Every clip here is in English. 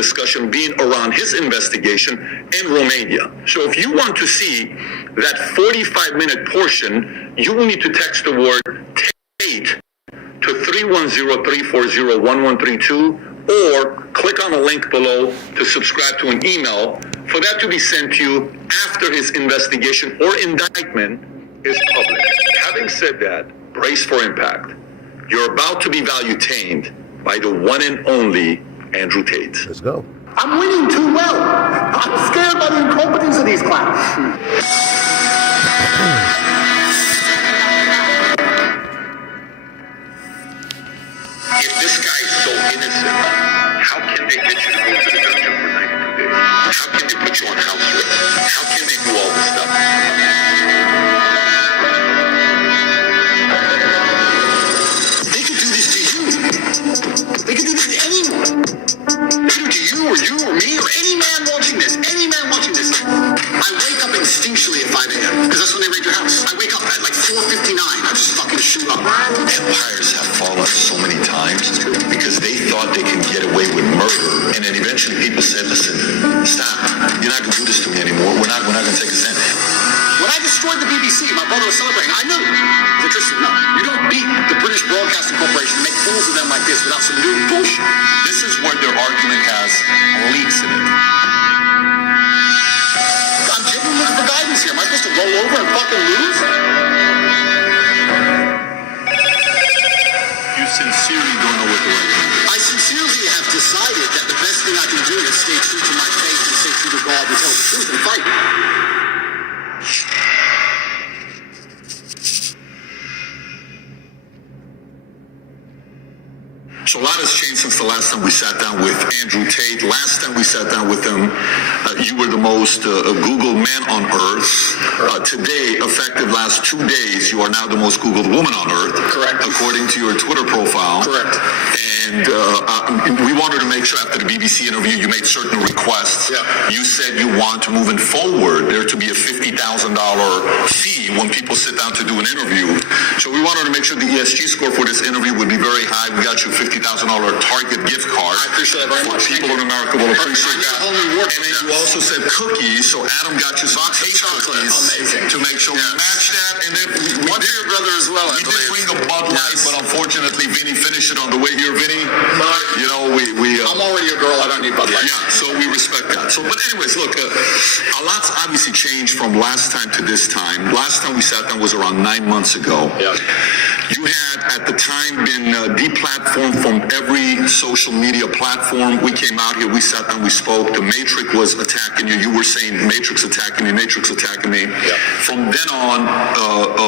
discussion being around his investigation in Romania. So if you want to see that 45-minute portion, you will need to text the word Tate to 310-340-1132 or click on the link below to subscribe to an email for that to be sent to you after his investigation or indictment is public. Having said that, brace for impact. You're about to be value-tamed by the one and only Andrew Tate. Let's go. I'm winning too well. I'm scared by the incompetence of these clowns. If this guy is so innocent, how can they get you to go to the dungeon for 92 days? How can they put you on house arrest? How can they do all this stuff? They could do this to you. They could do this to anyone. They could do to you or me or any man watching this. Any man watching this. I wake up instinctually at 5 a.m. because that's when they raid your house. I wake up at like 4:59. I just fucking shoot up. Empires have fallen so many times because they thought they could get away with murder, and then eventually people said, "Listen, stop. You're not going to do this to me anymore. We're not going to take a cent." When I destroyed the BBC, my brother was celebrating. I knew. I said, Tristan, no, you don't beat the British Broadcasting Corporation, make fools of them like this without some new bullshit. This is where their argument has leaks in it. I'm genuinely looking for guidance here. Am I supposed to roll over and fucking lose? You sincerely don't know what the right thing is. I sincerely have decided that the best thing I can do is stay true to my faith and stay true to God and tell the truth and fight. So a lot has changed since the last time we sat down with Andrew Tate. Last time we sat down with him, you were the most Googled man on earth. Today, effective last 2 days, you are now the most Googled woman on earth. Correct. According to your Twitter profile. Correct. And we wanted to make sure after the BBC interview, you made certain requests. Yeah. You said you want to moving forward, there to be a $50,000 fee when people sit down to do an interview. So we wanted to make sure the ESG score for this interview would be very high. We got you $50,000 Target gift card. I appreciate that very much. People in America will appreciate that. Only work. And then you also said cookies, so Adam got you some cake cookies. Amazing. To make sure we match that. And then we One for your brother as well, I we did believe. bring a Bud Light, Yes. but unfortunately Vinny finished it on the way here. Vinny, you know, I'm already a girl. I don't need Bud Light. yeah, so we respect that. So, but anyways, look, a lot's obviously changed from last time to this time. Last time we sat down was around 9 months ago. Yeah. You had, at the time, been deplatformed from every social media platform. We came out here, we sat down, we spoke. The Matrix was attacking you. You were saying, Matrix attacking me, Matrix attacking me. Yeah. From then on,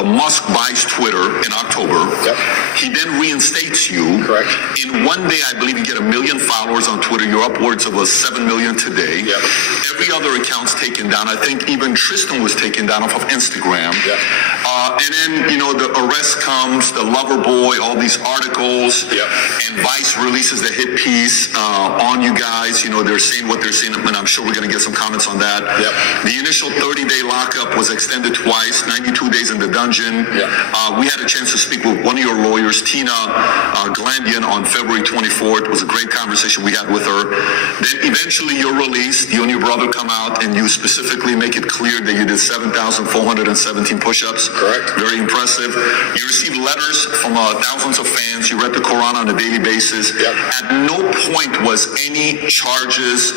Musk buys Twitter in October. Yep. He then reinstates you. Correct. In one day, I believe you get 1 million followers on Twitter. You're upwards of 7 million today. Yep. Every other account's taken down. I think even Tristan was taken down off of Instagram. Yep. And then, you know, the arrest comes, the lover boy, all these articles. Yep. And Vice releases the hit piece on you guys. You know, they're saying what they're saying, and I'm sure we're going to get some comments on that. Yep. The initial 30-day lockup was extended twice, 92 days in the dungeon. Yep. We had a chance to speak with one of your lawyers, Tina Glandian, on February 24th. It was a great conversation we had with her. Then eventually you're released. You and your brother come out, and you specifically make it clear that you did 7,417 push-ups. Correct. Very impressive. You received letters from thousands of fans. You read the Quran on a daily basis. Yep. At no point was any charges,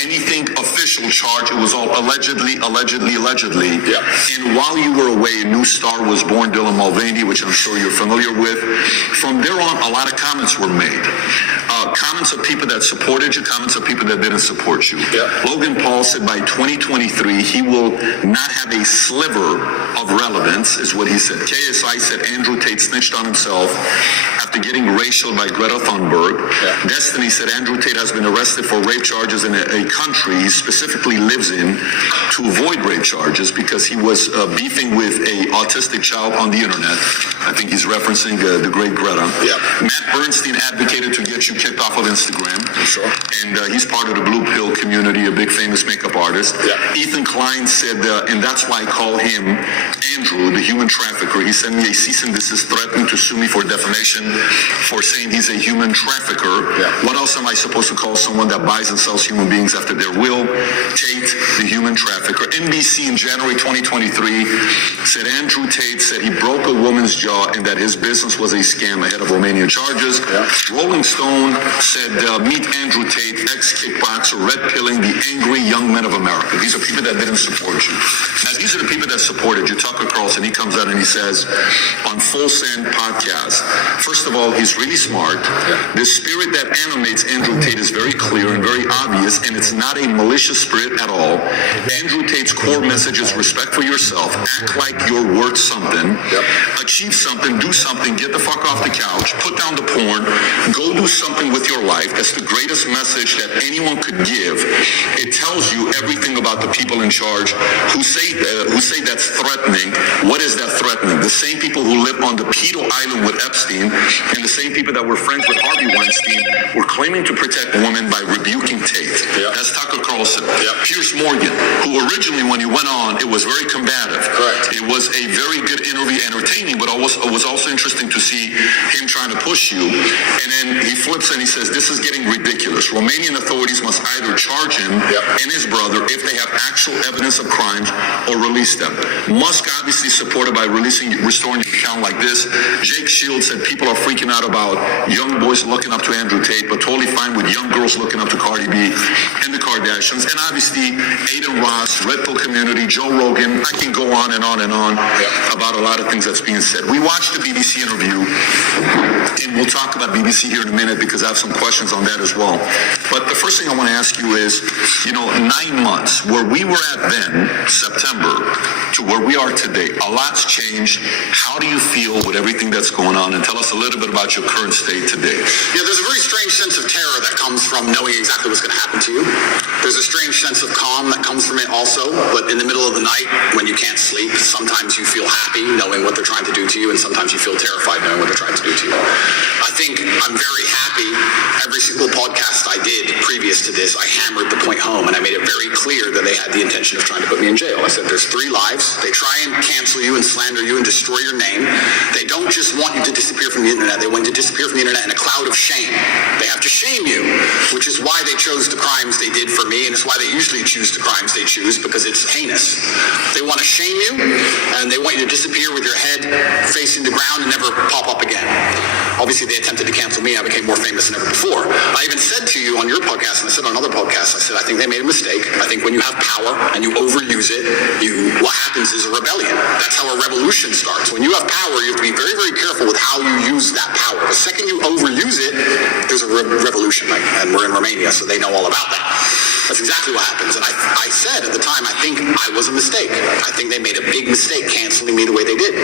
anything official charge. It was all allegedly. Yep. And while you were away, a new star was born, Dylan Mulvaney, which I'm sure you're familiar with. From there on, a lot of comments were made. Comments of people that supported you, comments of people that didn't support you. Yep. Logan Paul said by 2023, he will not have a sliver of relevance, is what he said. KSI said Andrew Tate snitched on himself after getting racial by Greta Thunberg. Yeah. Destiny said Andrew Tate has been arrested for rape charges in a country he specifically lives in to avoid rape charges because he was beefing with a autistic child on the internet. I think he's referencing the great Greta. Yeah. Matt Bernstein advocated to get you kicked off of Instagram. Sure. And he's part of the Blue Pill community, a big famous makeup artist. Yeah. Ethan Klein said, and that's why I call him Andrew, the human trafficker. He sent me a cease and desist threatening to sue me for defamation for saying he's a human trafficker. Yeah. What else am I supposed to call Shaw, someone that buys and sells human beings after their will. Tate, the human trafficker. NBC in January 2023 said Andrew Tate said he broke a woman's jaw and that his business was a scam ahead of Romanian charges. Rolling Stone said, meet Andrew Tate, ex-kickboxer, red-pilling the angry young men of America. These are people that didn't support you. Now, these are the people that supported you. Tucker Carlson, he comes out and he says on Full Send podcast, first of all, he's really smart. The spirit that animates Andrew Tate is very clear and very obvious, and it's not a malicious spirit at all. Andrew Tate's core message is respect for yourself, act like you're worth something, achieve something, do something, get the fuck off the couch, put down the porn, go do something with your life. That's the greatest message that anyone could give. It tells you everything about the people in charge who say that's threatening. What is that threatening? The same people who live on the pedo island with Epstein and the same people that were friends with Harvey Weinstein were claiming to protect women by rebuking Tate. That's Tucker Carlson. Piers Morgan, who originally when he went on, it was very combative. Correct. It was a very good interview, entertaining, but it was also interesting to see him trying to push you. And then he flips and he says, this is getting ridiculous. Romanian authorities must either charge him and his brother if they have actual evidence of crimes or release them. Musk obviously supported by restoring your account like this. Jake Shields said people are freaking out about young boys looking up to Andrew Tate, but totally fine with young girls looking up to Cardi B and the Kardashians. And obviously, Aiden Ross, Red Pill community, Joe Rogan. I can go on and on and on about a lot of things that's being said. We watched the BBC interview, and we'll talk about BBC here in a minute because I have some questions on that as well. But the first thing I want to ask you is, 9 months, where we were at then, September, to where we are today, a lot's changed. How do you feel with everything that's going on? And tell us a little bit about your current state today. Yeah, there's a very strange sense of terror that comes from knowing exactly what's going to happen to you. There's a strange sense of calm that comes from it also, but in the middle of the night, when you can't sleep, sometimes you feel happy knowing what they're trying to do to you, and sometimes you feel terrified knowing what they're trying to do to you. I think I'm very happy. Every single podcast I did previous to this, I hammered the point home, and I made it very clear that they had the intention of trying to put me in jail. I said, there's 3 lives. They try and cancel you and slander you and destroy your name. They don't just want you to disappear from the internet. They want you to disappear from the internet in a cloud of shame. They have to shame you, which is why they chose the crimes they did for me, and it's why they usually choose the crimes they choose, because it's heinous. They want to shame you, and they want you to disappear with your head facing the ground and never pop up again. Obviously, they attempted to cancel me. I became more famous than ever before. I even said to you on your podcast, and I said on other podcasts, I said, I think they made a mistake. I think when you have power and you overuse it, what happens is a rebellion. That's how a revolution starts. When you have power, you have to be very, very careful with how you use that power. The second you overuse it, there's a revolution. And we're in Romania, so they know all about that. That's exactly what happens. And I said at the time, I think I was a mistake. I think they made a big mistake canceling me the way they did.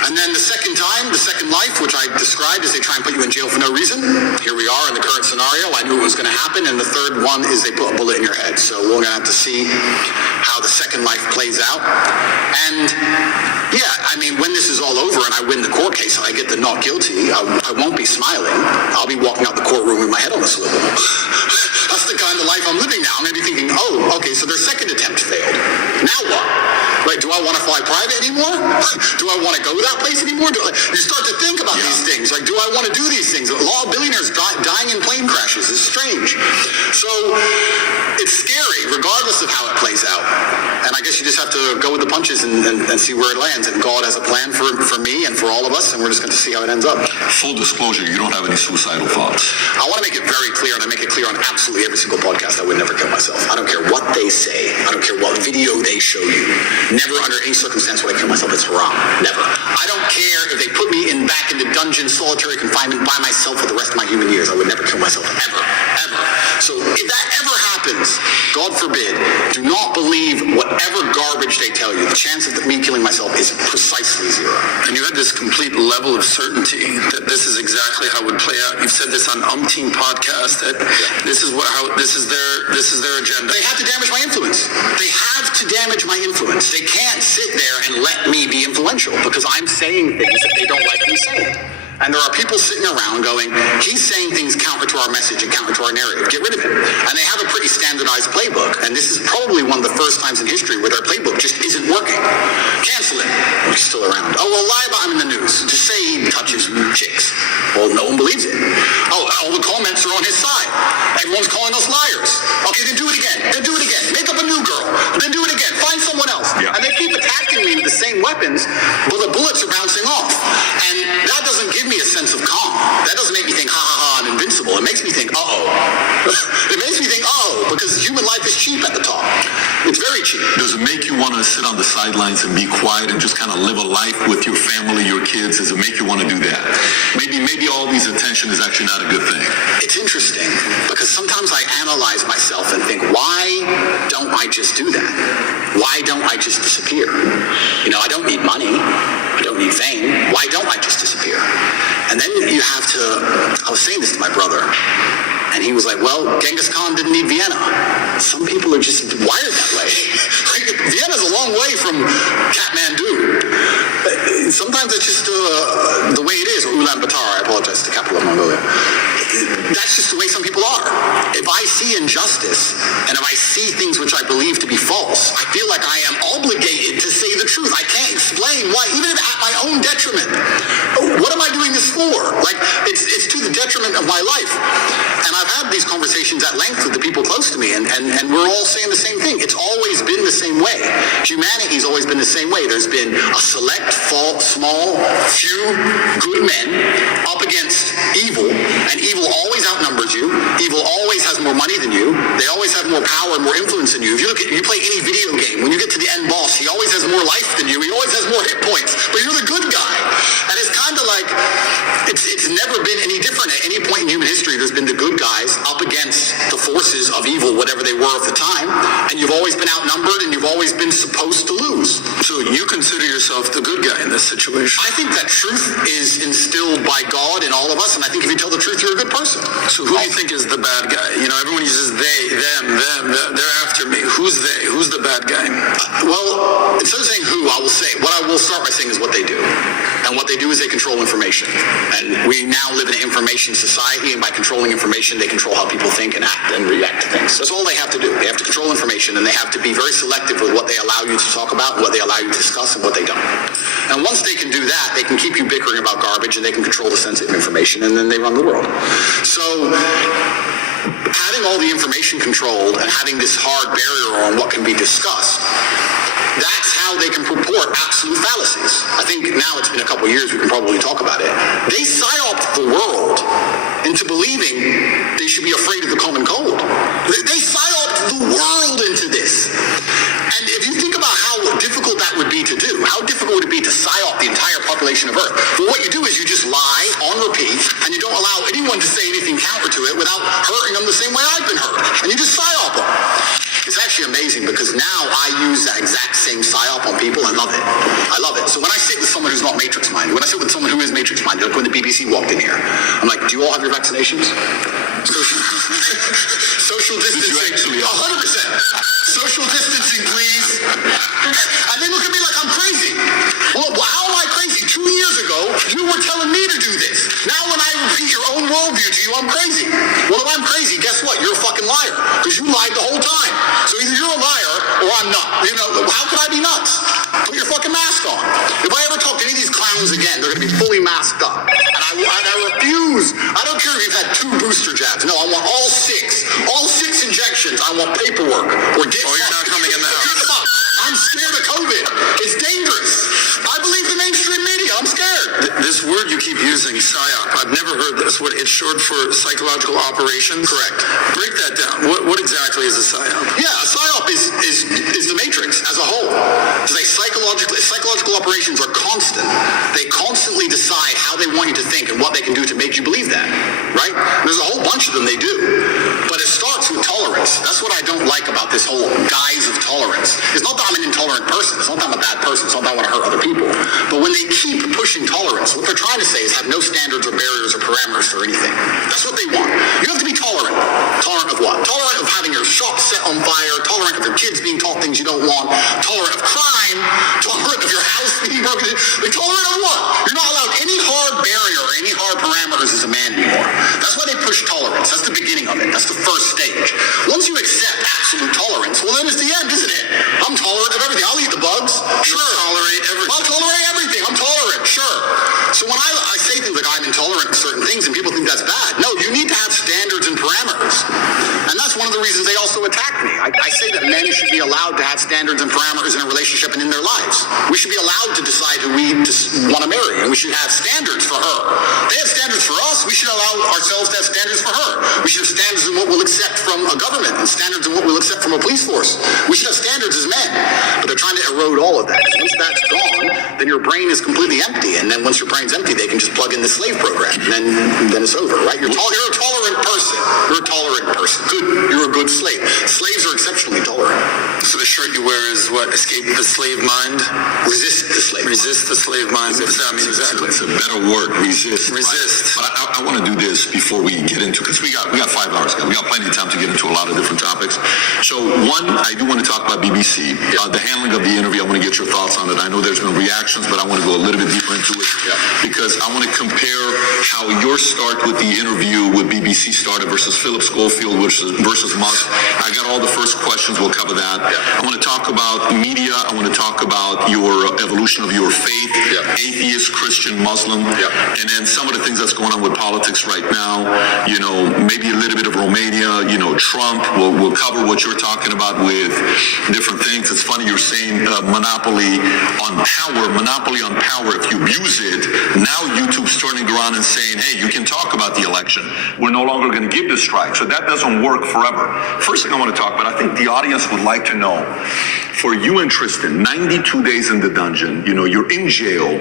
And then the second time, the second life, which I described as they try and put you in jail for no reason. Here we are in the current scenario. I knew it was going to happen. And the third one is they put a bullet in your head. So we're going to have to see how the second life plays out. And yeah, I mean, when this is all over and I win the court case and I get the not guilty, I won't be smiling. I'll be walking out the courtroom with my head on a swivel. That's the kind of life I'm living now. I'm going to be thinking, oh, okay, so their second attempt failed. Now what? Right, do I want to fly private anymore? Do I want to go that place anymore? You start to think about these things. Like, do I want to do these things? A lot of billionaires dying in plane crashes is strange. So it's scary, regardless of how it plays out. And I guess you just have to go with the punches and see where it lands. And God has a plan for me and for all of us, and we're just going to see how it ends up. Full disclosure, you don't have any suicidal thoughts. I want to make it very clear, and I make it clear on absolutely every single podcast, I would never kill myself. I don't care what they say. I don't care what video they show you. Never under any circumstance would I kill myself. It's haram. Never. I don't care if they put me back in the dungeon, solitary confinement by myself for the rest of my human years. I would never kill myself. Ever. Ever. So if that ever happens, God forbid, do not believe whatever garbage they tell you. The chance of me killing myself is precisely 0. And you had this complete level of certainty that this is exactly how it would play out. You've said this on umpteen podcasts that this is their agenda. They have to damage my influence. They have to damage my influence. They can't sit there and let me be influential because I'm saying things that they don't like me saying. And there are people sitting around going, he's saying things counter to our message and counter to our narrative. Get rid of him. And they have a pretty standardized playbook. And this is probably one of the first times in history where their playbook just isn't working. Cancel him. He's still around. Oh, well, lie about him in the news. Just say he touches chicks. Well, no one believes it. Oh, all the comments are on his side. Everyone's calling us liars. Okay, then do it again. Then do it again. Make up a new girl. Then do it again. Find someone else. Yeah. And they keep attacking me with the same weapons, but the bullets are bouncing off. And that doesn't give me a sense of calm. That doesn't make me think, ha ha ha, I'm invincible. It makes me think, uh-oh. It makes me think, uh-oh, because human life is cheap at the top. It's very cheap. Does it make you want to sit on the sidelines and be quiet and just kind of live a life with your family, your kids? Does it make you want to do that? Maybe all these attention is actually not a good thing. It's interesting because sometimes I analyze myself and think, why don't I just do that? Why don't I just disappear? You know, I don't need money. I don't need fame. Why don't I just disappear? And then you have to, I was saying this to my brother, and he was like, well, Genghis Khan didn't need Vienna. Some people are just wired that way. Like, Vienna's a long way from Kathmandu. Sometimes it's just the way it is, or Ulaanbaatar, I apologize, the capital of Mongolia. That's just the way some people are. If I see injustice, and if I see things which I believe to be false, I feel like I am obligated to say the truth. I can't explain why, even at my own detriment. What am I doing this for? Like, it's to the detriment of my life. And I've had these conversations at length with the people close to me, and we're all saying the same thing. It's always been the same way. Humanity's always been the same way. There's been a select, small, few good men up against evil, and evil always outnumbers you. Evil always has more money than you. They always have more power and more influence than you. If you play any video game, when you get to the end boss, he always has more life than you. He always has more hit points, but you're the good guy. And it's kind of like, it's never been any different. At any point in human history, there's been the good guys up against the forces of evil, whatever they were at the time, and you've always been outnumbered, and you've always been supposed to lose. So you consider yourself the good guy in this situation? I think that truth is instilled by God in all of us, and I think if you tell the truth, you're a good person. So who do you think is the bad guy? You know, everyone uses they, them, they're after me. Who's they? Who's the bad guy? Well, instead of saying who, I will say, what I will start by saying is what they do. And what they do is they control information. And we now live in an information society, and by controlling information, they control how people think and act and react to things. That's all they have to do. They have to control information, and they have to be very selective with what they allow you to talk about, what they allow you to discuss, and what they don't. And once they can do that, they can keep you bickering about garbage, and they can control the sensitive information, and then they run the world. So having all the information controlled and having this hard barrier on what can be discussed, that's how they can purport absolute fallacies. I think now it's been a couple of years, we can probably talk about it. They psyoped the world into believing they should be afraid of the common cold. They psyoped the world into this. And if you think about how difficult that would be to do, how difficult would it be to psyop the entire population of Earth? Well, what you do is you just lie on repeat, and you don't allow anyone to say anything counter to it without hurting them the same way I've been hurt. And you just psyop them. It's actually amazing because now I use that exact same psyop on people. I love it. I love it. So when I sit with someone who's not matrix-minded, when I sit with someone who is matrix-minded, like when the BBC walked in here, I'm like, do you all have your vaccinations? Social distancing. 100%. Social distancing, please. And they look at me like I'm crazy. Well, how am I crazy? 2 years ago, you were telling me to do this. Now when I repeat your own worldview to you, I'm crazy. Well, if I'm crazy, guess what? You're a fucking liar. Because you lied the whole time. So either you're a liar or I'm not. You know, how could I be nuts? Put your fucking mask on. If I ever talk to any of these clowns again, they're going to be fully masked up. And I refuse. I don't care if you've had 2 booster jabs. No, I want all 6. All 6 injections. I want paperwork. Or get you're not coming in the house. I'm scared of COVID. It's dangerous. I believe the mainstream media. I'm scared. This word you keep using, psyop, I've never heard this. What it's short for psychological operations? Correct. Break that down. What exactly is a psyop? Yeah, a psyop is the matrix as a whole. Psychological operations are constant. They constantly decide how they want you to think and what they can do to make you believe that. Right? There's a whole bunch of them they do. But it starts with tolerance. That's what I don't like about this whole guise of tolerance. It's not that I'm an intolerant person. It's not that I'm a bad person. It's not that I want to hurt other people. But when they keep pushing tolerance, what they're trying to say is have no standards or barriers or parameters for anything. That's what they want. You have to be tolerant. Tolerant of what? Tolerant of how having your shop set on fire, tolerant of your kids being taught things you don't want, tolerant of crime, tolerant of your house being broken into. Like, tolerant of what? You're not allowed any hard barrier, any hard parameters as a man anymore. That's why they push tolerance. That's the beginning of it. That's the first stage. Once you accept absolute tolerance, well then it's the end, isn't it? I'm tolerant of everything. I'll eat the bugs. Sure. Tolerate everything. I'll tolerate everything. I'm tolerant. Sure. So when I say things like I'm intolerant of certain things and people think that's bad, no, you need to have standards and parameters. And that's one of the reasons they also attack me. I say that men should be allowed to have standards and parameters in a relationship and in their lives. We should be allowed to decide who we want to marry, and we should have standards for her. They have standards for us. We should allow ourselves to have standards for her. We should have standards in what we'll accept from a government and standards in what we'll accept from a police force. We should have standards as men. But they're trying to erode all of that. Once that's gone, then your brain is completely empty. And then once your brain's empty, they can just plug in the slave program. And then it's over, right? You're a tolerant person. You're a tolerant person. Good. You're a good slave. Slaves are exceptionally tolerant. So the shirt you wear is what? Escape the slave mind? Resist the slave. Resist the slave mind. What does that mean exactly? It's a better word, resist. Resist. But I want to do this before we get into, because we got 5 hours, guys. We got plenty of time to get into a lot of different topics. So one, I do want to talk about BBC. The handling of the interview, I want to get your thoughts on it. I know there's been reactions, but I want to go a little bit deeper into it because I want to compare how your start with the interview with BBC started versus Philip Schofield versus Musk. I got all the first questions. We'll cover that. I want to talk about media. I want to talk about your evolution of your faith, atheist, Christian, Muslim, and then some of the things that's going on with politics right now. You know, maybe a little bit of Romania. You know, Trump. We'll cover what you're talking about with different things. It's funny you're saying monopoly on power. Monopoly on power. If you abuse it, now YouTube's turning around and saying, hey, you can talk about the election. We're no longer going to give the strike. So that doesn't work forever. First thing I want to talk about, I think the audience would like to know, for you and Tristan, 92 days in the dungeon, you know, you're in jail,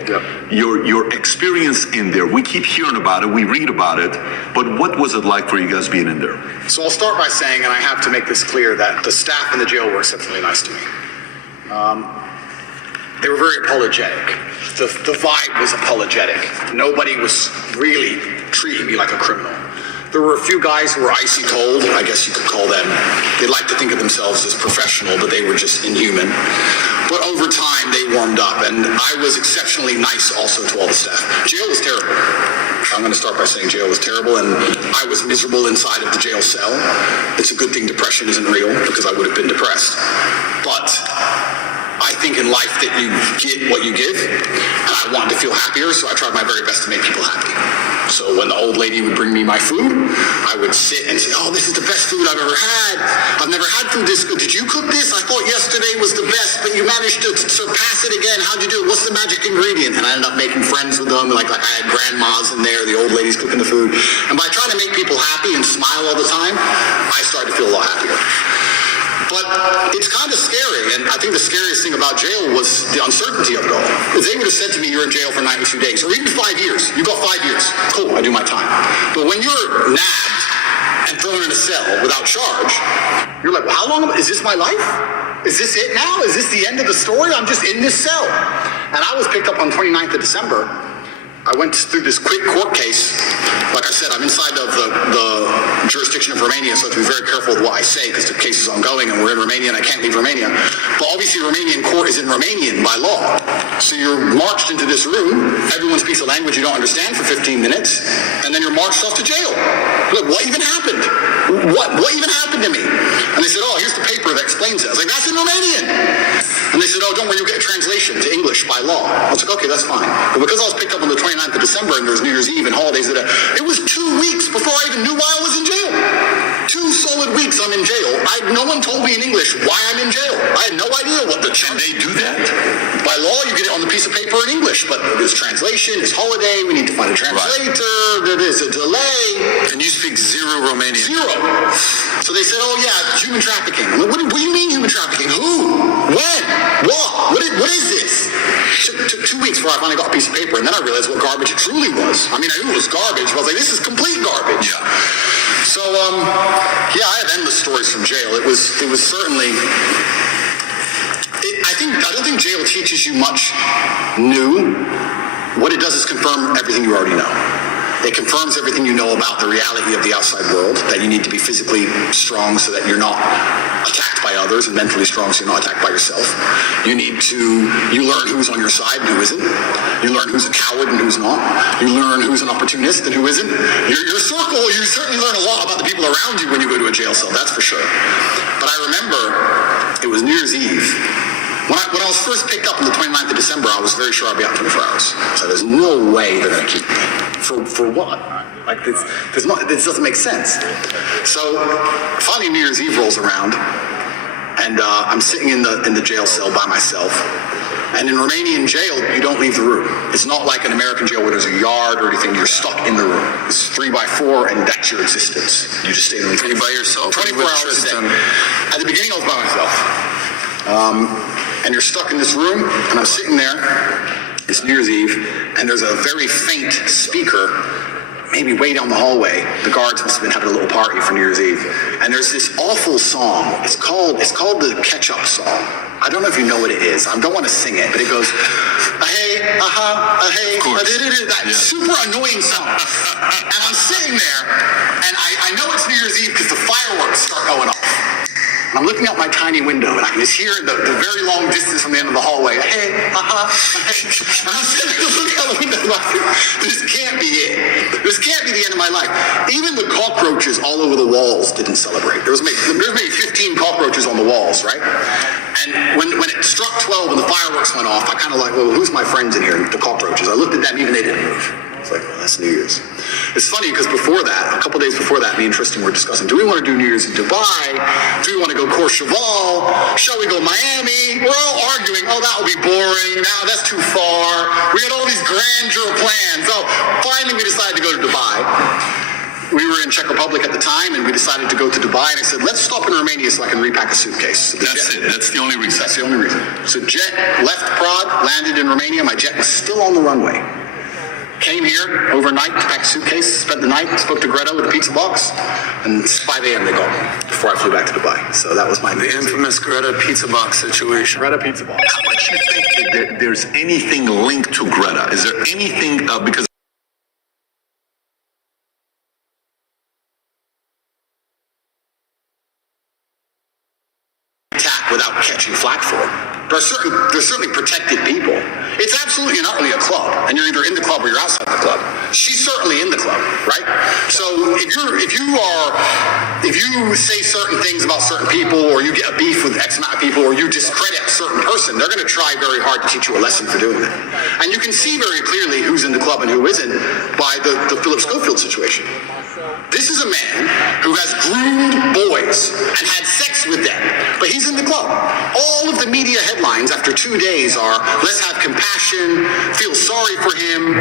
your experience in there, we keep hearing about it, we read about it, but what was it like for you guys being in there? So I'll start by saying, and I have to make this clear, that the staff in the jail were exceptionally nice to me. They were very apologetic. The vibe was apologetic. Nobody was really treating me like a criminal. There were a few guys who were icy cold, I guess you could call them. They like to think of themselves as professional, but they were just inhuman. But over time, they warmed up, and I was exceptionally nice also to all the staff. Jail was terrible. I'm going to start by saying jail was terrible, and I was miserable inside of the jail cell. It's a good thing depression isn't real, because I would have been depressed. But I think in life that you get what you give, and I wanted to feel happier, so I tried my very best to make people happy. So when the old lady would bring me my food, I would sit and say, oh, this is the best food I've ever had. I've never had food this good. Did you cook this? I thought yesterday was the best, but you managed to surpass it again. How'd you do it? What's the magic ingredient? And I ended up making friends with them. Like I had grandmas in there, the old ladies cooking the food. And by trying to make people happy and smile all the time, I started to feel a lot happier. But it's kind of scary, and I think the scariest thing about jail was the uncertainty of it all. If they would have said to me, you're in jail for 92 days, or even 5 years, you got 5 years, cool, I do my time. But when you're nabbed and thrown in a cell without charge, you're like, well, how long, is this my life? Is this it now? Is this the end of the story? I'm just in this cell. And I was picked up on 29th of December. I went through this quick court case. Like I said, I'm inside of the jurisdiction of Romania, so I have to be very careful with what I say because the case is ongoing and we're in Romania and I can't leave Romania. But obviously Romanian court is in Romanian by law. So you're marched into this room, everyone speaks a language you don't understand for 15 minutes, and then you're marched off to jail. Look, what even happened? What even happened to me? And they said, oh, here's the paper that explains it. I was like, that's in Romanian. And they said, oh, don't worry, you'll get a translation to English by law. I was like, okay, that's fine. But because I was picked up on the 29th of December and there was New Year's Eve and holidays, it was 2 weeks before I even knew why I was in jail. 2 solid weeks I'm in jail. No one told me in English why I'm in jail. I had no idea what the charge. Can they do that? By law, you get it on the piece of paper in English, but there's translation, there's holiday, we need to find a translator, there is a delay. And you speak zero Romanian. Zero. So they said, oh yeah, human trafficking. I'm like, what do you mean human trafficking? Who? When? What? What is this? Took 2 weeks before I finally got a piece of paper, and then I realized what garbage it truly was. I mean, I knew it was garbage, but I was like, this is complete garbage. Yeah. So, yeah, I have endless stories from jail. It was certainly, I don't think jail teaches you much new. What it does is confirm everything you already know. It confirms everything you know about the reality of the outside world, that you need to be physically strong so that you're not attacked by others, and mentally strong so you're not attacked by yourself. You learn who's on your side and who isn't. You learn who's a coward and who's not. You learn who's an opportunist and who isn't. Your circle, you certainly learn a lot about the people around you when you go to a jail cell, that's for sure. But I remember it was New Year's Eve. When I was first picked up on the 29th of December, I was very sure I'd be out 24 hours. So there's no way they're going to keep me. For what? Like, this doesn't make sense. So finally New Year's Eve rolls around, and I'm sitting in the jail cell by myself. And in Romanian jail, you don't leave the room. It's not like an American jail where there's a yard or anything. You're stuck in the room. It's 3x4, and that's your existence. You just stay in the room. Are you by yourself? 24 hours a day. At the beginning, I was by myself. And you're stuck in this room, and I'm sitting there. It's New Year's Eve, and there's a very faint speaker, maybe way down the hallway. The guards must have been having a little party for New Year's Eve. And there's this awful song. It's called the Ketchup Song. I don't know if you know what it is. I don't want to sing it, but it goes, hey, hey, that super annoying song. And I'm sitting there, and I know it's New Year's Eve because the fireworks start going off. And I'm looking out my tiny window, and I can just hear the very long distance from the end of the hallway. Hey, hey. And I'm sitting there looking out the window like, this can't be it. This can't be the end of my life. Even the cockroaches all over the walls didn't celebrate. There was maybe 15 cockroaches on the walls, right? And when it struck 12 and the fireworks went off, I kind of like, well, who's my friends in here? The cockroaches. I looked at them, even they didn't move. It's like, well, that's New Year's. It's funny because before that, a couple days before that, me and Tristan were discussing, do we want to do New Year's in Dubai? Do we want to go Courchevel? Shall we go Miami? We're all arguing, oh, that will be boring. No, that's too far. We had all these grandeur plans. So finally we decided to go to Dubai. We were in Czech Republic at the time, and we decided to go to Dubai, and I said, let's stop in Romania so I can repack a suitcase. So That's it. That's the only reason. That's the only reason. So jet left Prague, landed in Romania. My jet was still on the runway. Came here overnight to pack a suitcase, spent the night, spoke to Greta with a pizza box, and 5 a.m. they got me before I flew back to Dubai. So that was my Infamous Greta pizza box situation. Greta pizza box. How much do you think that there's anything linked to Greta? Is there anything, because attack without catching flack for it. There's certainly protected people. It's absolutely and utterly a club, and you're either in the club or you're outside the club. She's certainly in the club, right? So if you say certain things about certain people, or you get a beef with X amount of people, or you discredit a certain person, they're going to try very hard to teach you a lesson for doing that. And you can see very clearly who's in the club and who isn't by the Philip Schofield situation. This is a man who has groomed boys and had sex with them, but he's in the club. All of the media headlines after 2 days are, let's have compassion, feel sorry for him,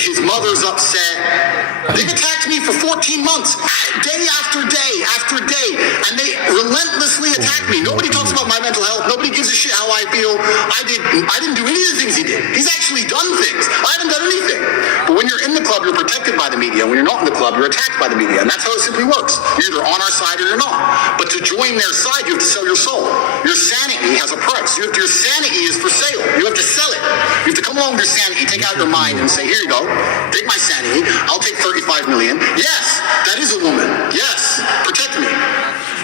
his mother's upset. They've attacked me for 14 months, day after day after day, and they relentlessly attack me. Nobody talks about my mental health. Nobody gives a shit how I feel. I didn't do any of the things he did. He's actually done things. I haven't done anything. But when you're in the club, you're protected by the media. When you're not in the club, you're attacked by the media. And that's how it simply works. You're either on our side or you're not. But to join their side, you have to sell your soul. Your sanity has a price. Your sanity is for sale. You have to sell it. You have to come along with your sanity, take out your mind and say, here you go, take my sanity, I'll take 35 million. Yes, that is a woman. Yes, protect me.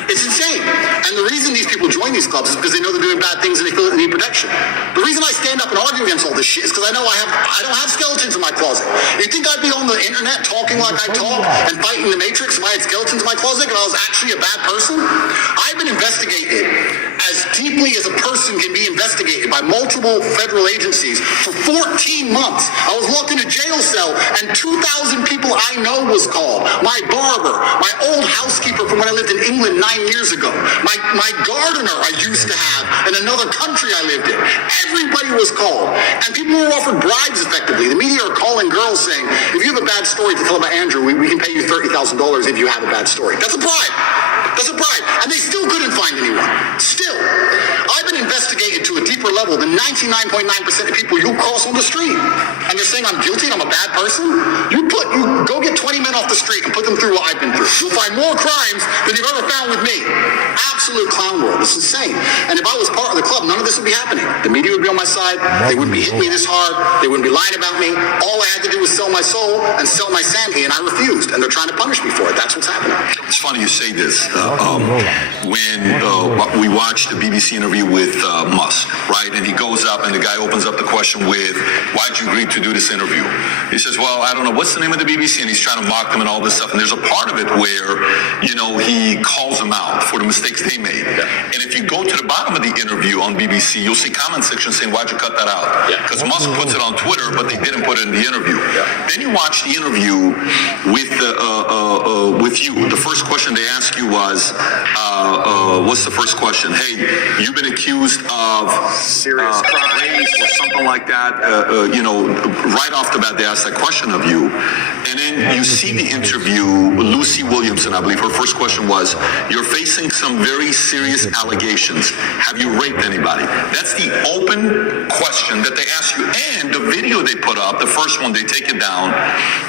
It's insane. And the reason these people join these clubs is because they know they're doing bad things and they feel that they need protection. The reason I stand up and argue against all this shit is because I know I don't have skeletons in my closet. You think I'd be on the internet talking like I talk and fighting the Matrix if I had skeletons in my closet and I was actually a bad person? I've been investigated as deeply as a person can be investigated by multiple federal agencies for 14 months. I was locked in a jail cell and 2,000 people I know was called. My barber, my old housekeeper from when I lived in England 9 years ago, my gardener I used to have in another country I lived in. Everybody was called. And people were offered bribes effectively. The media are calling girls saying, if you have a bad story to tell about Andrew, we can pay you $30,000 if you have a bad story. That's a bribe. That's a bribe. And they still couldn't find anyone. Still. I've been investigated to a deeper level than 99.9% of people you cross on the street. And they're saying I'm guilty and I'm a bad person? You go get 20 men off the street and put them through what I've been through. You'll find more crimes than you've ever found with me. Absolute clown world. It's insane. And if I was part of the club, none of this would be happening. The media would be on my side. They wouldn't be hitting me this hard. They wouldn't be lying about me. All I had to do was sell my soul and sell my sanity, and I refused. And they're trying to punish me for it. That's what's happening. It's funny you say this. When we watched the BBC interview with Musk, right? And he goes up and the guy opens up the question with, why'd you agree to do this interview? He says, well, I don't know, what's the name of the BBC? And he's trying to mock them and all this stuff. And there's a part of it where, he calls them out for the mistakes they made. And if you go to the bottom of the interview on BBC, you'll see comment section saying, why'd you cut that out? Because Musk puts it on Twitter, but they didn't put it in the interview. Then you watch the interview with you. The first question they ask you was, what's the first question? Hey, you've been accused of Serious crime. rape or something like that. Right off the bat, they ask that question of you. And then you see the interview, Lucy Williamson, I believe, her first question was, you're facing some very serious allegations. Have you raped anybody? That's the open question that they ask you. And the video they put up, the first one, they take it down.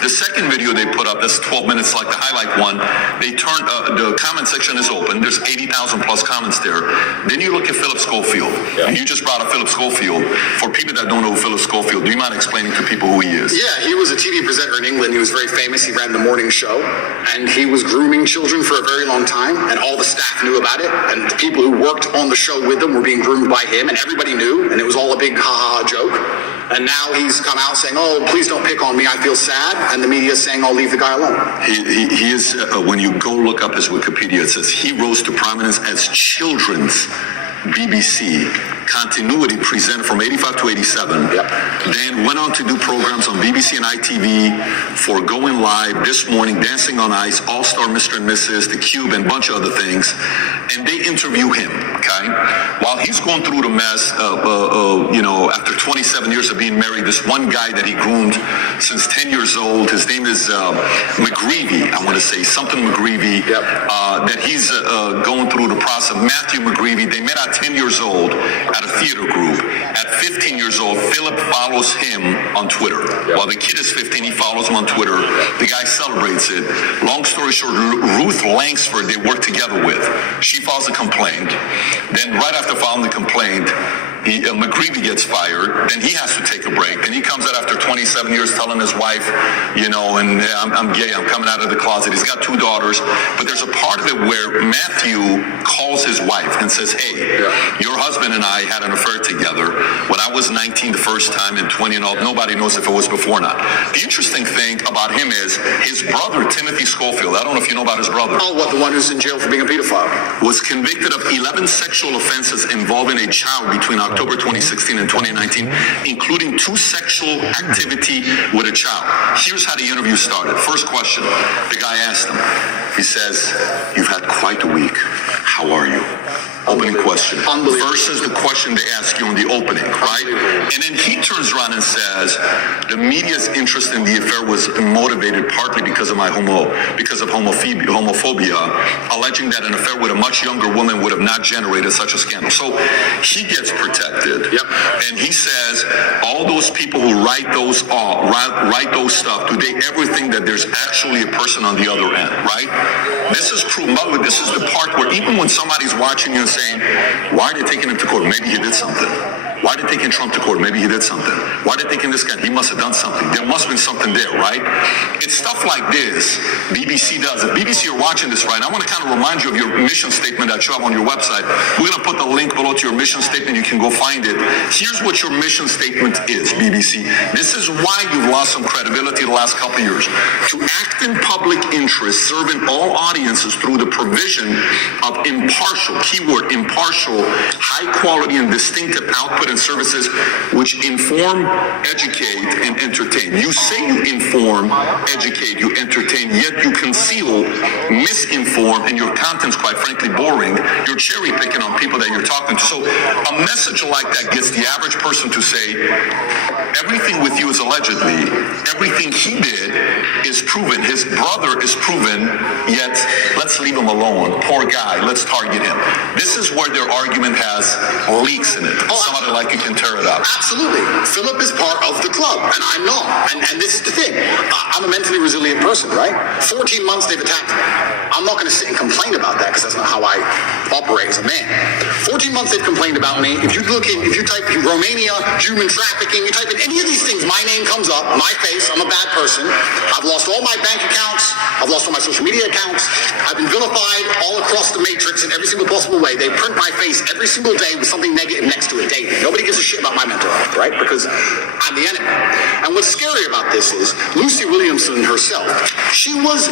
The second video they put up, that's 12 minutes like the highlight one, they turn, the comment section is open. There's 80,000 plus comments there. Then you look at Philip Schofield. And you just brought up Philip Schofield. For people that don't know who Philip Schofield, do you mind explaining to people who he is? Yeah, he was a TV presenter in England. He was very famous. He ran the morning show. And he was grooming children for a very long time. And all the staff knew about it. And the people who worked on the show with them were being groomed by him. And everybody knew. And it was all a big ha-ha joke. And now he's come out saying, oh, please don't pick on me. I feel sad. And the media is saying, I'll leave the guy alone. He is, when you go look up his Wikipedia, it says he rose to prominence as children's BBC continuity presenter from 85 to 87. Then went on to do programs on BBC and ITV for Going Live, This Morning, Dancing on Ice, All-Star Mr. and Mrs., The Cube, and a bunch of other things. And they interview him, okay? While he's going through the mess, after 27 years of being married, this one guy that he groomed since 10 years old, his name is McGreevy, I want to say, something McGreevy, that he's going through the process. Matthew McGreevy, they met at 10 years old at a theater group. At 15 years old, Philip follows him on Twitter. While the kid is 15, he follows him on Twitter. The guy celebrates it. Long story short, Ruth Langsford, they work together with. She files a complaint. Then right after filing the complaint, McGreevy gets fired. Then he has to take a break. Then he comes out after 27 years telling his wife, and I'm gay, I'm coming out of the closet. He's got 2 daughters. But there's a part of it where Matthew calls his wife and says, hey, your husband and I had an affair together when I was 19 the first time and 20 and all. Nobody knows if it was before or not. The interesting thing about him is his brother, Timothy Schofield, I don't know if you know about his brother. Oh, what, the one who's in jail for being a pedophile? Was convicted of 11 sexual offenses involving a child between October 2016 and 2019, including 2 sexual activity with a child. Here's how the interview started. First question, the guy asked him, he says, you've had quite a week. How are you? Opening question versus the question they ask you on the opening, right? And then he turns around and says, the media's interest in the affair was motivated partly because of homophobia, alleging that an affair with a much younger woman would have not generated such a scandal. So he gets protected. And he says, all those people who write those stuff, do they ever think that there's actually a person on the other end, right? This is proof. This is the part where even when somebody's watching you and saying, why are they taking him to court? Maybe he did something. Why are they taking Trump to court? Maybe he did something. Why are they taking this guy? He must have done something. There must have been something there, right? It's stuff like this BBC does. If BBC, you're watching this right now, I want to kind of remind you of your mission statement that you have on your website. We're going to put the link below to your mission statement. You can go find it. Here's what your mission statement is, BBC. This is why you've lost some credibility the last couple of years. To act in public interest, serving all audiences through the provision of impartial, keyword impartial, high quality and distinctive output and services which inform, educate, and entertain. You say you inform, educate, you entertain, yet you conceal, misinform, and your content's quite frankly boring. You're cherry picking on people that you're talking to. So a message like that gets the average person to say, everything with you is allegedly, everything he did is proven, his brother is proven, yet let's leave him alone. Poor guy, let's target him. This is where their argument has leaks in it. Some of it like you can tear it up. Absolutely. Philip is part of the club, and I'm not. And this is the thing. I'm a mentally resilient person, right? 14 months they've attacked me. I'm not going to sit and complain about that because that's not how I operate as a man. 14 months they've complained about me. If you type in Romania, human trafficking, you type in any of these things, my name comes up, my face, I'm a bad person. I've lost all my bank accounts. I've lost all my social media accounts. I've been vilified all across the matrix in every single possible way. They print my face every single day with something negative next to it daily. Nobody gives a shit about my mental health, right? Because I'm the enemy. And what's scary about this is Lucy Williamson herself, she was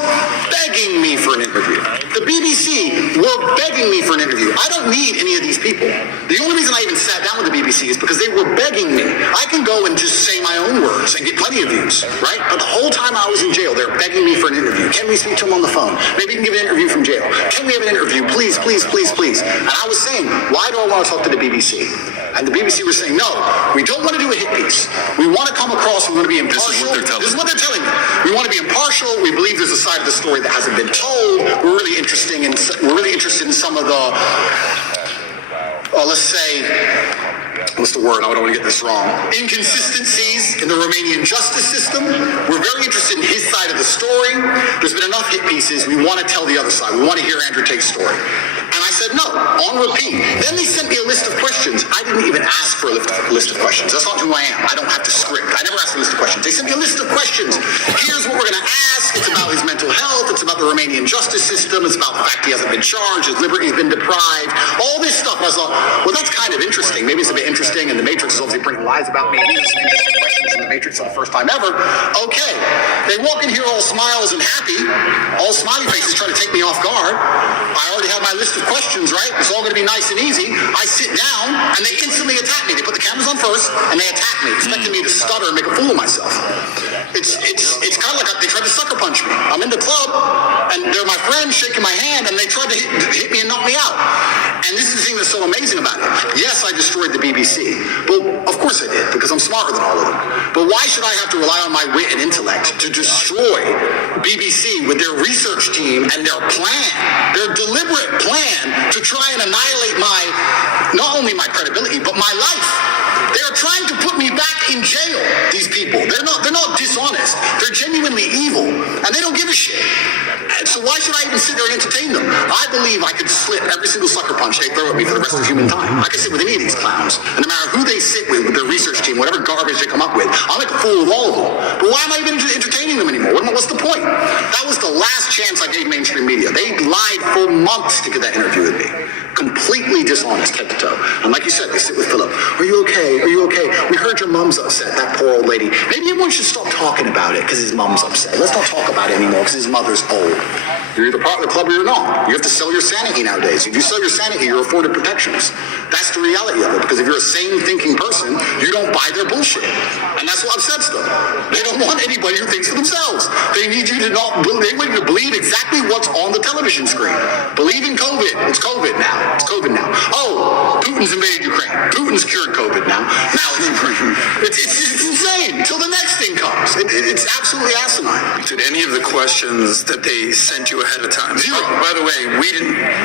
begging me for an interview. The BBC were begging me for an interview. I don't need any of these people. The only reason I even sat down with the BBC is because they were begging me. I can go and just say my own words and get plenty of views, right? But the whole time I was in jail, they're begging me for an interview. Can we speak to him on the phone? Maybe you can give an interview from jail. Can we have an interview? Please, please, please, please. And I was saying, why do I want to talk to the BBC? And the BBC was saying, no, we don't want to do a hit piece. We want to come across, we want to be impartial. This is what they're telling me. We want to be impartial. We believe there's a side of the story that hasn't been told. We're really interested in some of the, let's say, what's the word? I don't want to get this wrong. Inconsistencies in the Romanian justice system. We're very interested in his side of the story. There's been enough hit pieces. We want to tell the other side. We want to hear Andrew Tate's story. And I said, no, on repeat. Then they sent me a list of questions. I didn't even ask for a list of questions. That's not who I am. I don't have to script. I never asked a list of questions. They sent me a list of questions. Here's what we're going to ask. It's about his mental health. It's about the Romanian justice system. It's about the fact he hasn't been charged. His liberty's been deprived. All this stuff. I thought, well, that's kind of interesting. Maybe it's a bit interesting, and the Matrix is obviously printing lies about me. These are some interesting questions from the Matrix for the first time ever. Okay. They walk in here all smiles and happy, all smiley faces trying to take me off guard. I already have my list of questions, right? It's all going to be nice and easy. I sit down, and they instantly attack me. They put the cameras on first, and they attack me, expecting me to stutter and make a fool of myself. It's kind of like they tried to sucker punch me. I'm in the club, and they're my friends shaking my hand, and they tried to hit me and knock me out. And this is the thing that's so amazing about it. Yes, I destroyed the BBC. But of course I did, because I'm smarter than all of them. But why should I have to rely on my wit and intellect to destroy BBC with their research team and their plan, their deliberate plan to try and annihilate not only my credibility, but my life? They're trying to put me back in jail, these people. They're not dishonest. They're genuinely evil, and they don't give a shit. And so why should I even sit there and entertain them? I believe I could slip every single sucker punch they throw at me for the rest of human time. I could sit with any of these clowns, and no matter who they sit with their research team, whatever garbage they come up with, I'll make a fool of all of them. But why am I even entertaining them anymore? What's the point? That was the last chance I gave mainstream media. They lied for months to get that interview with me. Completely dishonest, head to toe. And like you said, they sit with Philip. Are you okay? Are you okay? We heard your mom's upset, that poor old lady. Maybe everyone should stop talking about it because his mom's upset. Let's not talk about it anymore because his mother's old. You're either part of the club or you're not. You have to sell your sanity nowadays. If you sell your sanity, you're afforded protections. That's the reality of it, because if you're a sane thinking person, you don't buy their bullshit. And that's what upsets them. They don't want anybody who thinks for themselves. They need you to they want you to believe exactly what's on the television screen. Believe in COVID. It's COVID now. It's COVID now. Oh, Putin's invaded Ukraine. Putin's cured COVID now. Now it's Ukraine. It's insane until the next thing comes. It's absolutely asinine. Did any of the questions that they sent you ahead of time? Zero. By the way,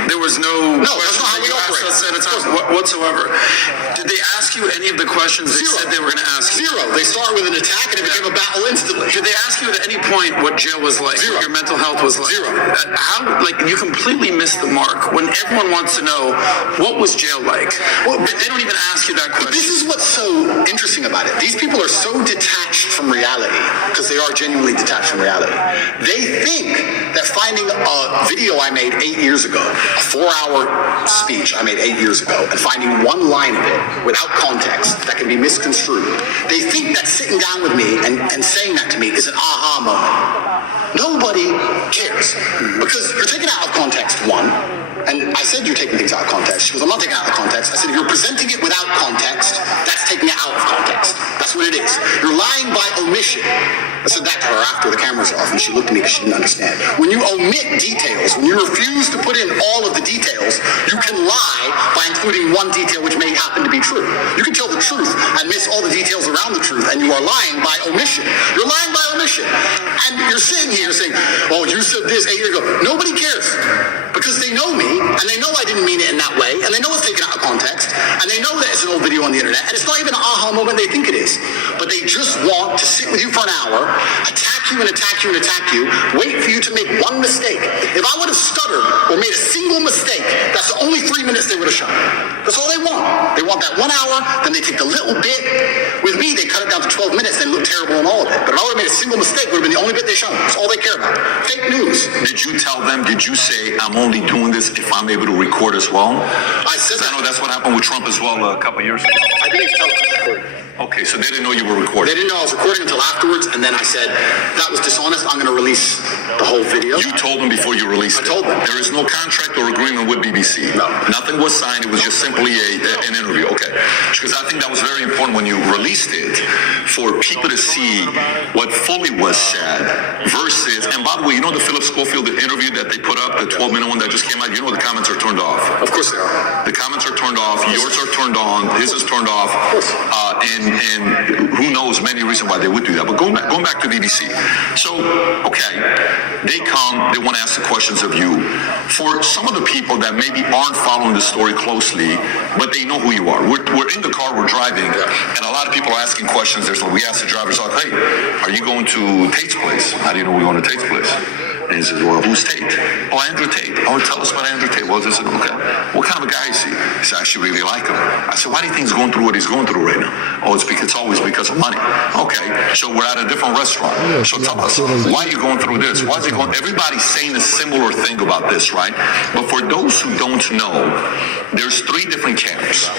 there was no that's not how we operate. ahead of time whatsoever. Did they ask you any of the questions they said they were going to ask you? Zero. They start with an attack and it became a battle instantly. Did they ask you at any point what jail was like? Zero. What your mental health was like? Zero. You completely missed the mark when everyone wants to know what was jail like. Well, they don't even ask you that question. But this is what's so interesting about it. These people are so detached from reality, because they are genuinely detached from reality. They think that finding a video I made 8 years ago, a 4-hour speech I made 8 years ago, and finding one line of it without context that can be misconstrued, they think that sitting down with me and saying that to me is an aha moment. Nobody cares, because you're taken out of context, one. And I said, you're taking things out of context. She goes, I'm not taking it out of context. I said, if you're presenting it without context, that's taking it out of context. That's what it is. You're lying by omission. I said that to her after the cameras are off, and she looked at me because she didn't understand. When you omit details, when you refuse to put in all of the details, you can lie by including one detail which may happen to be true. You can tell the truth and miss all the details around the truth, and you are lying by omission. You're lying by omission. And you're sitting here saying, oh, you said this 8 years ago. Nobody cares, because they know me, and they know I didn't mean it in that way, and they know it's taken out of context, and they know that it's an old video video on the internet, and it's not even an aha moment they think it is. But they just want to sit with you for an hour, attack you and attack you and attack you, wait for you to make one mistake. If I would have stuttered or made a single mistake, that's the only 3 minutes they would have shown. That's all they want. They want that 1 hour, then they take the little bit. With me, they cut it down to 12 minutes and look terrible in all of it. But if I would have made a single mistake, it would have been the only bit they shown. That's all they care about. Fake news. Did you tell them, did you say, I'm only doing this if I'm able to record as well? I said I know that's what happened with Trump as well a couple of years ago. I didn't tell them. Okay, so they didn't know you were recording. They didn't know I was recording until afterwards, and then I said, that was dishonest, I'm going to release the whole video. You told them before you released it. I told them. There is no contract or agreement with BBC. No. Nothing was signed, it was just simply an interview. Okay. Because I think that was very important when you released it, for people to see what fully was said versus, and by the way, you know the Philip Schofield interview that they put up, the 12-minute one that just came out, you know the comments are turned off. Of course they are. The comments are turned off, yours are turned on, his is turned off, and who knows many reasons why they would do that. But going back to BBC. So, okay, they come, they want to ask the questions of you. For some of the people that maybe aren't following the story closely, but they know who you are. We're in the car, we're driving, and a lot of people are asking questions. We ask the drivers, like, hey, are you going to Tate's place? How do you know we're going to Tate's place? And he says, well, who's Tate? Oh, Andrew Tate. Oh, tell us about Andrew Tate. Well, this is, okay. What kind of a guy is he? He said, I actually really like him. I said, why do you think he's going through what he's going through right now? Oh, it's always because of money. Okay, so we're at a different restaurant. So tell us, why are you going through this? Why is he going? Everybody's saying a similar thing about this, right? But for those who don't know, there's 3 different camps.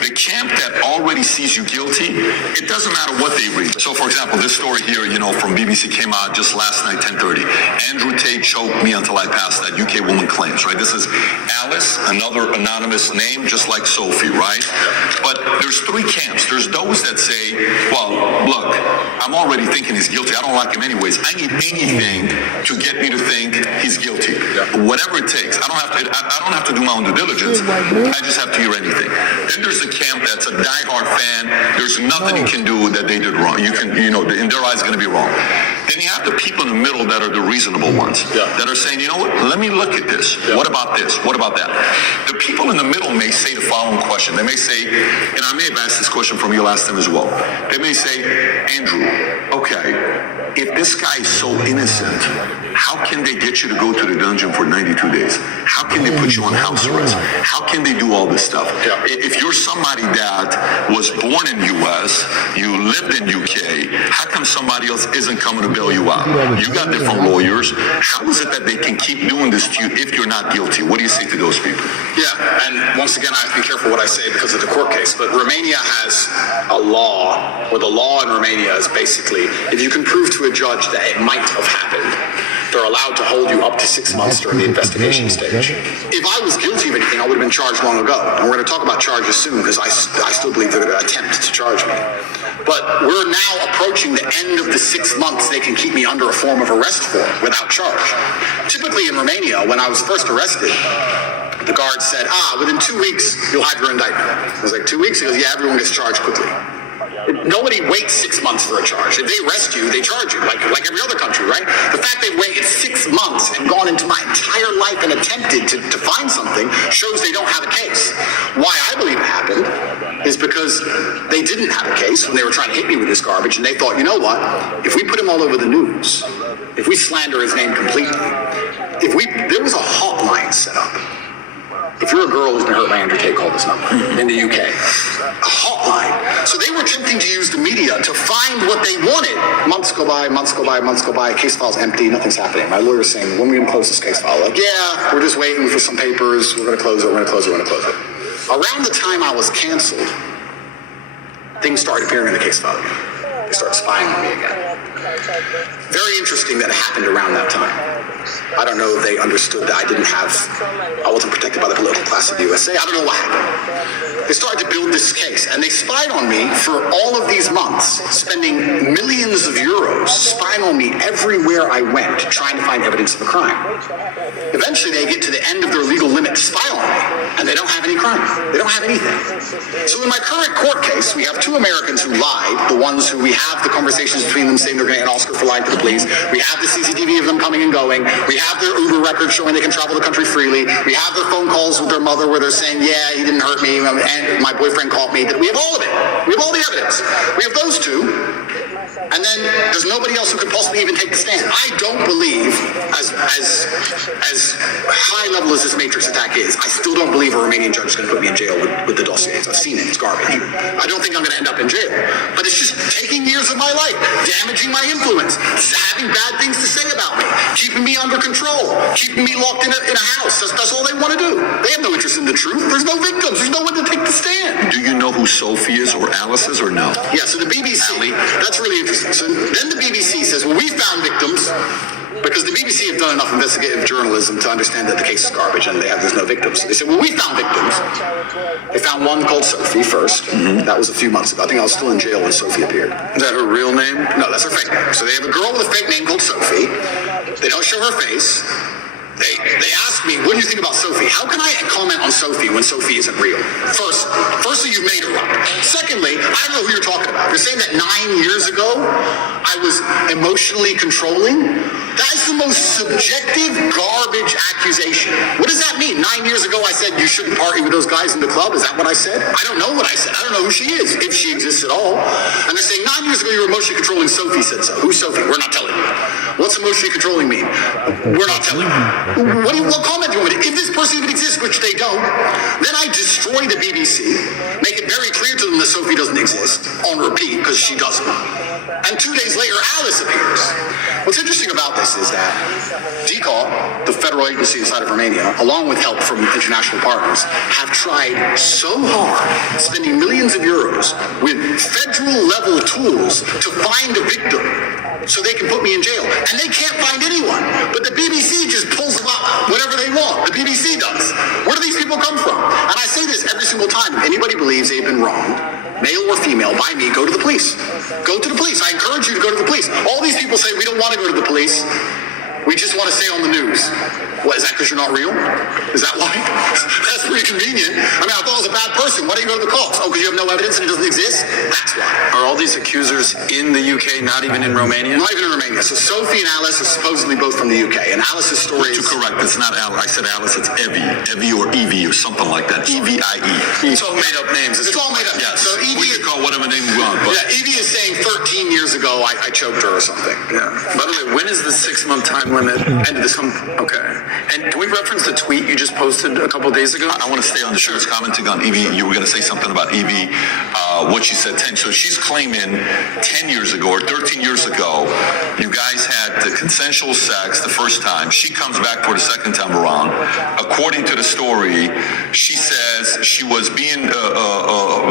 The camp that already sees you guilty, it doesn't matter what they read. So, for example, this story here, from BBC came out just last night, 10:30. Andrew Tate choked me until I passed, that UK woman claims, right? This is Alice, another anonymous name, just like Sophie, right? But there's 3 camps. There's those that say, well, look, I'm already thinking he's guilty. I don't like him anyways. I need anything to get me to think he's guilty. Whatever it takes. I don't have to do my own due diligence. I just have to hear anything. Then there's a camp that's a diehard fan. There's nothing you can do that they did wrong. You can, in their eyes, going to be wrong. Then you have the people in the middle that are the reasonable ones, that are saying, you know what, let me look at this. What about this? What about that? The people in the middle may say the following question. They may say, and I may have asked this question from you last time as well. They may say, Andrew, okay, if this guy is so innocent, how can they get you to go to the dungeon for 92 days? How can they put you on house arrest? How can they do all this stuff? If you're somebody that was born in U.S., you lived in UK, how come somebody else isn't coming to bail you out? You got different lawyers. How is it that they can keep doing this to you if you're not guilty? What do you say to those people? Yeah, and once again, I have to be careful what I say because of the court case, but Romania has a law, or the law in Romania is basically, if you can prove to a judge that it might have happened, they're allowed to hold you up to 6 months during the investigation stage. If I was guilty of anything, I would have been charged long ago. And we're going to talk about charges soon because I still believe they're going to attempt to charge me. But we're now approaching the end of the 6 months they can keep me under a form of arrest for without charge. Typically in Romania, when I was first arrested, the guard said, within 2 weeks, you'll have your indictment. I was like, 2 weeks? He goes, yeah, everyone gets charged quickly. Nobody waits 6 months for a charge. If they arrest you, they charge you, like every other country, right? The fact they've waited 6 months and gone into my entire life and attempted to find something shows they don't have a case. Why I believe it happened is because they didn't have a case when they were trying to hit me with this garbage, and they thought, you know what? If we put him all over the news, if we slander his name completely, there was a hotline set up. If you're a girl who's been hurt by Andrew Tate, call this number in the UK. A hotline. So they were attempting to use the media to find what they wanted. Months go by, case file's empty, nothing's happening. My lawyer's saying, when are we going to close this case file? Like, yeah, we're just waiting for some papers, we're going to close it. Around the time I was canceled, things started appearing in the case file again. They started spying on me again. Very interesting that it happened around that time. I don't know if they understood that I wasn't protected by the political class of the USA. I don't know what happened. They started to build this case, and they spied on me for all of these months, spending millions of euros, spying on me everywhere I went, trying to find evidence of a crime. Eventually, they get to the end of their legal limit to spy on me, and they don't have any crime. They don't have anything. So in my current court case, we have 2 Americans who lied, the ones who we have the conversations between them saying they're going giving an Oscar for lying to the police. We have the CCTV of them coming and going. We have their Uber records showing they can travel the country freely. We have their phone calls with their mother where they're saying, yeah, he didn't hurt me, and my boyfriend caught me. We have all of it. We have all the evidence. We have those two. And then there's nobody else who could possibly even take the stand. I don't believe, as high level as this Matrix attack is, I still don't believe a Romanian judge is going to put me in jail with the dossiers. I've seen it. It's garbage. I don't think I'm going to end up in jail. But it's just taking years of my life, damaging my influence, having bad things to say about me, keeping me under control, keeping me locked in a house. That's all they want to do. They have no interest in the truth. There's no victims. There's no one to take the stand. Do you know who Sophie is or Alice is or no? Yeah, so the BBC, that's really interesting. So then the BBC says, well, we found victims because the BBC have done enough investigative journalism to understand that the case is garbage and there's no victims. So they said, well, we found victims. They found one called Sophie first. That was a few months ago. I think I was still in jail when Sophie appeared. Is that her real name? No, that's her fake name. So they have a girl with a fake name called Sophie. They don't show her face. They asked me, what do you think about Sophie? How can I comment on Sophie when Sophie isn't real? Firstly, you made her up. Secondly, I don't know who you're talking about. You're saying that 9 years ago, I was emotionally controlling? That is the most subjective garbage accusation. What does that mean? 9 years ago, I said you shouldn't party with those guys in the club. Is that what I said? I don't know what I said. I don't know who she is, if she exists at all. And they're saying 9 years ago, you were emotionally controlling. Sophie said so. Who's Sophie? We're not telling you. What's emotionally controlling mean? We're not telling you. What comment do you want me to? If this person even exists, which they don't, then I destroy the BBC, make it very clear to them that Sophie doesn't exist, on repeat, because she doesn't. And 2 days later, Alice appears. What's interesting about this is that DCAW, the federal agency inside of Romania, along with help from international partners, have tried so hard, spending millions of euros with federal level tools to find a victim so they can put me in jail. And they can't find anyone. But the BBC just pulls them out whatever they want. The BBC does. Where do these people come from? And I say this every single time. If anybody believes they've been wronged, male or female, by me, go to the police. Go to the police. I encourage you to go to the police. All these people say we don't want to go to the police. We just want to stay on the news. What, is that because you're not real? Is that why? That's pretty convenient. I mean, I thought I was a bad person. Why don't you go to the cops? Oh, because you have no evidence and it doesn't exist? That's why. Are all these accusers in the UK, not even in Romania? Not even in Romania. So Sophie and Alice are supposedly both from the UK. And Alice's story is... To correct, it's not Alice. I said Alice, it's Evie. Evie or Evie or something like that. EVIE. It's all made up names. It's all made up. Yes. So Evie... We could call whatever name we want. But Yeah, Evie is saying 13 years ago I choked her or something. Yeah. By the way, when is the 6-month time limit? End of this month? Okay. And can we reference the tweet you just posted a couple of days ago? I want to stay on the show. It's commenting on Evie. You were going to say something about Evie, what she said 10. So she's claiming 10 years ago or 13 years ago, you guys had the consensual sex the first time. She comes back for the second time around. According to the story, she says she was being,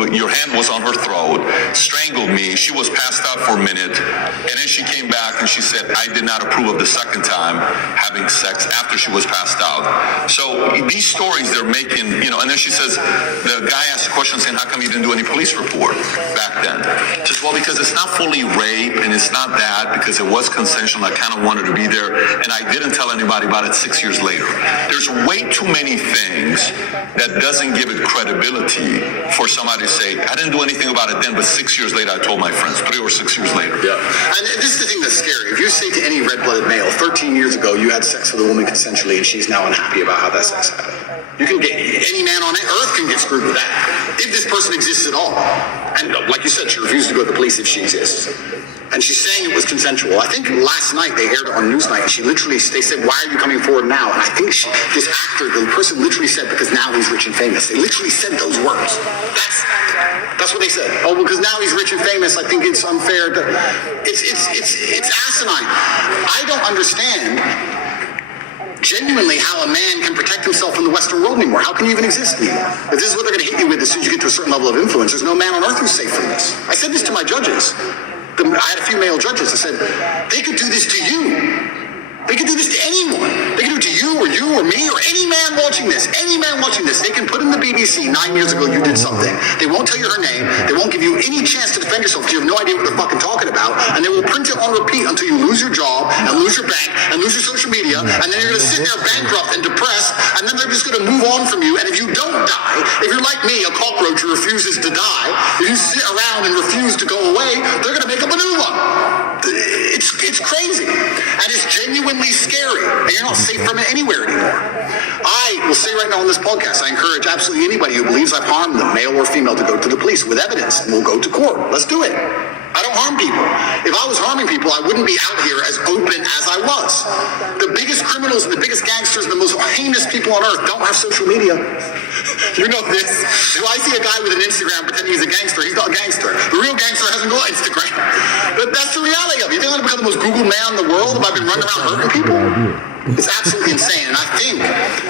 your hand was on her throat, strangled me. She was passed out for a minute. And then she came back and she said, I did not approve of the second time having sex after she was passed out. So these stories they're making, and then she says, the guy asked a question saying, how come you didn't do any police report back then? She says, well, because it's not fully rape and it's not that, because it was consensual. I kind of wanted to be there and I didn't tell anybody about it 6 years later. There's way too many things that doesn't give it credibility for somebody to say, I didn't do anything about it then, but 6 years later I told my friends, 3 or 6 years later. Yeah. And this is the thing that's scary. If you say to any red-blooded male, 13 years ago you had sex with a woman consensually and she's now unhappy about how that sex happened, you can get, any man on earth can get screwed with that, if this person exists at all. And like you said, she refused to go to the police if she exists. And she's saying it was consensual. I think last night they aired it on Newsnight, and they said, why are you coming forward now? And I think this actor, the person literally said, because now he's rich and famous. They literally said those words. That's what they said. Oh, because now he's rich and famous, I think it's unfair to... It's asinine. I don't understand genuinely how a man can protect himself in the Western world anymore. How can you even exist anymore? If this is what they're going to hit you with as soon as you get to a certain level of influence, there's no man on earth who's safe from this. I said this to my judges. I had a few male judges. I said, they could do this to you. They can do this to anyone. They can do it to you or me or any man watching this. Any man watching this. They can put in the BBC 9 years ago you did something. They won't tell you her name. They won't give you any chance to defend yourself because you have no idea what they're fucking talking about. And they will print it on repeat until you lose your job and lose your bank and lose your social media. And then you're going to sit there bankrupt and depressed. And then they're just going to move on from you. And if you don't die, if you're like me, a cockroach who refuses to die, if you sit around and refuse to go away, they're going to make up a new one. It's crazy. And it's genuinely scary. And you're not safe from it anywhere anymore. I will say right now on this podcast, I encourage absolutely anybody who believes I've harmed them, male or female, to go to the police with evidence, and we'll go to court. Let's do it. I don't harm people. If I was harming people, I wouldn't be out here as open as I was. The biggest criminals and the biggest gangsters and the most heinous people on earth don't have social media. You know this. If I see a guy with an Instagram pretending he's a gangster, he's not a gangster. The real gangster hasn't got Instagram. But that's the reality of it. You think I'm going to become the most Google man in the world if I've been running around hurting people? It's absolutely insane. And I think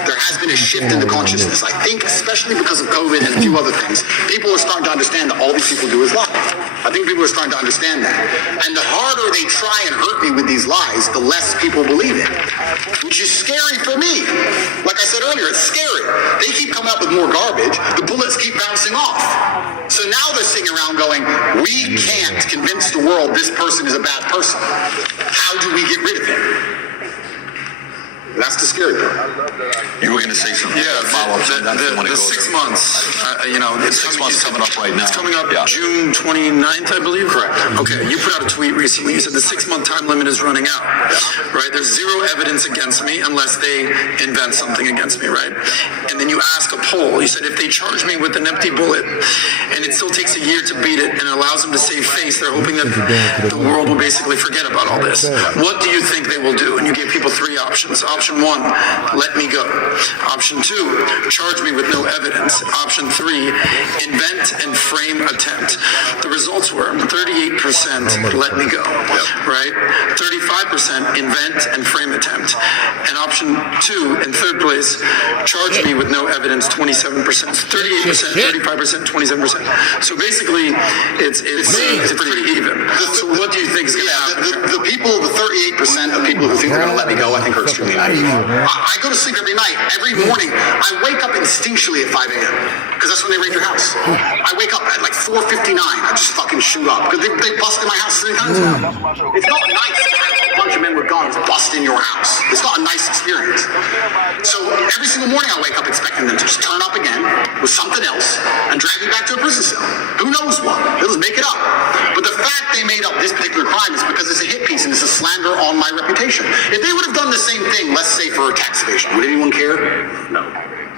there has been a shift in the consciousness. I think, especially because of COVID and a few other things, people are starting to understand that all these people do is lie. I think people are starting to understand that. And the harder they try and hurt me with these lies, the less people believe it. Which is scary for me. Like I said earlier, it's scary. They keep coming up with more garbage. The bullets keep bouncing off. So now they're sitting around going, we can't convince the world this person is a bad person. How do we get rid of him? That's the scary part. You were going to say something. Yeah, follow-ups on that. the 6 months, it's 6 months coming up right now. It's coming up Yeah. June 29th, I believe. Correct. Okay, you put out a tweet recently. You said the 6-month time limit is running out. Right? There's zero evidence against me unless they invent something against me, right? And then you ask a poll. You said if they charge me with an empty bullet and it still takes a year to beat it and allows them to save face, they're hoping that the world will basically forget about all this. What do you think they will do? And you gave people 3 options. Option 1, let me go. Option 2, charge me with no evidence. Option 3, invent and frame attempt. The results were 38% let me go, right? 35% invent and frame attempt. And option 2, in third place, charge me with no evidence, 27%. 38%, 35%, 27%. So basically, it's pretty even. So what do you think is going to happen? The people, the 38% of people who think they're going to let me go, I think are extremely naive. I go to sleep every night. Every morning, I wake up instinctually at 5 a.m. because that's when they raid your house. I wake up at like 4:59. I just fucking shoot up because they busted my house 3 times now. It's not nice to have a bunch of men with guns bust in your house. It's not a nice experience. So every single morning I wake up expecting them to just turn up again with something else and drag me back to a prison cell. Who knows what? They'll just make it up. But the fact they made up this particular crime is because it's a hit piece and it's a slander on my reputation. If they would have done the same thing, let's say for tax evasion, would anyone care? No.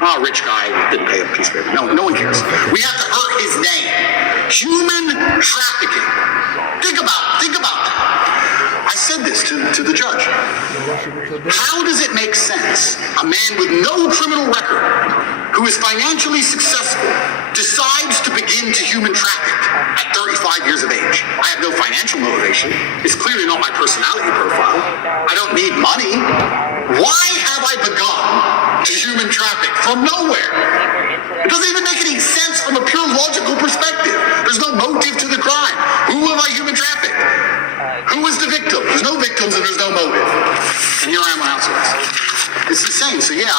Oh, rich guy didn't pay a piece of paper. No one cares. We have to hurt his name. Human trafficking. Think about that. I said this to the judge. How does it make sense a man with no criminal record who is financially successful decides to begin to human traffic at 35 years of age? I have no financial motivation. It's clearly not my personality profile. I don't need money. Why have I begun to human traffic from nowhere? It doesn't even make any sense from a pure logical perspective. There's no motive to the crime. Who have I human trafficked? Who is the victim? There's no victims and there's no motive. And here I am on house arrest. It's insane. So yeah,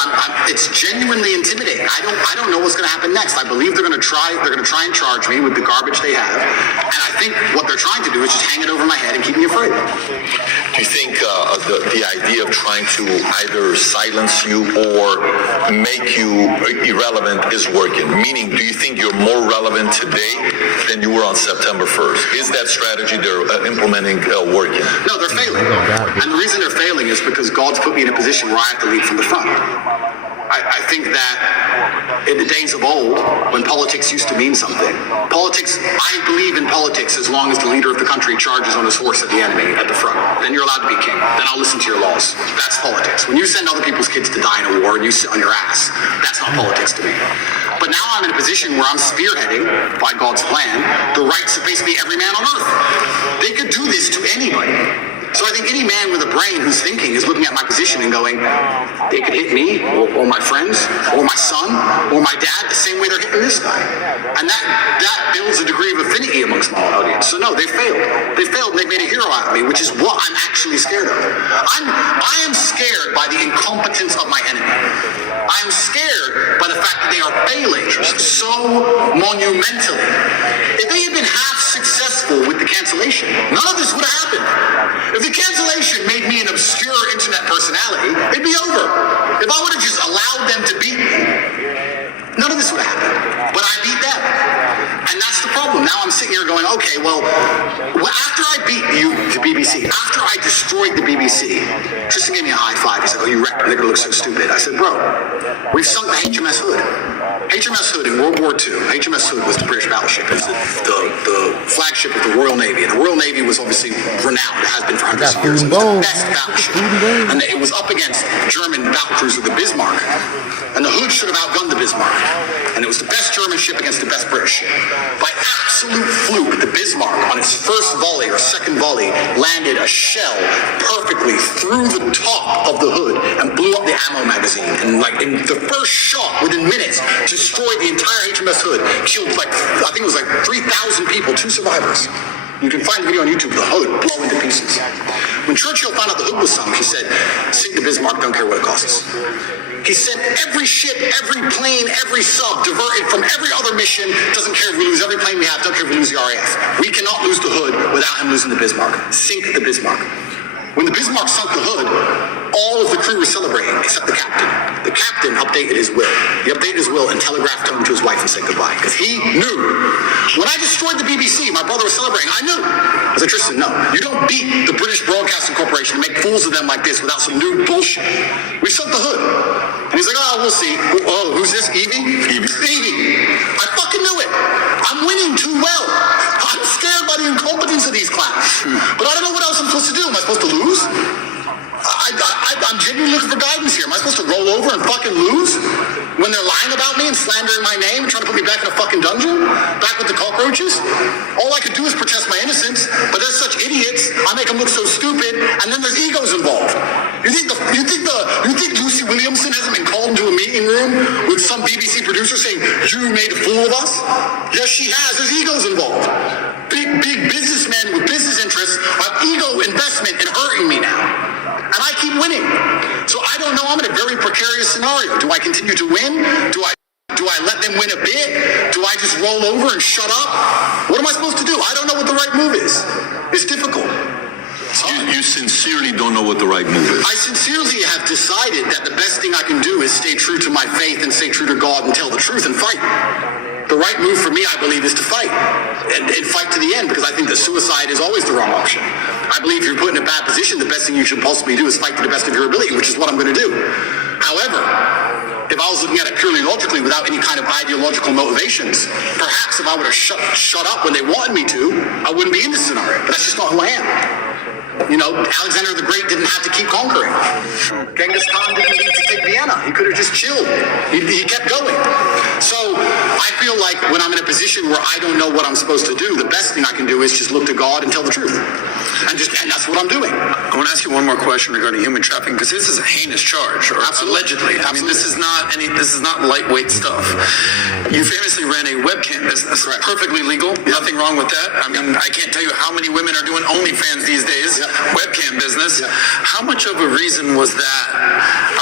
it's genuinely intimidating. I don't know what's going to happen next. I believe they're going to try and charge me with the garbage they have. And I think what they're trying to do is just hang it over my head and keep me afraid. Do you think the idea of trying to either silence you or make you irrelevant is working? Meaning, do you think you're more relevant today than you were on September 1st? Is that strategy they're implementing working? No, they're failing. And the reason they're failing is because God's put me in a position where I have to lead from the front. I think that in the days of old, when politics used to mean something, I believe in politics as long as the leader of the country charges on his horse at the enemy at the front. Then you're allowed to be king. Then I'll listen to your laws. That's politics. When you send other people's kids to die in a war and you sit on your ass, that's not politics to me. But now I'm in a position where I'm spearheading, by God's plan, the rights of basically every man on earth. They could do this to anybody. So I think any man with a brain who's thinking is looking at my position and going, they could hit me, or my friends, or my son, or my dad the same way they're hitting this guy. And that builds a degree of affinity amongst my audience. So no, they failed. They failed and they made a hero out of me, which is what I'm actually scared of. I am scared by the incompetence of my enemy. I am scared by the fact that they are failing so monumentally. If they had been half successful with the cancellation, none of this would have happened. If the cancellation made me an obscure internet personality, it'd be over. If I would have just allowed them to beat me, none of this would have happened. But I beat them. And And that's the problem. Now I'm sitting here going, okay, well, after I beat you, the BBC, after I destroyed the BBC, Tristan gave me a high five. He's like, oh, you wrecked me. They're going to look so stupid. I said, bro, we've sunk the HMS Hood. HMS Hood in World War II, HMS Hood was the British battleship. It was the flagship of the Royal Navy. And the Royal Navy was obviously renowned. It has been for hundreds of years. It was the best battleship. And it was up against German battlecruiser, the Bismarck. And the Hood should have outgunned the Bismarck. And it was the best German ship against the best British ship. By absolute fluke, the Bismarck, on its first volley or second volley, landed a shell perfectly through the top of the Hood and blew up the ammo magazine. And like in the first shot, within minutes, destroyed the entire HMS Hood. Killed like, I think it was like 3,000 people, 2 survivors. You can find the video on YouTube, the Hood blow into pieces. When Churchill found out the Hood was sunk, he said, sink the Bismarck, don't care what it costs. He said every ship, every plane, every sub diverted from every other mission, doesn't care if we lose every plane we have, don't care if we lose the RAF. We cannot lose the Hood without him losing the Bismarck. Sink the Bismarck. When the Bismarck sunk the Hood, all of the crew were celebrating, except the captain. The captain updated his will. He updated his will and telegraphed home to his wife and said goodbye. Because he knew. When I destroyed the BBC, my brother was celebrating. I knew. I said, Tristan, no. You don't beat the British Broadcasting Corporation and make fools of them like this without some new bullshit. We sunk the Hood. And he's like, oh, we'll see. Oh, who's this? Evie? Evie. I fucking knew it. I'm winning too well. I'm scared by the incompetence of these clowns. But I don't know what else I'm supposed to do. Am I supposed to lose? I'm genuinely looking for guidance here. Am I supposed to roll over and fucking lose? When they're lying about me and slandering my name and trying to put me back in a fucking dungeon? Back with the cockroaches? All I could do is protest my innocence, but they're such idiots, I make them look so stupid, and then there's egos involved. You think Lucy Williamson hasn't been called into a meeting room with some BBC producer saying, you made a fool of us? Yes, she has. There's egos involved. Big businessmen with business interests have ego investment in hurting me now. And I keep winning. So I don't know. I'm in a very precarious scenario. Do I continue to win? Do I let them win a bit? Do I just roll over and shut up? What am I supposed to do? I don't know what the right move is. It's difficult. You sincerely don't know what the right move is. I sincerely have decided that the best thing I can do is stay true to my faith and stay true to God and tell the truth and fight. The right move for me, I believe, is to fight. And fight to the end, because I think that suicide is always the wrong option. I believe if you're put in a bad position, the best thing you should possibly do is fight to the best of your ability, which is what I'm going to do. However, if I was looking at it purely logically without any kind of ideological motivations, perhaps if I would have shut up when they wanted me to, I wouldn't be in this scenario. But that's just not who I am. You know, Alexander the Great didn't have to keep conquering. Genghis Khan didn't need to take Vienna. He could have just chilled. He kept going. So I feel like when I'm in a position where I don't know what I'm supposed to do, the best thing I can do is just look to God and tell the truth. And that's what I'm doing. I want to ask you one more question regarding human trafficking, because this is a heinous charge, or allegedly. I mean, this is not lightweight stuff. You famously ran a webcam business. Correct. Perfectly legal. Yep. Nothing wrong with that. I mean, I can't tell you how many women are doing OnlyFans these days. Yep. Webcam business. Yep. How much of a reason was that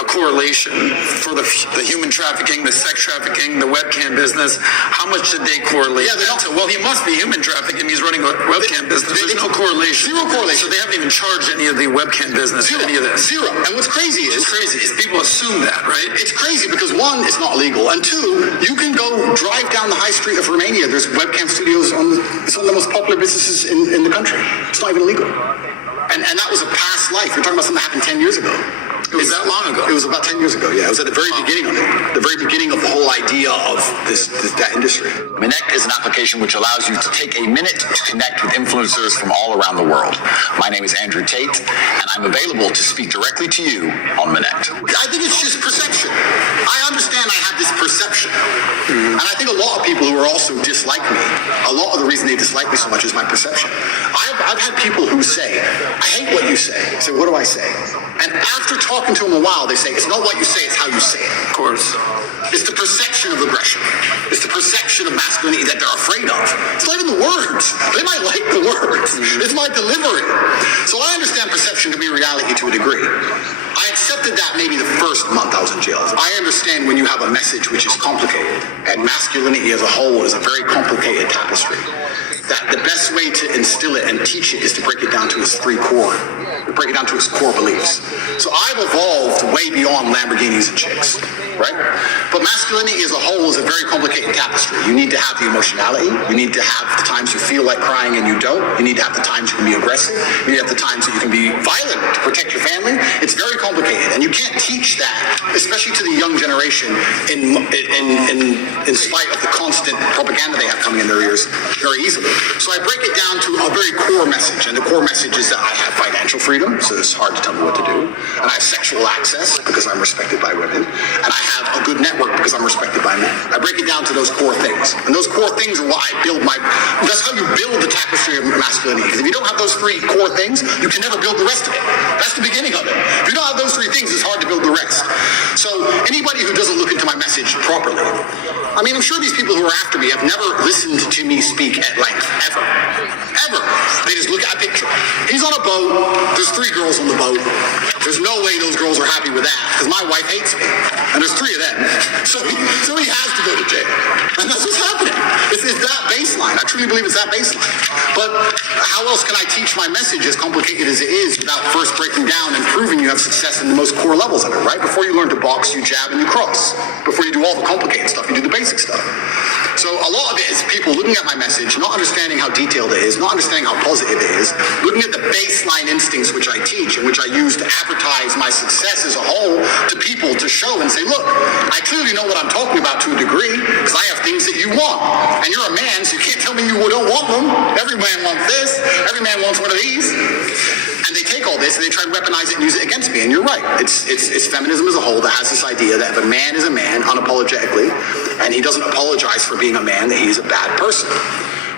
a correlation for the human trafficking, the sex trafficking, the webcam business? How much did they correlate? Yeah, well, he must be human trafficking. He's running a webcam business. There's no correlation. Zero correlation. So they haven't even charged any of the webcam business. Any of this. Zero. And what's crazy is people assume that, right? It's crazy because one, it's not legal, and two, you can go drive down the high street of Romania. There's webcam studios it's one of the most popular businesses in the country. It's not even illegal. And that was a past life. You're talking about something that happened 10 years ago. It was that long ago? It was about 10 years ago, yeah. It was at the very beginning of it. The very beginning of the whole idea of that industry. Minect is an application which allows you to take a minute to connect with influencers from all around the world. My name is Andrew Tate, and I'm available to speak directly to you on Minect. I think it's just perception. I understand I have this perception. And I think a lot of people who are also dislike me, a lot of the reason they dislike me so much is my perception. I've had people who say, I hate what you say. I say, what do I say? And after talking to them a while, they say, it's not what you say, it's how you say it. Of course. It's the perception of aggression. It's the perception of masculinity that they're afraid of. It's not even the words. They might like the words. It's my delivery. So I understand perception to be reality to a degree. I accepted that maybe the first month I was in jail. I understand understand when you have a message which is complicated, and masculinity as a whole is a very complicated tapestry, that the best way to instill it and teach it is to break it down to its break it down to its core beliefs. So I've evolved way beyond Lamborghinis and chicks, right? But masculinity as a whole is a very complicated tapestry. You need to have the emotionality. You need to have the times you feel like crying and you don't. You need to have the times you can be aggressive. You need to have the times that you can be violent to protect your family. It's very complicated, and you can't teach that, especially to the young generation, in spite of the constant propaganda they have coming in their ears, very easily. So I break it down to a very core message, and the core message is that I have financial freedom, so it's hard to tell me what to do, and I have sexual access because I'm respected by women, and I have a good network because I'm respected by men. I break it down to those core things, and those core things are what I build that's how you build the tapestry of masculinity, because if you don't have those three core things, you can never build the rest of it. That's the beginning of it. If you don't have those three things, it's hard to build the rest. So anybody who doesn't look into my message properly, I mean, I'm sure these people who are after me have never listened to me speak at length, ever. Ever. They just look at a picture. He's on a boat. There's 3 girls on the boat. There's no way those girls are happy with that, because my wife hates me. And there's 3 of them. So he has to go to jail. And that's what's happening. It's that baseline. I truly believe it's that baseline. But how else can I teach my message, as complicated as it is, without first breaking down and proving you have success in the most core levels of it, right? Before you learn to box, you jab and you cross. Before you do all the complicated stuff, you do the basic stuff. So a lot of it is people looking at my message, not understanding how detailed it is, not understanding how positive it is, looking at the baseline instincts which I teach and which I use to advertise my success as a whole to people to show and say, look, I clearly know what I'm talking about to a degree, because I have things that you want. And you're a man, so you can't tell me you don't want them. Every man wants this. Every man wants one of these. And they take all this and they try to weaponize it and use it against me. And you're right. It's feminism as a whole that has this idea that if a man is a man unapologetically, and he doesn't apologize for being a man, that he's a bad person.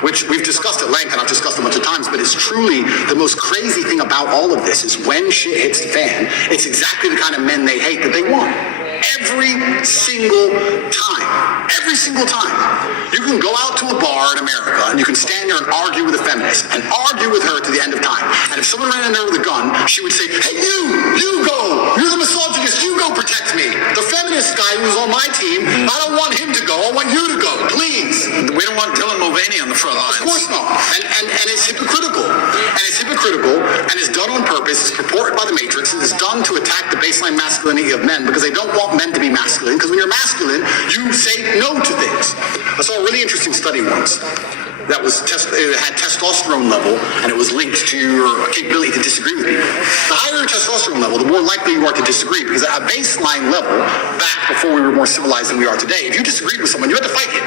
Which we've discussed at length, and I've discussed a bunch of times, but it's truly the most crazy thing about all of this is when shit hits the fan, it's exactly the kind of men they hate that they want. Every single time. Every single time. You can go out to a bar in America and you can stand there and argue with a feminist and argue with her to the end of time. And if someone ran in there with a gun, she would say, hey, you go. You're the misogynist. You go protect me. The feminist guy who's on my team, I don't want him to go. I want you to go. Please. We don't want Dylan Mulvaney on the front lines. Of course not. And it's hypocritical. And it's hypocritical and it's done on purpose. It's purported by the Matrix and it's done to attack the baseline masculinity of men because they don't want men to be masculine. Because when you're masculine, you say no to things. I saw a really interesting study once that was it had testosterone level, and it was linked to your capability to disagree with people. The higher your testosterone level, the more likely you are to disagree, because at a baseline level, back before we were more civilized than we are today, if you disagreed with someone, you had to fight him.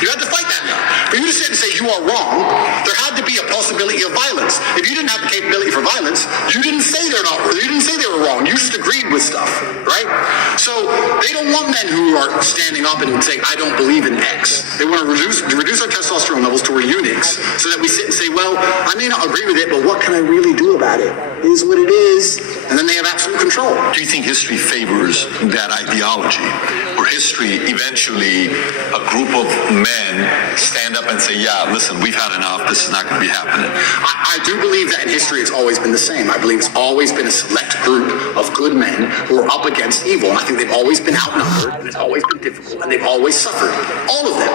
You had to fight that guy. For you to sit and say you are wrong, there had to be a possibility of violence. If you didn't have the capability for violence, you didn't say they're not. You didn't say they were wrong. You just agreed with stuff, right? So they don't want men who are standing up and saying, I don't believe in X. They want to reduce our testosterone levels to we're eunuchs, so that we sit and say, well, I may not agree with it, but what can I really do about it? It is what it is. And then they have absolute control. Do you think history favors that ideology? Or history, eventually, a group of men stand up and say, yeah, listen, we've had enough. This is not going to be happening. I do believe that in history it's always been the same. I believe it's always been a select group of good men who are up against evil. And I think they've always been outnumbered, and it's always been difficult, and they've always suffered. All of them.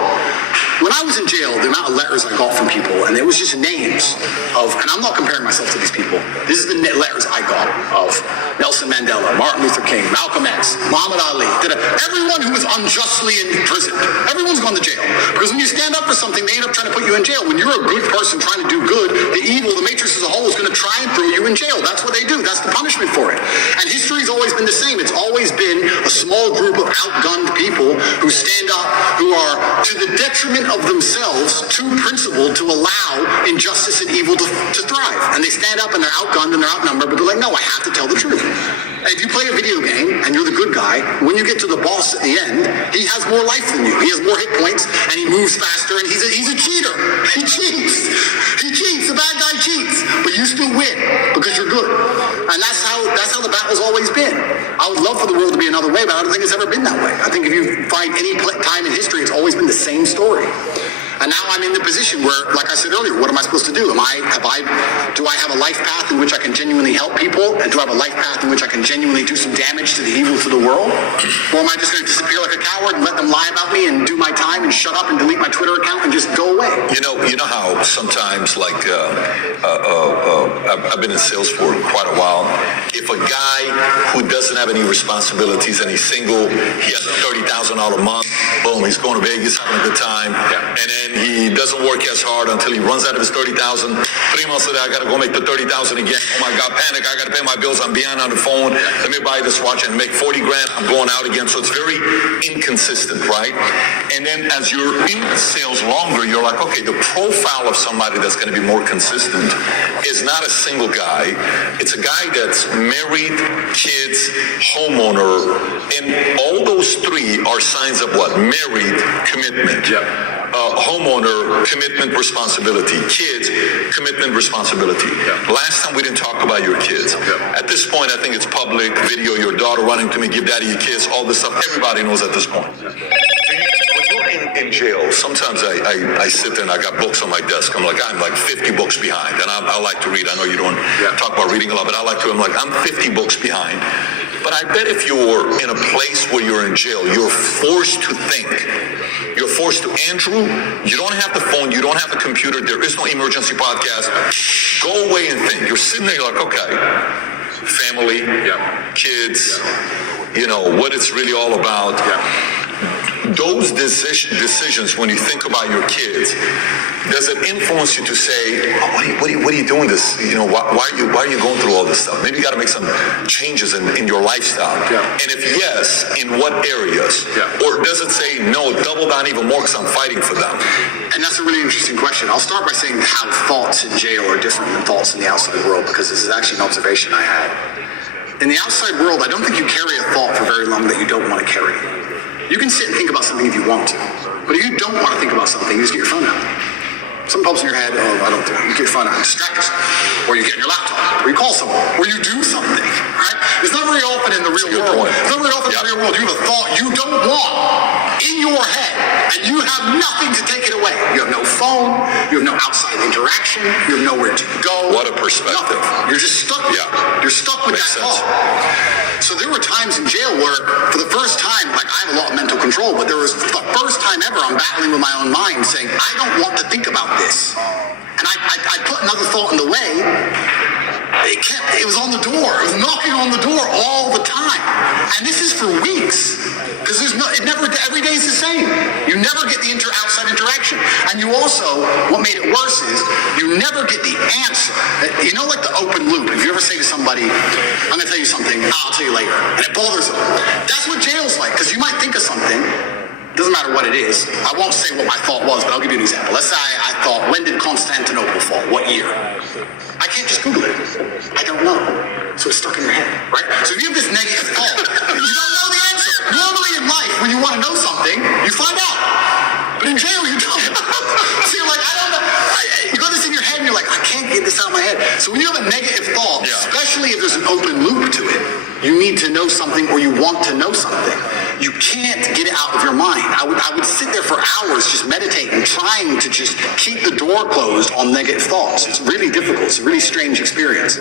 When I was in jail, the amount of letters I got from people, and it was just names of, and I'm not comparing myself to these people, this is the letters I got of Nelson Mandela, Martin Luther King, Malcolm X, Muhammad Ali, everyone who was unjustly imprisoned. Everyone's gone to jail. Because when you stand up for something, they end up trying to put you in jail. When you're a good person trying to do good, the evil, the matrix as a whole is going to try and throw you in jail. That's what they do. That's the punishment for it. And history's always been the same. It's always been a small group of outgunned people who stand up, who are to the detriment of themselves, too principled to allow injustice and evil to thrive. And they stand up and they're outgunned and they're outnumbered, but they're like, no, I have to tell the truth. And if you play a video game and you're the good guy, when you get to the boss at the end, he has more life than you. He has more hit points and he moves faster and he's a cheater. He cheats. He cheats. The bad guy cheats. But you still win because you're good. And that's how the battle's always been. I would love for the world to be another way, but I don't think it's ever been that way. I think if you find any time in history, it's always been the same story. And now I'm in the position where, like I said earlier, what am I supposed to do? Do I have a life path in which I can genuinely help people? And do I have a life path in which I can genuinely do some damage to the evil to the world? Or am I just going to disappear like a coward and let them lie about me and do my time and shut up and delete my Twitter account and just go away? You know how sometimes, like, I've been in sales for quite a while. If a guy who doesn't have any responsibilities and he's single, he has a $30,000 a month, boom, he's going to Vegas having a good time, and then he doesn't work as hard until he runs out of his $30,000. 3 months later, I got to go make the $30,000 again. Oh my God, panic! I got to pay my bills. I'm behind on the phone. Let me buy this watch and make 40 grand. I'm going out again. So it's very inconsistent, right? And then as you're in sales longer, you're like, okay, the profile of somebody that's going to be more consistent is not a single guy. It's a guy that's married, kids, homeowner, and all those three are signs of what? Married, commitment. Homeowner, commitment, responsibility. Kids, commitment, responsibility. Last time we didn't talk about your kids. At this point, I think it's public video, your daughter running to me, give daddy a kiss, all this stuff. Everybody knows at this point. When you're in jail, sometimes I sit there and I got books on my desk. I'm like 50 books behind. And I like to read. I know you don't talk about reading a lot, but I like to. I'm 50 books behind. But I bet if you're in a place where you're in jail, you're forced to think. You're forced to, Andrew, you don't have the phone, you don't have the computer, there is no emergency podcast. Go away and think. You're sitting there, you're like, okay, family, kids, what it's really all about. Those decisions, when you think about your kids, does it influence you to say, what are you doing this? Why are you going through all this stuff? Maybe you got to make some changes in your lifestyle. And if yes, in what areas? Or does it say, no, double down even more because I'm fighting for them? And that's a really interesting question. I'll start by saying how thoughts in jail are different than thoughts in the outside world, because this is actually an observation I had. In the outside world, I don't think you carry a thought for very long that you don't want to carry. You can sit and think about something if you want to, but if you don't want to think about something, you just get your phone out. Something pops in your head, I don't do it. You get your phone out and distract yourself. Or you get in your laptop, or you call someone, or you do something, right? It's not very often in the real world. It's not very often in the real world you have a thought you don't want in your head, and you have nothing to take it away. You have no phone, you have no outside interaction, you have nowhere to go. What a perspective. Nothing. You're just stuck with it. You're stuck with that thought. So there were times in jail where, for the first time, like, I have a lot of mental control, but there was the first time ever I'm battling with my own mind saying, I don't want to think about this. And I put another thought in the way. It was on the door. It was knocking on the door all the time. And this is for weeks. Because every day is the same. You never get the outside interaction. And you also, what made it worse is, you never get the answer. Like the open loop. If you ever say to somebody, I'm going to tell you something, I'll tell you later. And it bothers them. That's what jail's like. Because you might think of something. Doesn't matter what it is. I won't say what my thought was, but I'll give you an example. Let's say I thought, when did Constantinople fall? What year? I can't just Google it. I don't know. So it's stuck in your head, right? So if you have this negative thought, you don't know the answer. Normally in life, when you want to know something, you find out. But in jail, you don't. So you're like, I don't know. You got this in your head and you're like, I can't get this out of my head. So when you have a negative thought, especially if there's an open loop to it, you need to know something or you want to know something. You can't get it out of your mind. I would sit there for hours just meditating, trying to just keep the door closed on negative thoughts. It's really difficult. It's a really strange experience.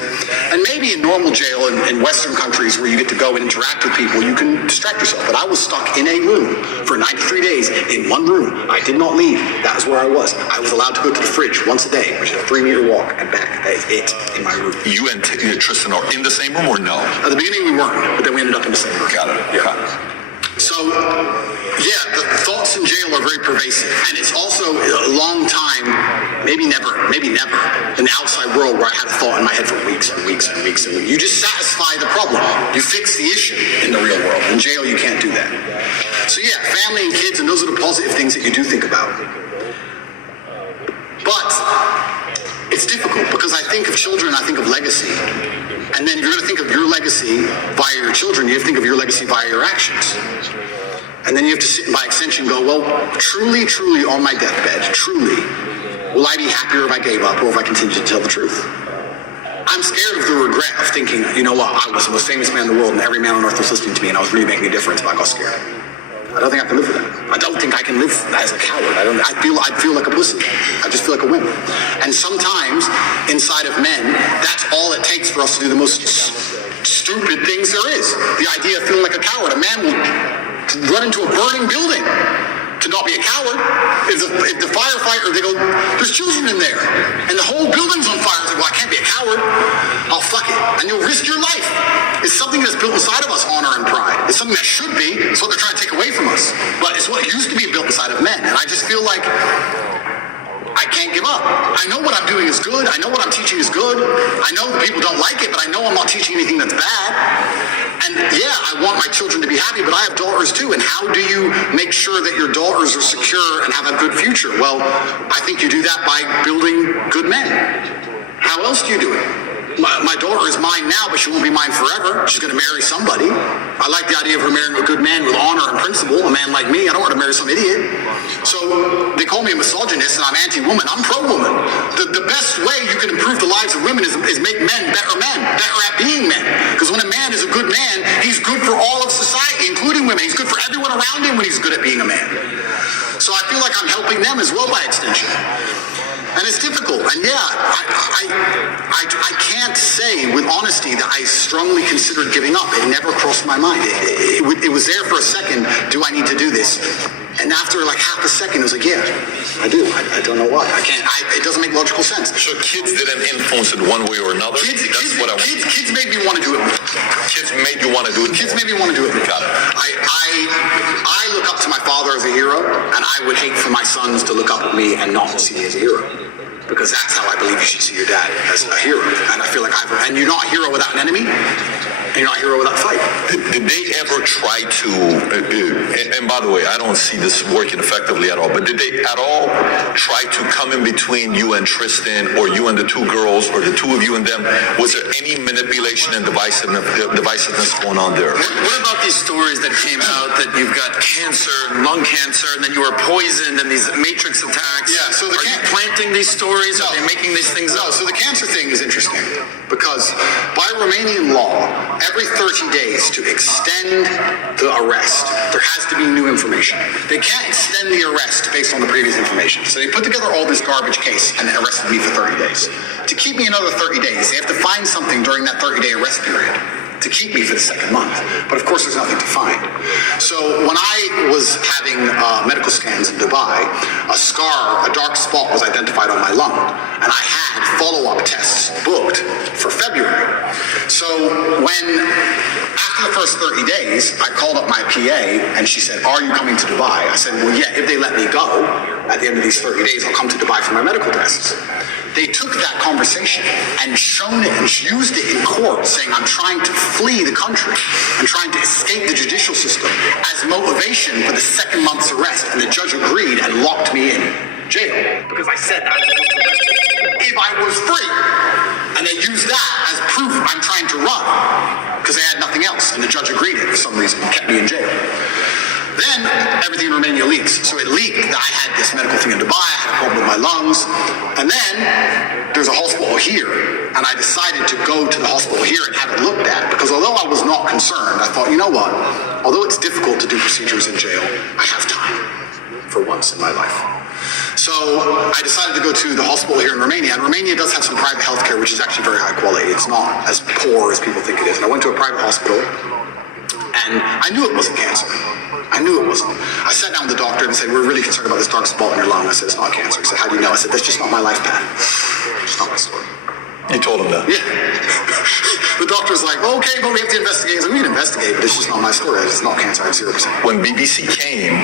And maybe in normal jail in Western countries where you get to go and interact with people, you can distract yourself. But I was stuck in a room for 93 days in one room. I did not leave. That was where I was. I was allowed to go to the fridge once a day, which is a 3-meter walk, and back. That is it in my room. You and Tristan are in the same room or no? At the beginning we weren't, but then we ended up in the same room. Got it. Yeah. So, the thoughts in jail are very pervasive. And it's also a long time, maybe never, in the outside world where I had a thought in my head for weeks and weeks and weeks and weeks. You just satisfy the problem. You fix the issue in the real world. In jail, you can't do that. So family and kids, and those are the positive things that you do think about. But it's difficult because I think of children, I think of legacy. And then if you're going to think of your legacy via your children, you have to think of your legacy via your actions. And then you have to sit by extension go, well, truly on my deathbed, truly, will I be happier if I gave up or if I continue to tell the truth? I'm scared of the regret of thinking, you know what, I was the most famous man in the world and every man on earth was listening to me and I was really making a difference, but I got scared. I don't think I can live with that. I don't think I can live as a coward. I'd feel like a pussy. I just feel like a wimp. And sometimes inside of men, that's all it takes for us to do the most stupid things there is. The idea of feeling like a coward. A man will run into a burning building to not be a coward. If the firefighter, they go, there's children in there, and the whole building's on fire. It's like, well, I can't be a coward. I'll fuck it. And you'll risk your life. It's something that's built inside of us, honor and pride. It's something that should be. It's what they're trying to take away from us. But it's what used to be built inside of men. And I just feel like I can't give up. I know what I'm doing is good. I know what I'm teaching is good. I know that people don't like it, but I know I'm not teaching anything that's bad. And yeah, I want my children to be happy, but I have daughters too. And how do you make sure that your daughters are secure and have a good future? Well, I think you do that by building good men. How else do you do it? My daughter is mine now, but she won't be mine forever. She's going to marry somebody. I like the idea of her marrying a good man with honor and principle, a man like me. I don't want to marry some idiot. So they call me a misogynist and I'm anti-woman. I'm pro-woman. The best way you can improve the lives of women is make men, better at being men. Because when a man is a good man, he's good for all of society, including women. He's good for everyone around him when he's good at being a man. So I feel like I'm helping them as well by extension. And it's difficult. And yeah, I can't say with honesty that I strongly considered giving up. It never crossed my mind. It was there for a second. Do I need to do this? And after like half a second, it was like, yeah, I do. I don't know why. I can't. It doesn't make logical sense. So kids didn't influence it one way or another? Kids made me want to do it. Kids made you want to do it? Kids made me want to do it. Got it. I look up to my father as a hero, and I would hate for my sons to look up at me and not see me as a hero. Because that's how I believe you should see your dad, as a hero. And I feel like and you're not a hero without an enemy, and you're not a hero without a fight. Did they ever try to, and by the way, I don't see this working effectively at all, but did they at all try to come in between you and Tristan, or you and the two girls, or the two of you and them? Was there any manipulation and divisiveness going on there? What about these stories that came out that you've got cancer, lung cancer, and then you were poisoned, and these matrix attacks? Yeah, so are you planting these stories? No. Are they making these things up? No, so the cancer thing is interesting because by Romanian law, every 30 days to extend the arrest, there has to be new information. They can't extend the arrest based on the previous information. So they put together all this garbage case and arrested me for 30 days. To keep me another 30 days, they have to find something during that 30-day arrest period to keep me for the second month. But of course, there's nothing to find. So when I was having medical scans in Dubai, a dark spot was identified on my lung. And I had follow-up tests booked for February. So after the first 30 days, I called up my PA and she said, are you coming to Dubai? I said, well, yeah, if they let me go, at the end of these 30 days, I'll come to Dubai for my medical tests. They took that conversation and shown it and used it in court, saying I'm trying to flee the country. I'm trying to escape the judicial system as motivation for the second month's arrest. And the judge agreed and locked me in jail because I said that I was going to arrest if I was free. And they used that as proof I'm trying to run because they had nothing else. And the judge agreed it for some reason and kept me in jail. Then everything in Romania leaks. So it leaked that I had this medical thing in Dubai, I had a problem with my lungs. And then there's a hospital here. And I decided to go to the hospital here and have it looked at. Because although I was not concerned, I thought, you know what? Although it's difficult to do procedures in jail, I have time for once in my life. So I decided to go to the hospital here in Romania. And Romania does have some private healthcare, which is actually very high quality. It's not as poor as people think it is. And I went to a private hospital. And I knew it wasn't cancer. I knew it wasn't. I sat down with the doctor and said, we're really concerned about this dark spot in your lung. I said, it's not cancer. He said, how do you know? I said, that's just not my life path. It's not my story. You told him that? Yeah. The doctor's like, okay, but we have to investigate. I said, we can investigate, but it's just not my story. It's not cancer. I have 0%. When BBC came,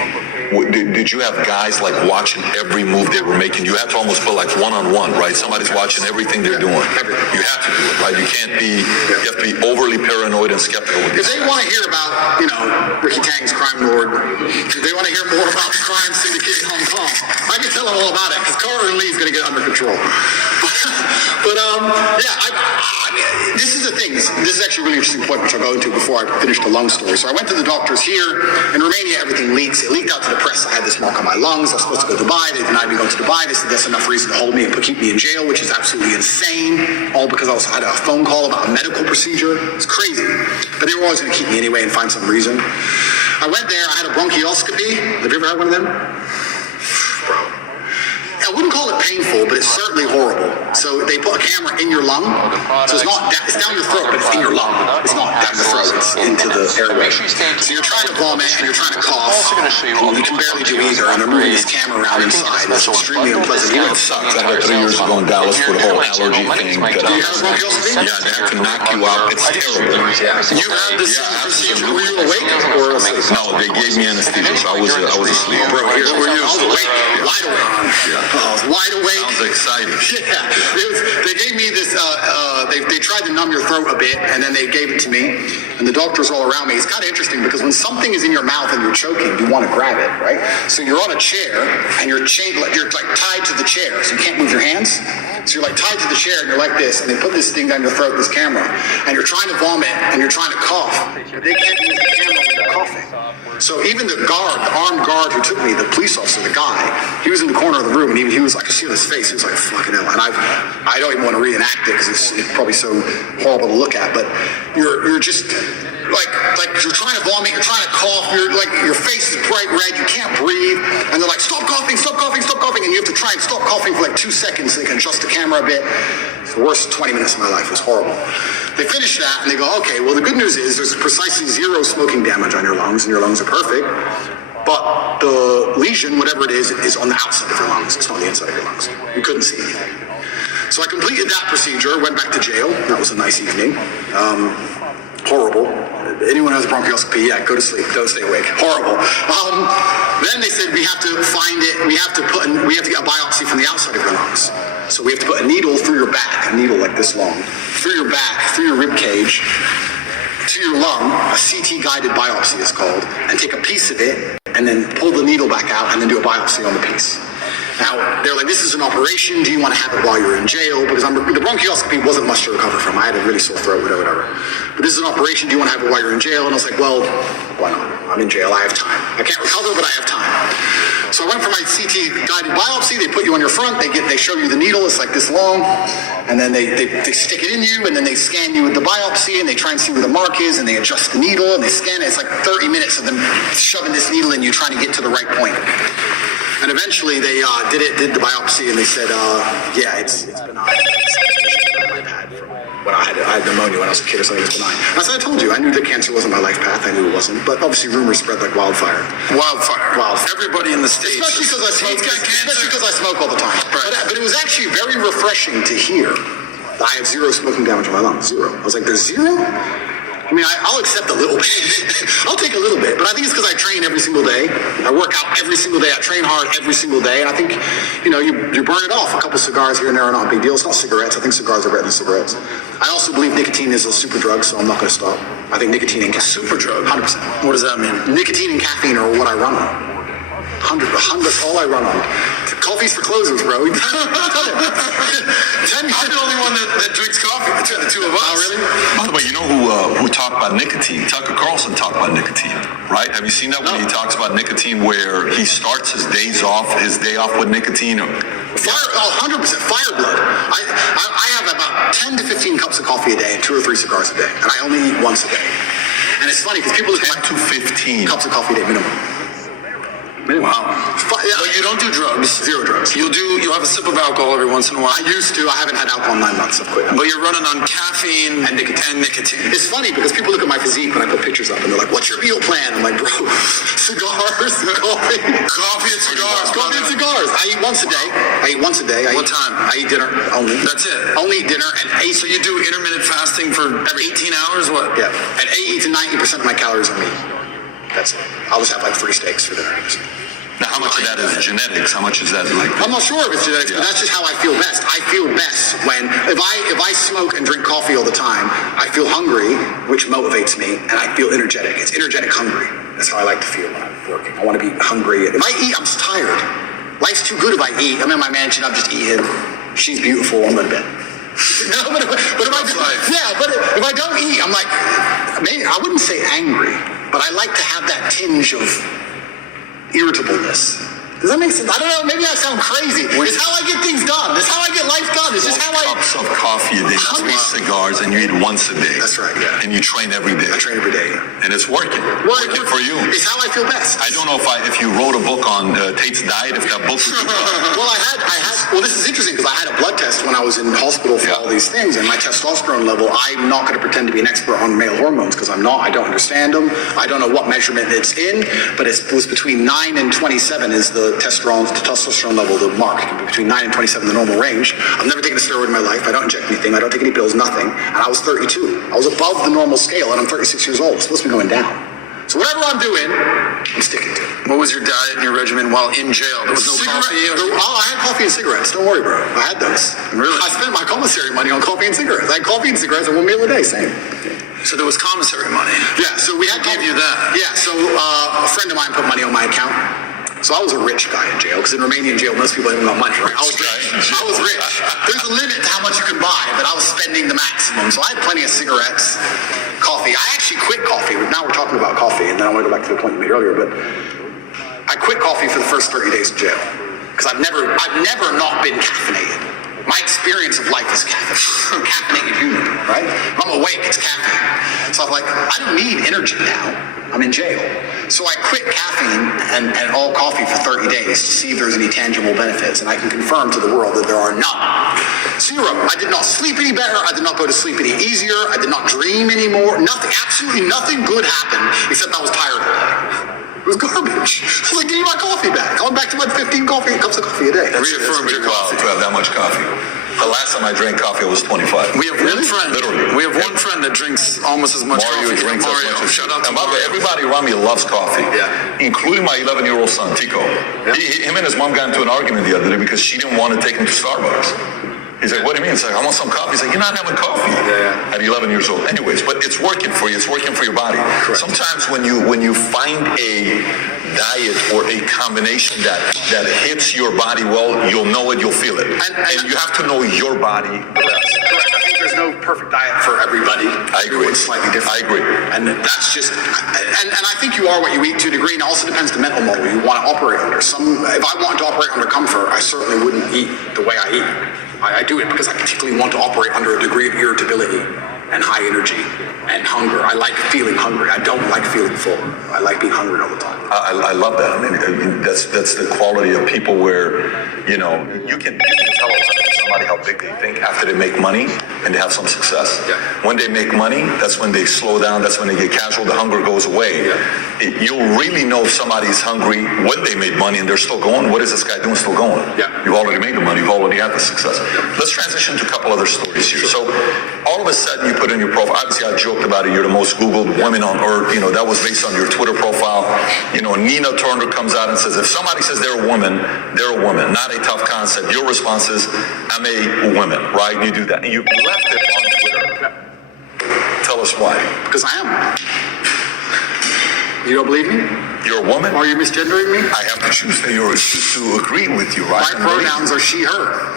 did you have guys like watching every move they were making? You had to almost put like one-on-one, right? Somebody's watching everything they're doing. Everything. You have to do it, right? You can't be, you have to be overly paranoid and skeptical with If these they want to hear about, Ricky Tang's crime lord, if they want to hear more about the crime syndicate in Hong Kong, I can tell them all about it, because Carter and Lee's going to get under control. I mean, this is the thing. This is actually a really interesting point, which I'll go into before I finish the lung story. So I went to the doctors here. In Romania, everything leaks. It leaked out to the press. I had this mark on my lungs. I was supposed to go to Dubai. They denied me going to Dubai. They said that's enough reason to hold me and keep me in jail, which is absolutely insane. All because I had a phone call about a medical procedure. It's crazy. But they were always going to keep me anyway and find some reason. I went there. I had a bronchioscopy. Have you ever had one of them? Bro. I wouldn't call it painful, but it's certainly horrible. So they put a camera in your lung. So it's down your throat, but it's in your lung. It's not down your throat, it's into the airway. So you're trying to vomit and you're trying to cough. And you can barely do either. And they're moving this camera around inside. It's extremely unpleasant. You know, it sucks. I had 3 years ago in Dallas for the whole allergy thing. Do you have a bronchioscopy? Yeah, they have to knock you out. It's terrible. You had this procedure. Were you awake or asleep? No, they gave me anesthesia, so I was asleep. Bro, I was awake. Wide awake. Yeah. I was wide awake. Sounds exciting. Yeah, they gave me this, they tried to numb your throat a bit, and then they gave it to me, and the doctors all around me. It's kind of interesting because when something is in your mouth and you're choking, you want to grab it, right? So you're on a chair, and you're like tied to the chair, so you can't move your hands. So you're like tied to the chair, and you're like this, and they put this thing down your throat, this camera, and you're trying to vomit, and you're trying to cough. They can't use the camera when you're coughing. So even the armed guard who took me, the police officer, the guy, he was in the corner of the room, and he was like, I see on his face, he was like, fucking hell. And I don't even want to reenact it because it's probably so horrible to look at, but you're just like you're trying to vomit, you're trying to cough, you're like, your face is bright red, you can't breathe, and they're like, stop coughing, and you have to try and stop coughing for like 2 seconds so they can adjust the camera a bit. It's the worst 20 minutes of my life. It was horrible. They finish that and they go, okay, well, the good news is there's precisely 0 smoking damage on your lungs, and your lungs are perfect. But the lesion, whatever it is on the outside of your lungs. It's not the inside of your lungs. You couldn't see anything. So I completed that procedure, went back to jail. That was a nice evening. Horrible. Anyone who has a bronchioscopy, yeah, go to sleep. Don't stay awake. Horrible. Then they said we have to find it. We have to get a biopsy from the outside of your lungs. So we have to put a needle through your back, a needle like this long, through your back, through your rib cage, to your lung. A CT guided biopsy is called, and take a piece of it, and then pull the needle back out, and then do a biopsy on the piece. Now, they're like, this is an operation. Do you want to have it while you're in jail? Because the bronchioscopy wasn't much to recover from. I had a really sore throat, whatever. But this is an operation. Do you want to have it while you're in jail? And I was like, well, why not? I'm in jail. I have time. I can't recover, but I have time. So I went for my CT guided biopsy. They put you on your front. They show you the needle. It's like this long. And then they stick it in you, and then they scan you with the biopsy, and they try and see where the mark is, and they adjust the needle, and they scan it. It's like 30 minutes of them shoving this needle in you, trying to get to the right point. And eventually they did the biopsy, and they said, yeah, it's benign. When I had pneumonia when I was a kid or something, it's benign. As I told you, I knew that cancer wasn't my life path. I knew it wasn't. But obviously rumors spread like wildfire. Wildfire. Everybody in the States. Especially because I smoke all the time. Right. But it was actually very refreshing to hear that I have 0 smoking damage in my lungs. 0. I was like, there's 0? I mean, I'll accept a little bit. I'll take a little bit, but I think it's because I train every single day. I work out every single day. I train hard every single day, and I think, you burn it off. A couple cigars here and there are not a big deal. It's not cigarettes. I think cigars are better than cigarettes. I also believe nicotine is a super drug, so I'm not going to stop. I think nicotine and caffeine. Super drug? 100%. What does that mean? Nicotine and caffeine are what I run on. 100, that's all I run on. Coffee's for closers, bro. I'm the only one that drinks coffee between the two of us. Oh, really? By the way, you know who talked about nicotine? Tucker Carlson talked about nicotine, right? Have you seen that when he talks about nicotine, where he starts his day off with nicotine? 100% fire blood. I have about 10 to 15 cups of coffee a day and 2 or 3 cigars a day, and I only eat once a day. And it's funny because people look at 10 to 15 cups of coffee a day minimum. Wow. But you don't do drugs. 0 drugs. You'll have a sip of alcohol every once in a while. I used to. I haven't had alcohol in 9 months. I've quit. But you're running on caffeine and nicotine. It's funny because people look at my physique when I put pictures up, and they're like, "What's your meal plan?" I'm like, "Bro, cigars, coffee and cigars. Coffee and cigars. I eat once a day. What time? I eat dinner only. That's it. Only eat dinner and 8. So you do intermittent fasting for every 18 hours? What? Yeah. And 80 to 90% of my calories are meat. That's it. I'll just have like 3 steaks for dinner. Now, how much of that is genetics? How much is that like? I'm not sure if it's genetics, but that's just how I feel best. I feel best when, if I smoke and drink coffee all the time, I feel hungry, which motivates me, and I feel energetic. It's energetic hungry. That's how I like to feel when I'm working. I want to be hungry. If I eat, I'm tired. Life's too good if I eat. I'm in my mansion, I'm just eating. she's beautiful, I'm going to bed. No, but if I don't eat, I'm like, maybe I wouldn't say angry, but I like to have that tinge of irritableness. Does that make sense? I don't know, maybe I sound crazy. It's how I get things done. It's how I get life done. It's just how cups of coffee a day, 3 cigars, and you eat once a day. That's right, yeah. And you train every day. I train every day. And it's working. Working for you. It's how I feel best. I don't know if you wrote a book on Tate's diet, if that book would be Well, well, this is interesting because I had a blood test when I was in hospital for all these things, and my testosterone level, I'm not going to pretend to be an expert on male hormones because I'm not. I don't understand them. I don't know what measurement it's in, but it was between 9 and 27 is the testosterone level, the mark. It can be between 9 and 27, the normal range. I've never taken a steroid in my life. I don't inject anything. I don't take any pills, nothing. And I was 32. I was above the normal scale, and I'm 36 years old. It's supposed to be going down. So whatever I'm doing, I'm sticking to it. What was your diet and your regimen while in jail? There was no coffee? I had coffee and cigarettes. Don't worry, bro. I had those. Really? I spent my commissary money on coffee and cigarettes. I had coffee and cigarettes and 1 meal a day, same. So there was commissary money? Yeah, so we had Who gave you that? Yeah, so a friend of mine put money on my account. So I was a rich guy in jail, because in Romanian jail, most people haven't got money, right? I was rich. There's a limit to how much you can buy, but I was spending the maximum. So I had plenty of cigarettes, coffee. I actually quit coffee. Now we're talking about coffee, and then I want to go back to the point you made earlier, but I quit coffee for the first 30 days in jail, because I've never not been caffeinated. My experience of life is caffeinated human, right? If I'm awake, it's caffeine. So I'm like, I don't need energy now. I'm in jail. So I quit caffeine and all coffee for 30 days to see if there's any tangible benefits. And I can confirm to the world that there are none. Zero. I did not sleep any better. I did not go to sleep any easier. I did not dream anymore. Nothing, absolutely nothing good happened except I was tired all day. It was garbage. I was like, give me my coffee back. I'm back to my 15 cups of coffee a day. reaffirmed your coffee to have that much coffee. The last time I drank coffee, I was 25. We have one friend. Literally. We have one friend that drinks almost as much Mario coffee. drinks Mario. as much as Shout out to and by the way, Mario. everybody around me loves coffee, including my 11-year-old son, Tico. Him and his mom got into an argument the other day because she didn't want to take him to Starbucks. He's like, what do you mean? It's like, I want some coffee. He's like, you're not having coffee at 11 years old. Anyways, but it's working for you. It's working for your body. Correct. Sometimes when you find a diet or a combination that hits your body well, you'll know it, you'll feel it. And you have to know your body best. Correct. I think there's no perfect diet for everybody. I agree. Everyone's slightly different. I agree. And that's just, and I think you are what you eat to a degree, and it also depends the mental model you want to operate under. If I wanted to operate under comfort, I certainly wouldn't eat the way I eat. I do it because I particularly want to operate under a degree of irritability and high energy and hunger. I like feeling hungry. I don't like feeling full. I like being hungry all the time. I love that. I mean, that's the quality of people where, you can tell somebody how big they think after they make money and they have some success. Yeah. When they make money, that's when they slow down. That's when they get casual. The hunger goes away. You'll really know if somebody's hungry when they made money and they're still going. What is this guy doing still going? Yeah. You've already made the money. You've already had the success. Let's transition to a couple other stories here. So all of a sudden you put in your profile, obviously I joked about it, you're the most Googled woman on earth, that was based on your Twitter profile. Nina Turner comes out and says, if somebody says they're a woman, not a tough concept. Your response is, I'm a woman, right? You do that. And you left it on Twitter. Tell us why. Because I am. You don't believe me? You're a woman? Are you misgendering me? I have to choose to agree with you, right? My pronouns are she, her.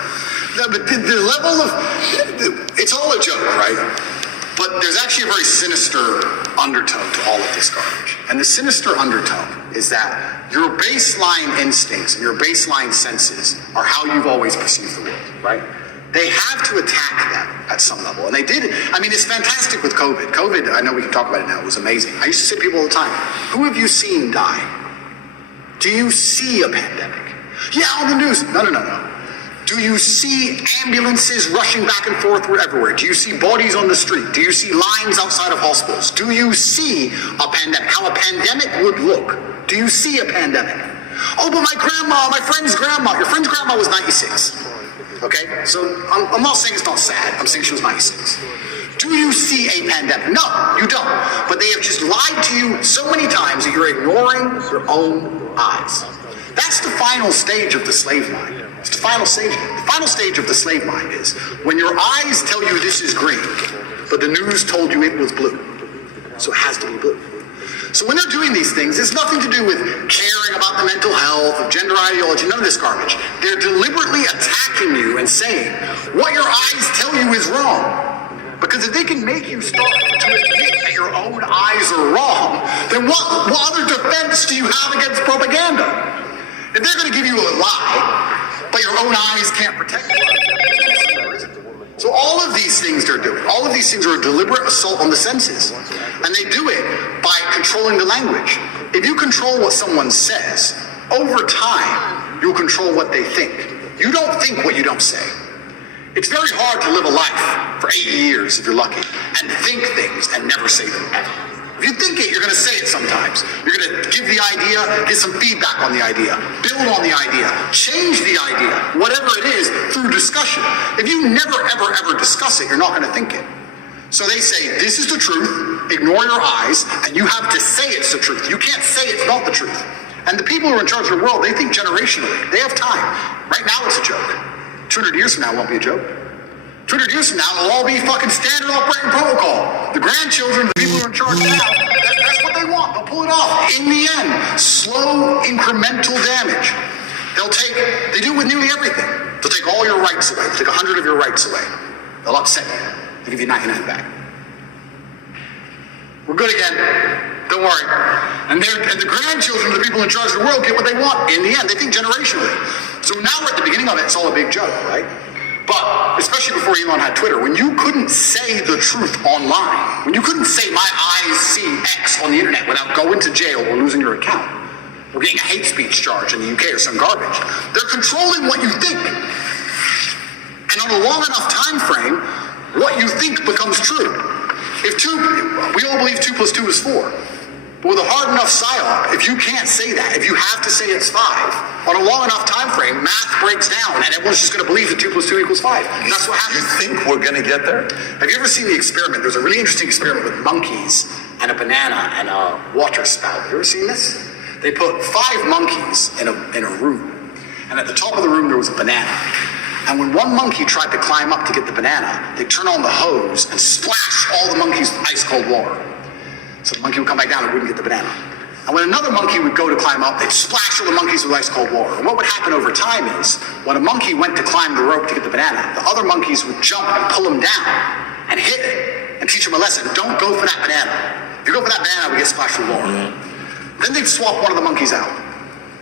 No, but the level of, it's all a joke, right? But there's actually a very sinister undertone to all of this garbage. And the sinister undertone is that your baseline instincts and your baseline senses are how you've always perceived the world, right? They have to attack that at some level. And they did. I mean, it's fantastic with COVID. COVID, I know we can talk about it now, it was amazing. I used to say to people all the time, who have you seen die? Do you see a pandemic? Yeah, on the news. No. Do you see ambulances rushing back and forth everywhere? Do you see bodies on the street? Do you see lines outside of hospitals? Do you see a pandemic? How a pandemic would look? Do you see a pandemic? Oh, but my friend's grandma, your friend's grandma was 96. Okay? So I'm not saying it's not sad. I'm saying she was 96. Do you see a pandemic? No, you don't. But they have just lied to you so many times that you're ignoring your own eyes. That's the final stage of the slave mind. It's the final stage. The final stage of the slave mind is when your eyes tell you this is green, but the news told you it was blue. So it has to be blue. So when they're doing these things, it's nothing to do with caring about the mental health, of gender ideology, none of this garbage. They're deliberately attacking you and saying, what your eyes tell you is wrong. Because if they can make you start to admit that your own eyes are wrong, then what other defense do you have against propaganda? If they're going to give you a lie, but your own eyes can't protect you. So all of these things they're doing, all of these things are a deliberate assault on the senses. And they do it by controlling the language. If you control what someone says, over time, you'll control what they think. You don't think what you don't say. It's very hard to live a life for 8 years, if you're lucky, and think things and never say them. If you think it, you're going to say it sometimes. You're going to give the idea, get some feedback on the idea, build on the idea, change the idea, whatever it is, through discussion. If you never, ever, ever discuss it, you're not going to think it. So they say, this is the truth, ignore your eyes, and you have to say it's the truth. You can't say it's not the truth. And the people who are in charge of the world, they think generationally. They have time. Right now it's a joke. 200 years from now, it won't be a joke. 200 years from now, it'll all be fucking standard operating protocol. The grandchildren, the people who are in charge now, that's what they want. They'll pull it off. In the end, slow, incremental damage. They do it with nearly everything. They'll take all your rights away. They'll take 100 of your rights away. They'll upset you. They'll give you 99 back. We're good again. Don't worry. And the grandchildren of the people in charge of the world get what they want in the end. They think generationally. So now we're at the beginning of it. It's all a big joke, right? But, especially before Elon had Twitter, when you couldn't say the truth online, when you couldn't say my eyes see X on the internet without going to jail or losing your account, or getting a hate speech charge in the UK or some garbage, they're controlling what you think. And on a long enough time frame, what you think becomes true. We all believe 2 + 2 is 4. But with a hard enough psyop, if you can't say that, if you have to say it's 5, on a long enough time frame, math breaks down and everyone's just going to believe that 2 + 2 = 5. And that's what happens. You think we're going to get there? Have you ever seen the experiment? There's a really interesting experiment with monkeys and a banana and a water spout. Have you ever seen this? They put 5 monkeys in a room. And at the top of the room, there was a banana. And when one monkey tried to climb up to get the banana, they turn on the hose and splash all the monkeys with ice cold water. So the monkey would come back down and wouldn't get the banana. And when another monkey would go to climb up, they'd splash all the monkeys with ice cold water. And what would happen over time is, when a monkey went to climb the rope to get the banana, the other monkeys would jump and pull him down and hit it and teach him a lesson. Don't go for that banana. If you go for that banana, we get splashed with water. Then they'd swap one of the monkeys out.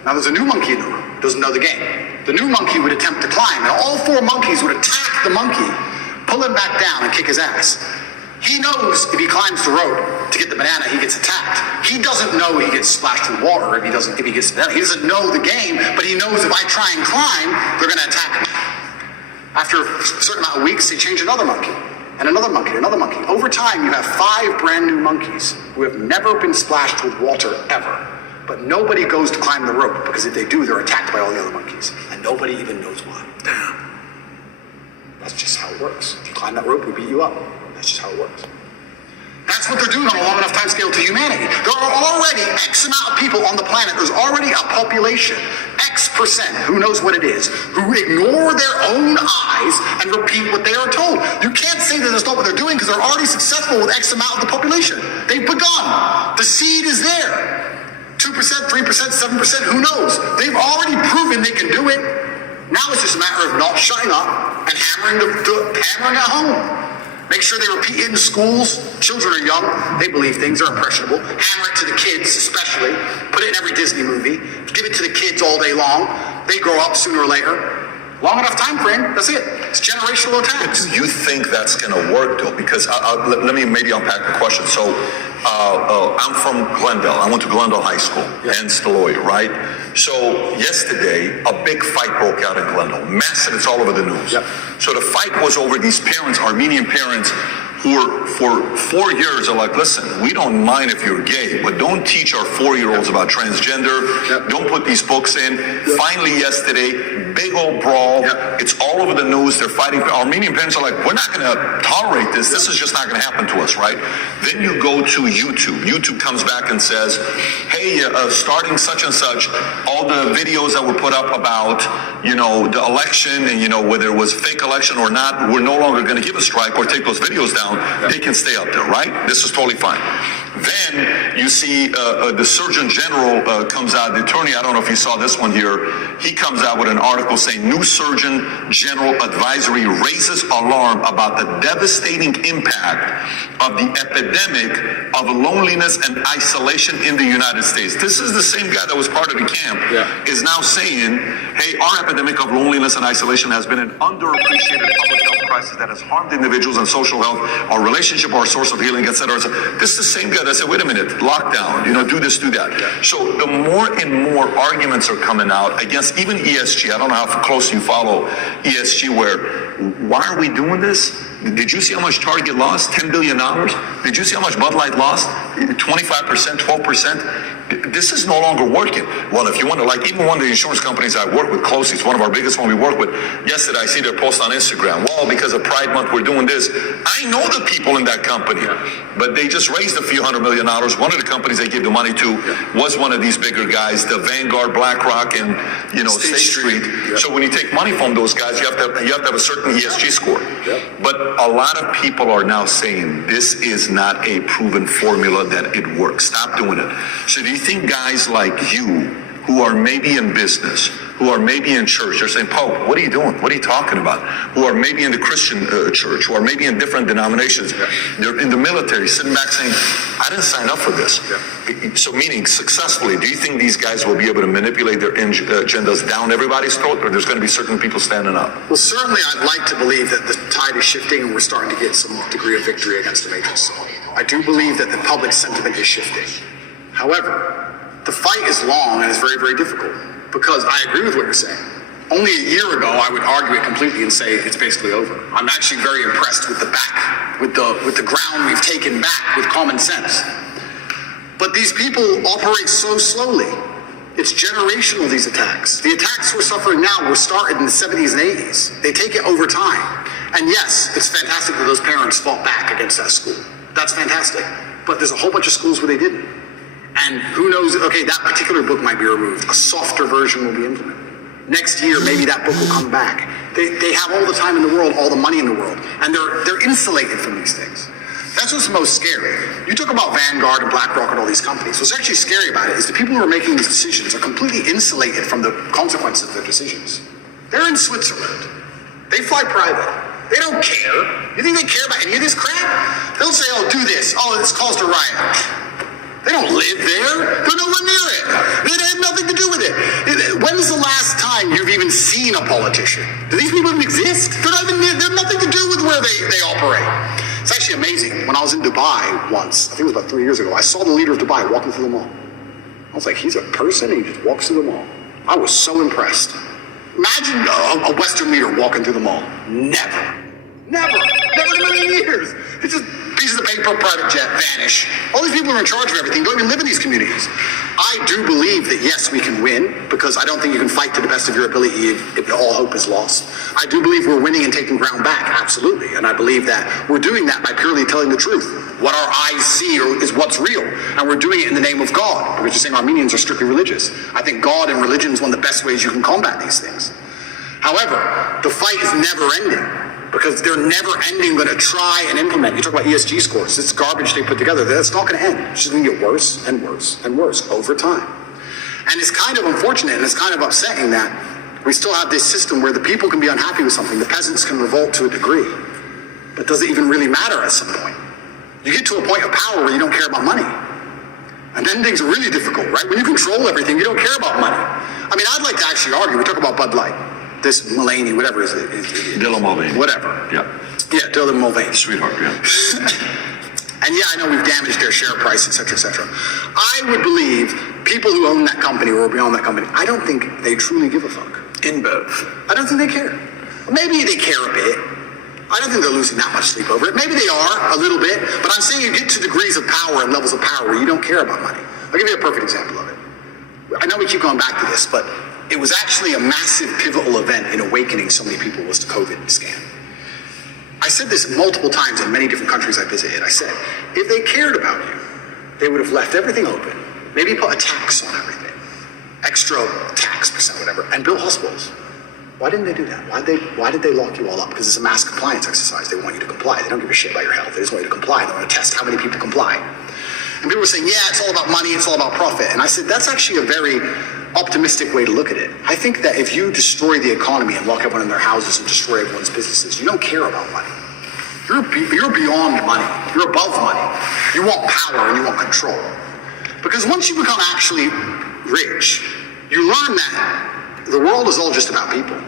Now there's a new monkey in the room, doesn't know the game. The new monkey would attempt to climb, and all 4 monkeys would attack the monkey, pull him back down, and kick his ass. He knows if he climbs the rope to get the banana, he gets attacked. He doesn't know he gets splashed with water if he gets the banana. He doesn't know the game, but he knows if I try and climb, they're going to attack me. After a certain amount of weeks, they change another monkey, and another monkey, and another monkey. Over time, you have 5 brand new monkeys who have never been splashed with water ever. But nobody goes to climb the rope, because if they do, they're attacked by all the other monkeys. And nobody even knows why. Damn. That's just how it works. If you climb that rope, we beat you up. That's just how it works. That's what they're doing on a long enough time scale to humanity. There are already X amount of people on the planet. There's already a population, X%, who knows what it is, who ignore their own eyes and repeat what they are told. You can't say that that's not what they're doing, because they're already successful with X amount of the population. They've begun. The seed is there. 2%, 3%, 7%, who knows? They've already proven they can do it. Now it's just a matter of not shutting up and hammering at home. Make sure they repeat it in schools. Children are young. They believe things. They're impressionable. Hammer it to the kids, especially. Put it in every Disney movie. Give it to the kids all day long. They grow up sooner or later. Long enough time frame, that's it. It's generational attacks. Do you think that's going to work, though? Because let me maybe unpack the question. So I'm from Glendale. I went to Glendale High School, hence the lawyer, right? So yesterday, a big fight broke out in Glendale. Massive. It's all over the news. Yep. So the fight was over these parents, Armenian parents, who were for 4 years are like, listen, we don't mind if you're gay, but don't teach our 4-year-olds about transgender. Yep. Don't put these books in. Yep. Finally, yesterday, big old brawl. Yep. It's all over the news. They're fighting. Armenian parents are like, we're not going to tolerate this. This is just not going to happen to us, right? Then you go to YouTube. YouTube comes back and says, hey, starting such and such, all the videos that were put up about, the election and, whether it was fake election or not, we're no longer going to give a strike or take those videos down. They can stay up there, right? This is totally fine. Then you see the Surgeon General comes out, the attorney, I don't know if you saw this one here, he comes out with an article saying new Surgeon General advisory raises alarm about the devastating impact of the epidemic of loneliness and isolation in the United States. This is the same guy that was part of the camp, is now saying, hey, our epidemic of loneliness and isolation has been an underappreciated public health crisis that has harmed individuals and social health, our relationship, our source of healing, etc. This is the same guy that said, wait a minute, lockdown, do this, do that. So the more and more arguments are coming out against even ESG. I don't know how close you follow ESG, where why are we doing this? Did you see how much Target lost? $10 billion? Did you see how much Bud Light lost? 25%, 12%? This is no longer working. Well, if you want to, like even one of the insurance companies I work with closely, it's one of our biggest one we work with. Yesterday, I see their post on Instagram. Well, because of Pride Month, we're doing this. I know the people in that company, but they just raised a few $100 million. One of the companies they gave the money to was one of these bigger guys, the Vanguard, BlackRock, and State Street. So when you take money from those guys, you have to have a certain ESG score. But a lot of people are now saying this is not a proven formula that it works. Stop doing it. So do you think guys like you, who are maybe in business, who are maybe in church, they're saying, Pope, what are you doing? What are you talking about? Who are maybe in the Christian church, who are maybe in different denominations, they're in the military, sitting back saying, I didn't sign up for this. So meaning successfully, do you think these guys will be able to manipulate their agendas down everybody's throat, or there's going to be certain people standing up? Well, certainly I'd like to believe that the tide is shifting and we're starting to get some degree of victory against the matrix. I do believe that the public sentiment is shifting. However, the fight is long and it's very, very difficult, because I agree with what you're saying. Only a year ago, I would argue it completely and say it's basically over. I'm actually very impressed with the ground we've taken back with common sense. But these people operate so slowly. It's generational, these attacks. The attacks we're suffering now were started in the 70s and 80s. They take it over time. And yes, it's fantastic that those parents fought back against that school. That's fantastic. But there's a whole bunch of schools where they didn't. And who knows, okay, that particular book might be removed. A softer version will be implemented. Next year, maybe that book will come back. They have all the time in the world, all the money in the world, and they're insulated from these things. That's what's most scary. You talk about Vanguard and BlackRock and all these companies. What's actually scary about it is the people who are making these decisions are completely insulated from the consequences of their decisions. They're in Switzerland. They fly private. They don't care. You think they care about any of this crap? They'll say, oh, do this. Oh, it's caused a riot. They don't live there. They're nowhere near it. They have nothing to do with it. When's the last time you've even seen a politician? Do these people even exist? They have nothing to do with where they operate. It's actually amazing. When I was in Dubai once, I think it was about 3 years ago, I saw the leader of Dubai walking through the mall. I was like, he's a person and he just walks through the mall. I was so impressed. Imagine a Western leader walking through the mall. Never in a million years. It's just pieces of paper, private jet, vanish. All these people who are in charge of everything don't even live in these communities. I do believe that, yes, we can win, because I don't think you can fight to the best of your ability if all hope is lost. I do believe we're winning and taking ground back, absolutely. And I believe that we're doing that by purely telling the truth. What our eyes see is what's real. And we're doing it in the name of God, because you're saying Armenians are strictly religious. I think God and religion is one of the best ways you can combat these things. However, the fight is never ending, because they're never ending going to try and implement. You talk about ESG scores. It's garbage they put together. That's not going to end. It's just going to get worse and worse and worse over time. And it's kind of unfortunate and it's kind of upsetting that we still have this system where the people can be unhappy with something. The peasants can revolt to a degree. But does it even really matter at some point? You get to a point of power where you don't care about money. And then things are really difficult, right? When you control everything, you don't care about money. I mean, I'd like to actually argue. We talk about Bud Light. This Mulaney, whatever is it? Dylan Mulvaney. Whatever. Yeah, Dylan Mulvaney. Sweetheart, yeah. And yeah, I know we've damaged their share price, et cetera, et cetera. I would believe people who own that company or beyond that company, I don't think they truly give a fuck. I don't think they care. Maybe they care a bit. I don't think they're losing that much sleep over it. Maybe they are, a little bit. But I'm saying you get to degrees of power and levels of power where you don't care about money. I'll give you a perfect example of it. I know we keep going back to this, but it was actually a massive pivotal event in awakening so many people was the COVID scam. I said this multiple times in many different countries I visited. I said, if they cared about you, they would have left everything open, maybe put a tax on everything, extra tax percent, whatever, and build hospitals. Why didn't they do that? Why did they lock you all up? Because it's a mass compliance exercise. They want you to comply. They don't give a shit about your health. They just want you to comply. They want to test how many people comply. And people were saying, yeah, it's all about money, it's all about profit. And I said, that's actually a very optimistic way to look at it. I think that if you destroy the economy and lock everyone in their houses and destroy everyone's businesses, you don't care about money. You're beyond money. You're above money. You want power and you want control. Because once you become actually rich, you learn that the world is all just about people.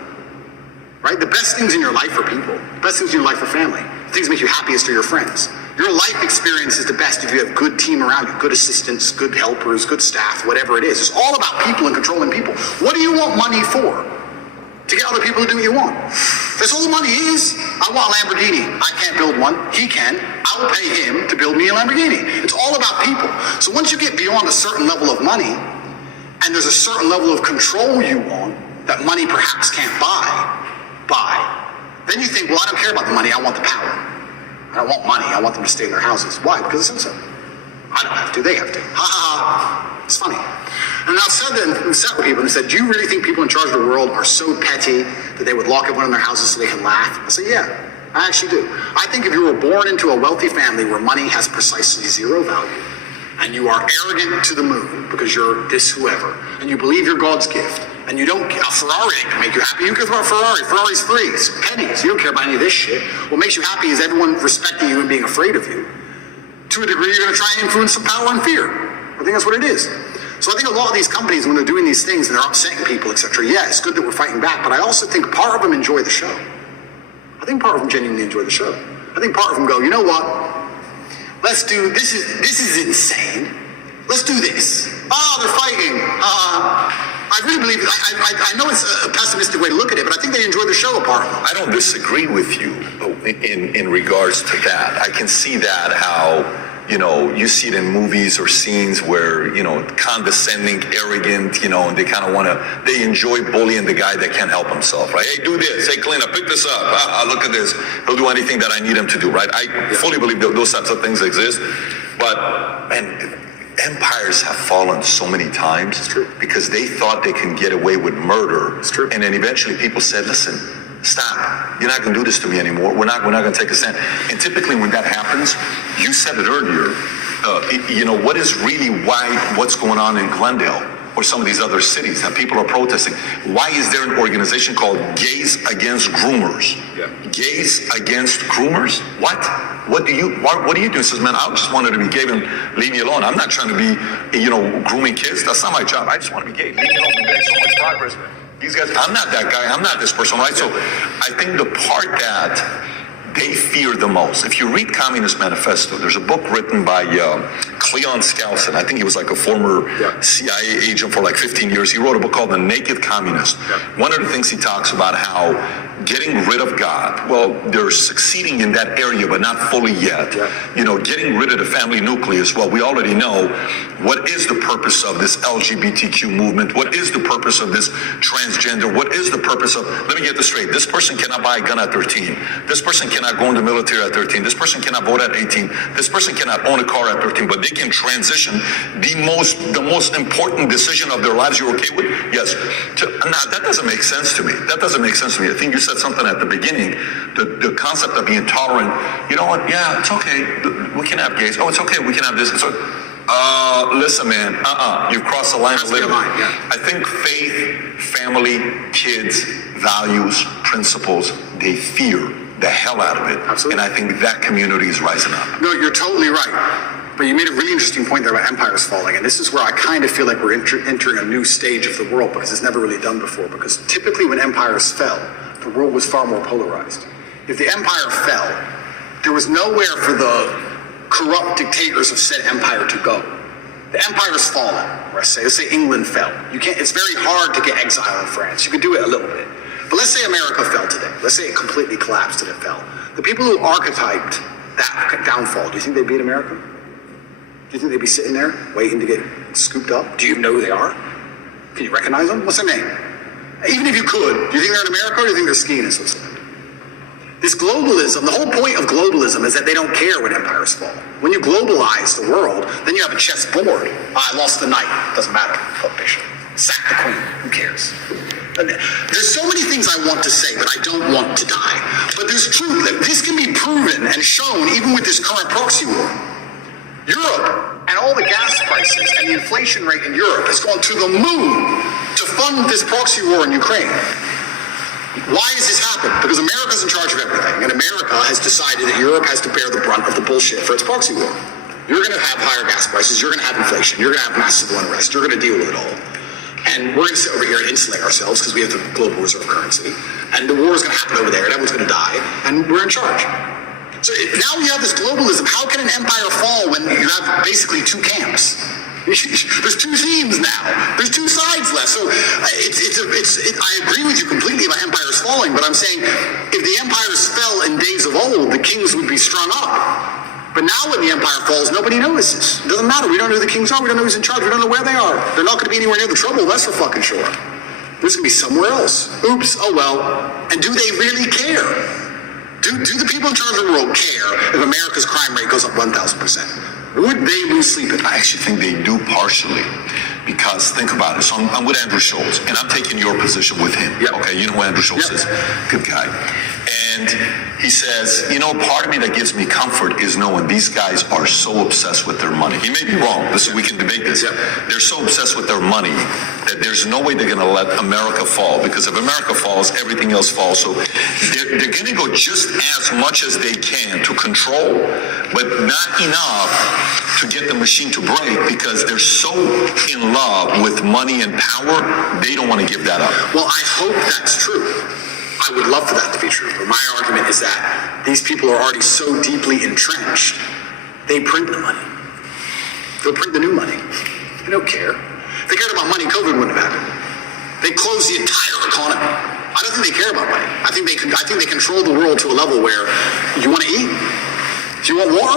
Right? The best things in your life are people. The best things in your life are family. The things that make you happiest are your friends. Your life experience is the best if you have good team around you, good assistants, good helpers, good staff, whatever it is. It's all about people and controlling people. What do you want money for? To get other people to do what you want. That's all the money is. I want a Lamborghini. I can't build one. He can. I will pay him to build me a Lamborghini. It's all about people. So once you get beyond a certain level of money, and there's a certain level of control you want that money perhaps can't buy, then you think, well, I don't care about the money. I want the power. I don't want money. I want them to stay in their houses. Why? Because it's so. I don't have to. They have to. Ha ha ha. It's funny. And I've said that and sat with people and said, do you really think people in charge of the world are so petty that they would lock everyone in their houses so they can laugh? I said, yeah, I actually do. I think if you were born into a wealthy family where money has precisely zero value, and you are arrogant to the moon because you're this whoever, and you believe you're God's gift, and you don't, a Ferrari can make you happy. You care about a Ferrari. Ferrari's free. It's pennies. You don't care about any of this shit. What makes you happy is everyone respecting you and being afraid of you. To a degree, you're going to try and influence some power and fear. I think that's what it is. So I think a lot of these companies, when they're doing these things and they're upsetting people, etc., yeah, it's good that we're fighting back, but I also think part of them enjoy the show. I think part of them genuinely enjoy the show. I think part of them go, you know what? Let's do, this is insane. Let's do this. They're fighting. I really believe, I know it's a pessimistic way to look at it, but I think they enjoy the show apart. I don't disagree with you in regards to that. I can see that how, you see it in movies or scenes where, condescending, arrogant, and they kind of they enjoy bullying the guy that can't help himself, right? Hey, do this. Hey, Clint, pick this up. Look at this. He'll do anything that I need him to do, right? I fully believe that those types of things exist. But, man, empires have fallen so many times because they thought they can get away with murder. It's true. And then eventually people said, listen, stop. You're not going to do this to me anymore. We're not going to take a stand. And typically when that happens, you said it earlier, what is really what's going on in Glendale or some of these other cities that people are protesting? Why is there an organization called Gays Against Groomers? Yeah. Gays Against Groomers? What? What do you do? He says, man, I just wanted to be gay and leave me alone. I'm not trying to be, grooming kids. That's not my job. I just want to be gay. Leave me alone. We make so much progress. These guys, I'm not that guy. I'm not this person, right? So I think the part that they fear the most, if you read Communist Manifesto, there's a book written by Cleon Skousen. I think he was like a former CIA agent for like 15 years. He wrote a book called The Naked Communist. One of the things he talks about how getting rid of God, well, they're succeeding in that area, but not fully yet. Getting rid of the family nucleus, well, we already know what is the purpose of this LGBTQ movement? What is the purpose of this transgender? What is the purpose of, let me get this straight, this person cannot buy a gun at 13. This person cannot go in the military at 13. This person cannot vote at 18. This person cannot own a car at 13, but they can transition the most important decision of their lives. You're okay with? Yes. Now, that doesn't make sense to me. That doesn't make sense to me. I think you said something at the beginning, the concept of being tolerant. You know what? Yeah, it's okay. We can have gays. Oh, it's okay. We can have this. Listen, man. You've crossed the line a little bit. I think faith, family, kids, values, principles, they fear the hell out of it. Absolutely. And I think that community is rising up. No, you're totally right. But you made a really interesting point there about empires falling, and this is where I kind of feel like we're entering a new stage of the world because it's never really done before. Because typically when empires fell, the world was far more polarized. If the empire fell, there was nowhere for the corrupt dictators of said empire to go. The empire's fallen, or let's say England fell. It's very hard to get exile in France. You could do it a little bit. But let's say America fell today. Let's say it completely collapsed and it fell. The people who archetyped that downfall, do you think they'd beat America? Do you think they'd be sitting there waiting to get scooped up? Do you know who they are? Can you recognize them? What's their name? Even if you could, do you think they're in America or do you think they're skiing in Switzerland? This globalism, the whole point of globalism is that they don't care when empires fall. When you globalize the world, then you have a chessboard. I lost the knight. Doesn't matter. Put bishop. Sack the queen. Who cares? There's so many things I want to say, but I don't want to die. But there's truth that this can be proven and shown even with this current proxy war. Europe and all the gas prices and the inflation rate in Europe has gone to the moon to fund this proxy war in Ukraine. Why has this happened? Because America's in charge of everything, and America has decided that Europe has to bear the brunt of the bullshit for its proxy war. You're going to have higher gas prices, you're going to have inflation, you're going to have massive unrest, you're going to deal with it all. And we're going to sit over here and insulate ourselves because we have the global reserve currency, and the war is going to happen over there, and everyone's going to die, and we're in charge. So now we have this globalism. How can an empire fall when you have basically two camps? There's two teams now. There's two sides left. So I agree with you completely about empires falling, but I'm saying if the empires fell in days of old, the kings would be strung up. But now when the empire falls, nobody notices. It doesn't matter. We don't know who the kings are. We don't know who's in charge. We don't know where they are. They're not going to be anywhere near the trouble. That's for fucking sure. They're going to be somewhere else. Oops. Oh well. And do they really care? Do the people in charge of the world care if America's crime rate goes up 1,000%? Would they lose sleep at night? I actually think they do partially, because think about it. So I'm with Andrew Schultz, and I'm taking your position with him. Yeah. Okay, you know who Andrew Schultz is? Good guy. And he says, part of me that gives me comfort is knowing these guys are so obsessed with their money. He may be wrong. We can debate this. Yeah. They're so obsessed with their money that there's no way they're going to let America fall, because if America falls, everything else falls. So they're going to go just as much as they can to control, but not enough to get the machine to break, because they're so in love with money and power, they don't want to give that up. Well, I hope that's true. I would love for that to be true. But my argument is that these people are already so deeply entrenched, they print the money. They'll print the new money. They don't care. If they cared about money, COVID wouldn't have happened. They closed the entire economy. I don't think they care about money. I think they control the world to a level where you want to eat? Do you want war?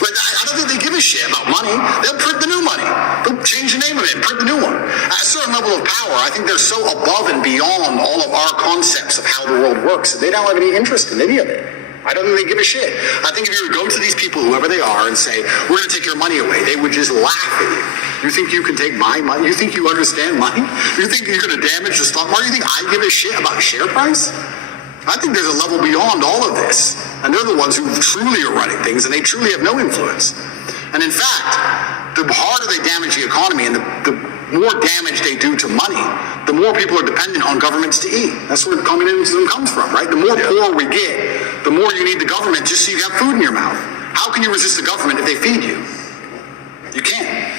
But I don't think they give a shit about money. They'll print the new money. They'll change the name of it and print the new one. At a certain level of power, I think they're so above and beyond all of our concepts of how the world works that they don't have any interest in any of it. I don't think they give a shit. I think if you would go to these people, whoever they are, and say, we're going to take your money away, they would just laugh at you. You think you can take my money? You think you understand money? You think you're going to damage the stock market? You think I give a shit about share price? I think there's a level beyond all of this. And they're the ones who truly are running things, and they truly have no influence. And in fact, the harder they damage the economy and the more damage they do to money, the more people are dependent on governments to eat. That's where communism comes from, right? The more poor we get, the more you need the government just so you have food in your mouth. How can you resist the government if they feed you? You can't.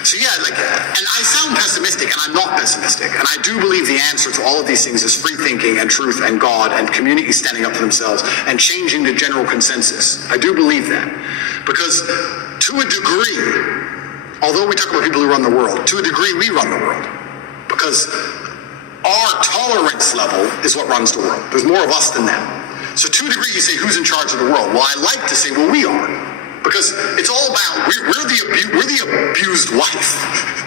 So yeah, and I sound pessimistic, and I'm not pessimistic. And I do believe the answer to all of these things is free thinking and truth and God and communities standing up for themselves and changing the general consensus. I do believe that. Because to a degree, although we talk about people who run the world, to a degree we run the world. Because our tolerance level is what runs the world. There's more of us than them. So to a degree you say, who's in charge of the world? Well, I like to say, well, we are. Because it's all about, we're the abused wife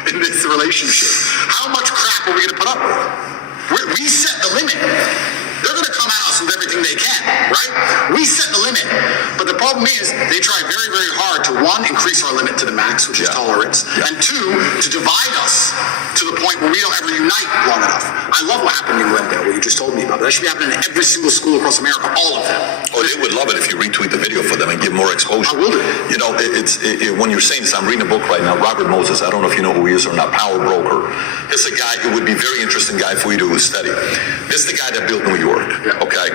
in this relationship. How much crap are we going to put up with? We set the limit. They're going to come at us with everything they can, right? We set the limit. But the problem is, they try very, very hard to, one, increase our limit to the max, which is tolerance, and two, to divide us to the point where we don't ever unite long enough. I love what happened in Glendale, what you just told me about. That should be happening in every single school across America, all of them. Oh, they would love it if you retweet the video for them and give more exposure. I will do. When you're saying this, I'm reading a book right now, Robert Moses. I don't know if you know who he is or not, Power Broker. It's a guy who would be a very interesting guy for you to study. This is the guy that built New York, okay?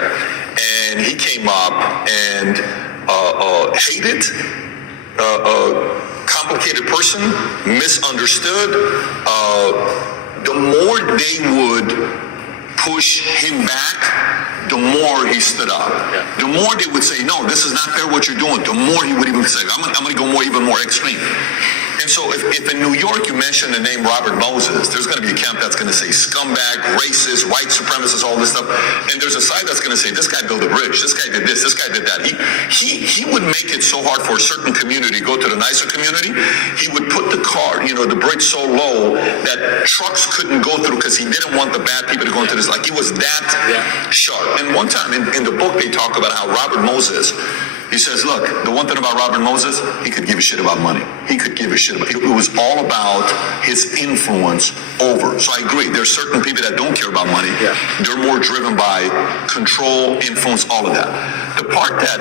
And he came up and hated, complicated person, misunderstood. The more they would push him back, the more he stood up. The more they would say, no, this is not fair what you're doing, the more he would even say, I'm going to go even more extreme. And so if in New York you mention the name Robert Moses, there's going to be a camp that's going to say scumbag, racist, white supremacist, all this stuff. And there's a side that's going to say, this guy built a bridge, this guy did this guy did that. He would make it so hard for a certain community to go to the nicer community. He would put the the bridge so low that trucks couldn't go through because he didn't want the bad people to go into this. Like, he was that sharp. And one time in the book, they talk about how Robert Moses, he says, look, the one thing about Robert Moses, he could give a shit about money. He could give a shit shit about. It was all about his influence over. So I agree. There's certain people that don't care about money. Yeah. They're more driven by control, influence, all of that. The part that,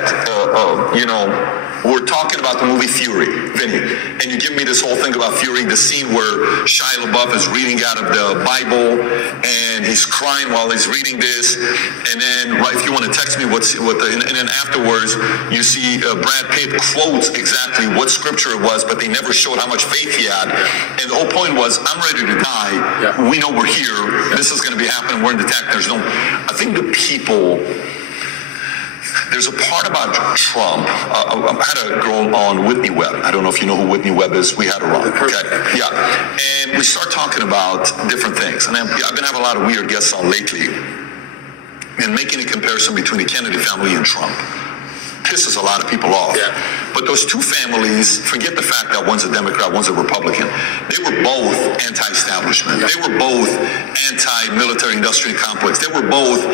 we're talking about the movie Fury, Vinny, and you give me this whole thing about Fury, the scene where Shia LaBeouf is reading out of the Bible and he's crying while he's reading this, and then if you want to text me and then afterwards you see Brad Pitt quotes exactly what scripture it was, but they never showed how much faith he had, and the whole point was, I'm ready to die. Yeah. We know we're here. This is going to be happening. We're in the tech. I think the people. There's a part about Trump. I had a girl on Whitney Webb. I don't know if you know who Whitney Webb is. We had her on. Okay. Yeah. And we start talking about different things. And I've been having a lot of weird guests on lately and making a comparison between the Kennedy family and Trump. Pisses a lot of people off. Yeah. But those two families, forget the fact that one's a Democrat, one's a Republican. They were both anti-establishment. Yeah. They were both anti-military industrial complex. They were both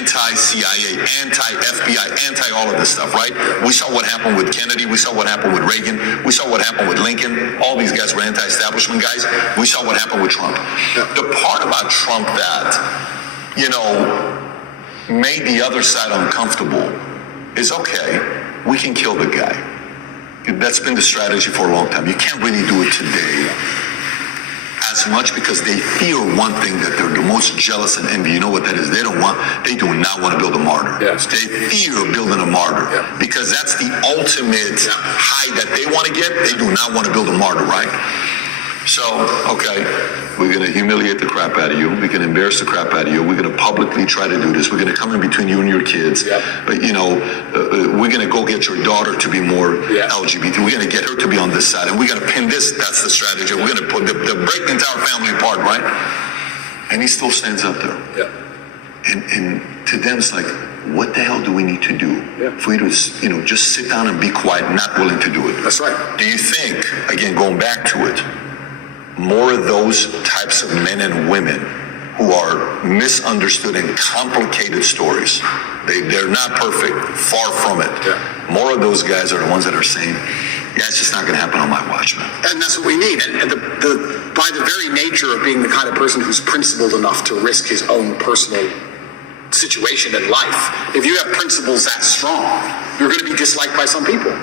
anti-CIA, anti-FBI, anti-all of this stuff, right? We saw what happened with Kennedy. We saw what happened with Reagan. We saw what happened with Lincoln. All these guys were anti-establishment guys. We saw what happened with Trump. Yeah. The part about Trump that, made the other side uncomfortable is, okay, we can kill the guy. That's been the strategy for a long time. You can't really do it today as much because they fear one thing that they're the most jealous and envy. You know what that is? They do not want to build a martyr. Yes. They fear building a martyr because that's the ultimate high that they want to get. They do not want to build a martyr, right? So, okay, we're going to humiliate the crap out of you. We can embarrass the crap out of you. We're going to publicly try to do this. We're going to come in between you and your kids. But, we're going to go get your daughter to be more LGBT. We're going to get her to be on this side. And we're going to pin this. That's the strategy. We're going to put break the entire family apart, right? And he still stands up there. Yeah. And to them, it's like, what the hell do we need to do for you to, just sit down and be quiet, not willing to do it? That's right. Do you think, again, going back to it, more of those types of men and women who are misunderstood and complicated stories, they're not perfect, far from it. Yeah. More of those guys are the ones that are saying, it's just not going to happen on my watch, man. And that's what we need. And by the very nature of being the kind of person who's principled enough to risk his own personal situation in life, if you have principles that strong, you're going to be disliked by some people.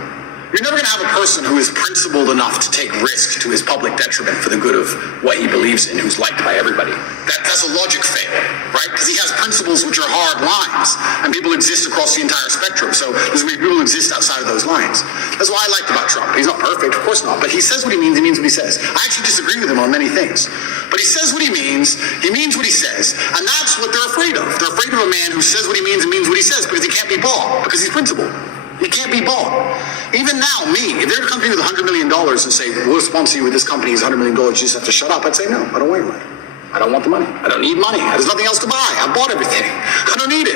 You're never going to have a person who is principled enough to take risks to his public detriment for the good of what he believes in, who's liked by everybody. That's a logic fail, right? Because he has principles which are hard lines, and people exist across the entire spectrum. So there's going to be people who exist outside of those lines. That's what I liked about Trump. He's not perfect, of course not, but he says what he means what he says. I actually disagree with him on many things. But he says what he means what he says, and that's what they're afraid of. They're afraid of a man who says what he means and means what he says because he can't be bought, because he's principled. He can't be bought. Even now, if they're a company with $100 million and say, we'll sponsor you with this company, it's $100 million, you just have to shut up, I'd say, no, I don't want your money. I don't want the money. I don't need money. There's nothing else to buy. I bought everything. I don't need it.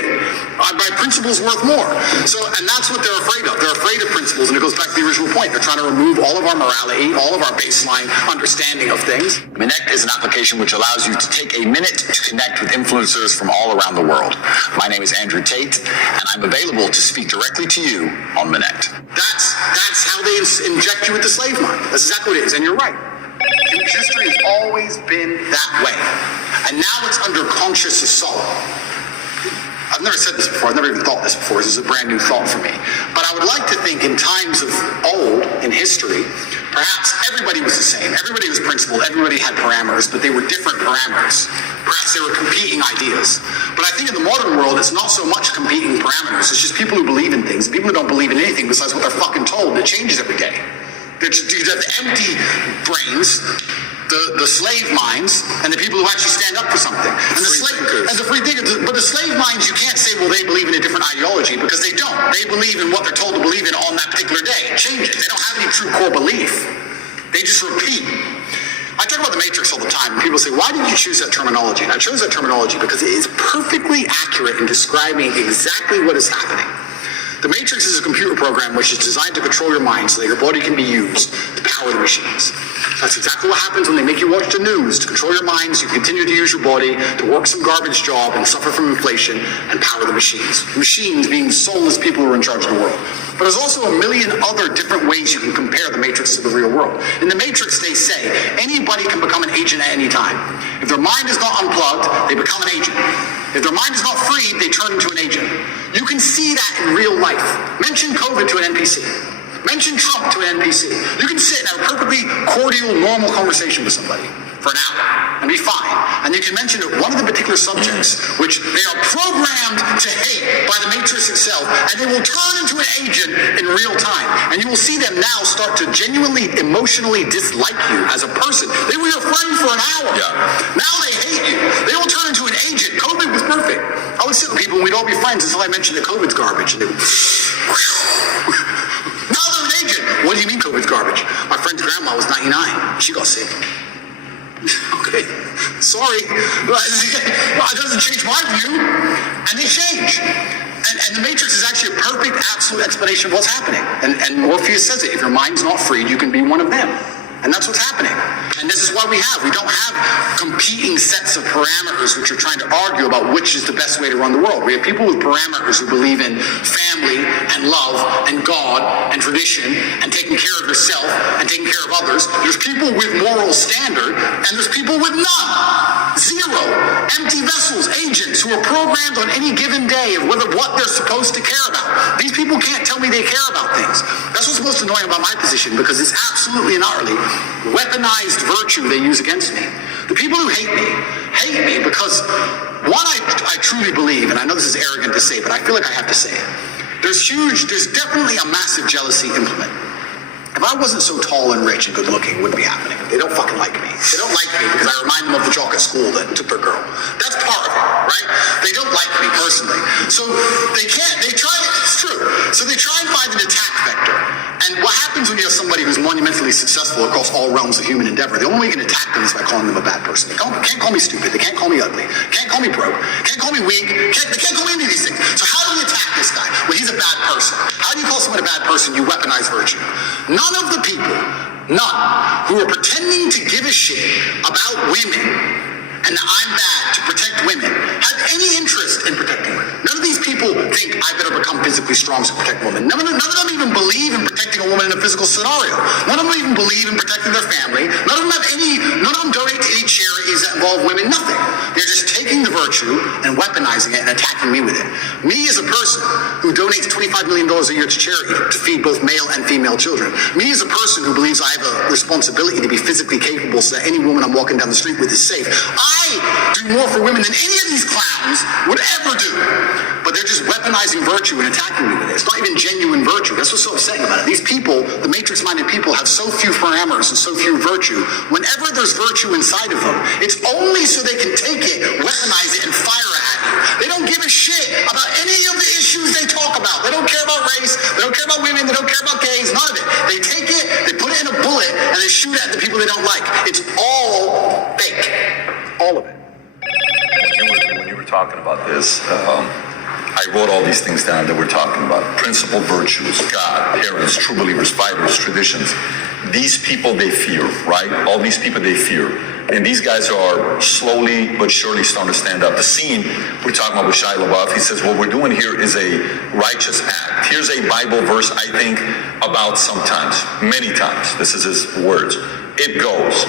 My principle's worth more. So, and that's what they're afraid of. They're afraid of principles, and it goes back to the original point. They're trying to remove all of our morality, all of our baseline understanding of things. Minect is an application which allows you to take a minute to connect with influencers from all around the world. My name is Andrew Tate, and I'm available to speak directly to you on Minect. That's how they inject you with the slave mind. That's exactly what it is, and you're right. Human history has always been that way. And now it's under conscious assault. I've never said this before. I've never even thought this before. This is a brand new thought for me. But I would like to think in times of old, in history, perhaps everybody was the same. Everybody was principled. Everybody had parameters, but they were different parameters. Perhaps they were competing ideas. But I think in the modern world, it's not so much competing parameters. It's just people who believe in things. People who don't believe in anything besides what they're fucking told. It changes every day. You have the empty brains, the slave minds, and the people who actually stand up for something. And the free thinkers. But the slave minds, you can't say, well, they believe in a different ideology, because they don't. They believe in what they're told to believe in on that particular day. It changes. They don't have any true core belief. They just repeat. I talk about the Matrix all the time, and people say, why did you choose that terminology? And I chose that terminology because it is perfectly accurate in describing exactly what is happening. The Matrix is a computer program which is designed to control your mind so that your body can be used to power the machines. That's exactly what happens when they make you watch the news. To control your minds, you continue to use your body to work some garbage job and suffer from inflation and power the machines. Machines being soulless people who are in charge of the world. But there's also a million other different ways you can compare the Matrix to the real world. In the Matrix, they say anybody can become an agent at any time. If their mind is not unplugged, they become an agent. If their mind is not freed, they turn into an agent. You can see that in real life. Mention COVID to an NPC. Mention Trump to an NPC. You can sit and have a perfectly cordial, normal conversation with somebody for an hour and be fine. And you can mention one of the particular subjects which they are programmed to hate by the Matrix itself, and they will turn into an agent in real time. And you will see them now start to genuinely, emotionally dislike you as a person. They were your friend for an hour. Yeah. Now they hate you. They will turn into an agent. COVID was perfect. I would sit with people and we'd all be friends until I mentioned that COVID's garbage. And they would, now they're an agent. What do you mean COVID's garbage? My friend's grandma was 99. She got sick. Okay, sorry. It doesn't change my view. And they change. And the Matrix is actually a perfect, absolute explanation of what's happening. And Morpheus says it. If your mind's not freed, you can be one of them. And that's what's happening. And this is what we don't have competing sets of parameters which are trying to argue about which is the best way to run the world. We have people with parameters who believe in family and love and God and tradition and taking care of yourself and taking care of others. There's people with moral standard and there's people with none. Zero. Empty vessels, agents who are programmed on any given day of what they're supposed to care about. These people can't tell me they care about things. That's what's most annoying about my position, because it's absolutely and utterly weaponized virtue they use against me. The people who hate me because, one, I truly believe, and I know this is arrogant to say, but I feel like I have to say it. There's definitely a massive jealousy implement. If I wasn't so tall and rich and good looking, it wouldn't be happening. They don't fucking like me. They don't like me because I remind them of the jock at school that took their girl. That's part of it, right? They don't like me personally. So it's true. So they try and find an attack vector. And what happens when you have somebody who's monumentally successful across all realms of human endeavor, the only way you can attack them is by calling them a bad person. They can't call me stupid. They can't call me ugly. Can't call me broke. Can't call me weak. They can't call me any of these things. So how do we attack this guy? Well, he's a bad person. How do you call someone a bad person? You weaponize virtue. None of the people, who are pretending to give a shit about women and that I'm bad to protect women have any interest in protecting women. None of these people think I better become physically strong to protect women. None of them even believe in protecting a woman in a physical scenario. None of them even believe in protecting their family. None of them donate to any charities that involve women. Nothing. They're just taking the virtue and weaponizing it and attacking me with it. Me as a person who donates $25 million a year to charity to feed both male and female children. Me as a person who believes I have a responsibility to be physically capable so that any woman I'm walking down the street with is safe. I do more for women than any of these clowns would ever do. But they're just weaponizing virtue and attacking me with it. It's not even genuine virtue. That's what's so upsetting about it. These people, the matrix-minded people, have so few parameters and so few virtue. Whenever there's virtue inside of them, it's only so they can take it, weaponize it, and fire at you. They don't give a shit about any of the issues they talk about. They don't care about race. They don't care about women. They don't care about gays. None of it. They take it, they put it in a bullet, and they shoot at the people they don't like. It's all fake. All of it. When you were talking about this, I wrote all these things down that we're talking about. Principal virtues, God, parents, true believers, fighters, traditions. These people they fear, right? All these people they fear. And these guys are slowly but surely starting to stand up. The scene we're talking about with Shia LaBeouf, he says, what we're doing here is a righteous act. Here's a Bible verse I think about sometimes, many times. This is his words. It goes,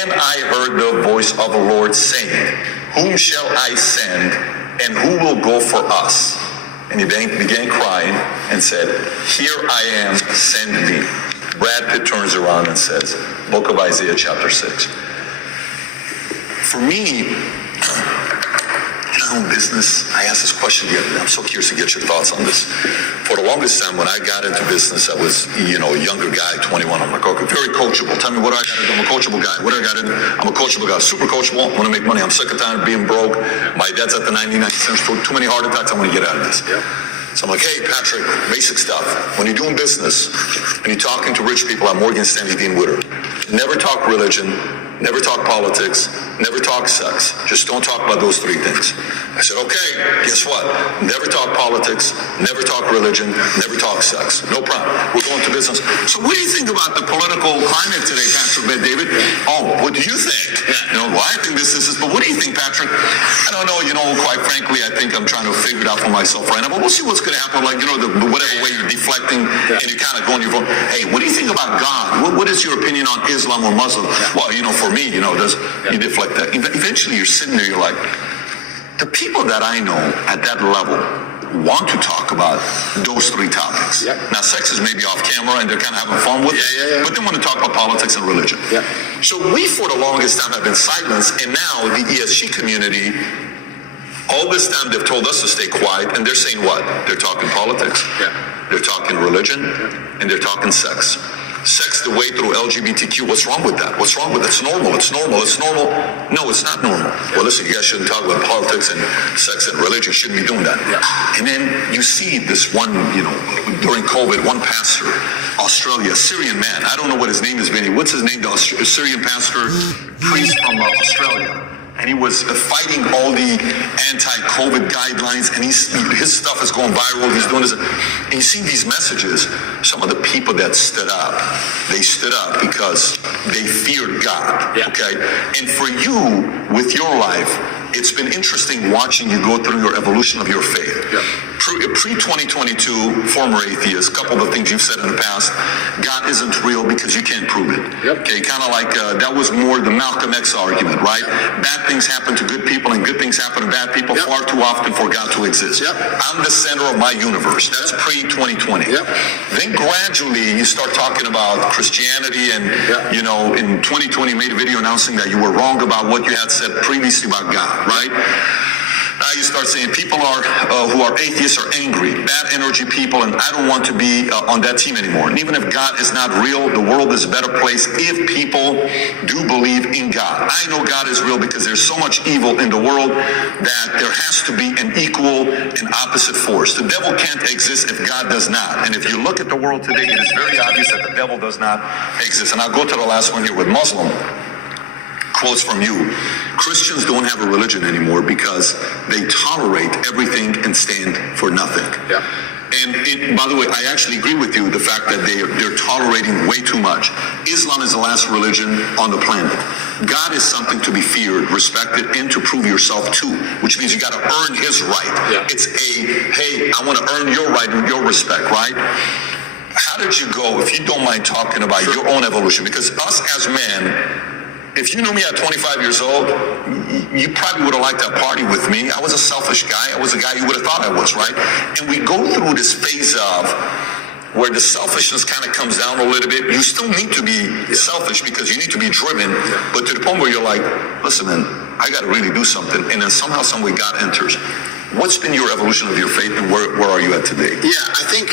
and I heard the voice of the Lord saying, whom shall I send, and who will go for us? And he began crying and said, here I am, send me. Brad Pitt turns around and says, Book of Isaiah chapter 6. For me, in business, I asked this question the other day. I'm so curious to get your thoughts on this. For the longest time, when I got into business, I was, a younger guy, 21. I'm like, okay, very coachable. Tell me what I got to do. I'm a coachable guy. What do I got to do? I'm a coachable guy, super coachable. I want to make money. I'm sick and tired of being broke. My dad's at the 99 cents. Too many heart attacks. I want to get out of this. Yeah. So I'm like, hey, Patrick, basic stuff. When you're doing business and you're talking to rich people at Morgan Stanley Dean Witter, never talk religion, never talk politics, never talk sex. Just don't talk about those three things. I said, okay, guess what? Never talk politics, never talk religion, never talk sex. No problem. We're going to business. So what do you think about the political climate today, Pastor Ben David? Oh, what do you think? Well, I think this, but what do you think, Patrick? I don't know, quite frankly, I think I'm trying to figure it out for myself right now, but we'll see what's going to happen. Like, whatever way you're deflecting and you're kind of going, hey, what do you think about God? What is your opinion on Islam or Muslim? Well, for me, you deflect that. Eventually you're sitting there, you're like, the people that I know at that level want to talk about those three topics. Yeah. Now, sex is maybe off camera and they're kind of having fun with it, but they want to talk about politics and religion. Yeah. So we, for the longest time, have been silenced, and now the ESG community, all this time they've told us to stay quiet, and they're saying what? They're talking politics, they're talking religion, and they're talking sex. Sex the way through LGBTQ. What's wrong with that? What's wrong with it? It's normal. It's normal. It's normal. No, it's not normal. Well, listen, you guys shouldn't talk about politics and sex and religion. You shouldn't be doing that. And then you see this one, during COVID, one pastor, Australia, Syrian man. I don't know what his name is, Vinny. What's his name? The Syrian pastor, priest from Australia. And he was fighting all the anti-COVID guidelines, and his stuff is going viral. He's doing this. And you see these messages. Some of the people that stood up, they stood up because they feared God. Okay? And for you, with your life, it's been interesting watching you go through your evolution of your faith. Pre-2022, former atheist, a couple of the things you've said in the past, God isn't real because you can't prove it. Okay, kind of like that was more the Malcolm X argument, right? Bad things happen to good people and good things happen to bad people far too often for God to exist. I'm the center of my universe. That's pre-2020. Then gradually you start talking about Christianity, and in 2020 you made a video announcing that you were wrong about what you had said previously about God, right? Now you start saying people who are atheists are angry, bad energy people, and I don't want to be on that team anymore. And even if God is not real, the world is a better place if people do believe in God. I know God is real because there's so much evil in the world that there has to be an equal and opposite force. The devil can't exist if God does not. And if you look at the world today, it is very obvious that the devil does not exist. And I'll go to the last one here with Muslim. Quotes from you. Christians don't have a religion anymore because they tolerate everything and stand for nothing. And by the way, I actually agree with you, the fact that they're tolerating way too much. Islam is the last religion on the planet. God is something to be feared, respected, and to prove yourself to, which means you got to earn his right. It's hey, I want to earn your right and your respect, right? How did you go, if you don't mind talking about your own evolution? Because us as men, if you knew me at 25 years old, you probably would have liked that party with me. I was a selfish guy. I was a guy you would have thought I was, right? And we go through this phase of where the selfishness kind of comes down a little bit. You still need to be selfish because you need to be driven, but to the point where you're like, listen, man, I got to really do something. And then somehow, some way, God enters. What's been your evolution of your faith, and where are you at today? I think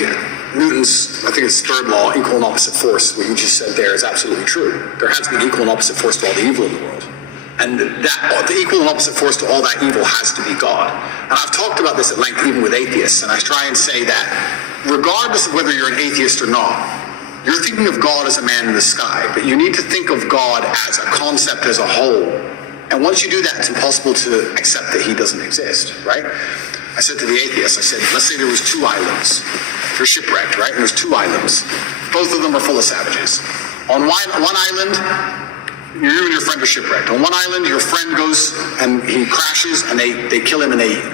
Newton's, it's third law, equal and opposite force, what you just said there is absolutely true. There has to be an equal and opposite force to all the evil in the world. And the equal and opposite force to all that evil has to be God. And I've talked about this at length even with atheists, and I try and say that regardless of whether you're an atheist or not, you're thinking of God as a man in the sky, but you need to think of God as a concept as a whole. And once you do that, it's impossible to accept that he doesn't exist, right? I said to the atheists, I said, let's say there was two islands. They're shipwrecked, right? And there's two islands. Both of them are full of savages. On one island, you and your friend are shipwrecked. On one island, your friend goes and he crashes and they kill him and they eat him.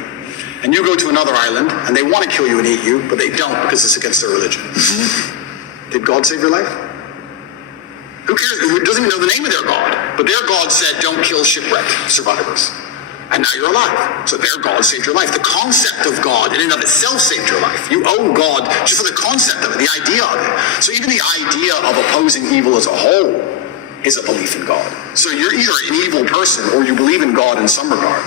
And you go to another island and they want to kill you and eat you, but they don't because it's against their religion. Did God save your life? Who cares? Who doesn't even know the name of their God? But their God said, don't kill shipwrecked survivors. And now you're alive. So their God saved your life. The concept of God in and of itself saved your life. You owe God just for the concept of it, the idea of it. So even the idea of opposing evil as a whole is a belief in God. So you're either an evil person or you believe in God in some regard.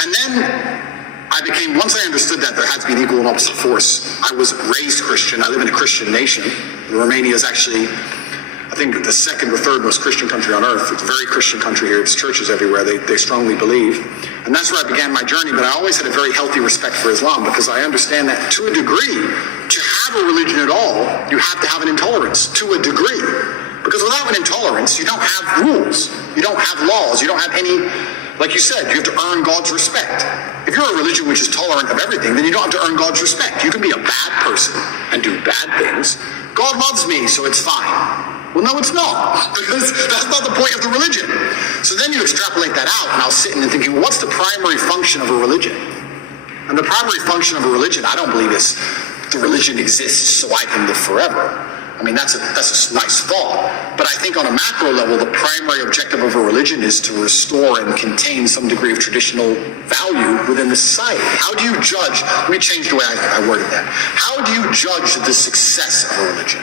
And then once I understood that there had to be an equal and opposite force, I was raised Christian. I live in a Christian nation. Romania is actually, I think, the second or third most Christian country on earth. It's a very Christian country here. It's churches everywhere. They strongly believe. And that's where I began my journey. But I always had a very healthy respect for Islam because I understand that to a degree, to have a religion at all, you have to have an intolerance to a degree. Because without an intolerance, you don't have rules. You don't have laws. You don't have any, like you said, you have to earn God's respect. If you're a religion which is tolerant of everything, then you don't have to earn God's respect. You can be a bad person and do bad things. God loves me, so it's fine. Well, no, it's not, because that's not the point of the religion. So then you extrapolate that out, and I was sitting and thinking, well, what's the primary function of a religion? And the primary function of a religion, I don't believe, is the religion exists so I can live forever. I mean, that's a nice thought. But I think on a macro level, the primary objective of a religion is to restore and contain some degree of traditional value within the society. How do you judge? Let me change the way I worded that. How do you judge the success of a religion?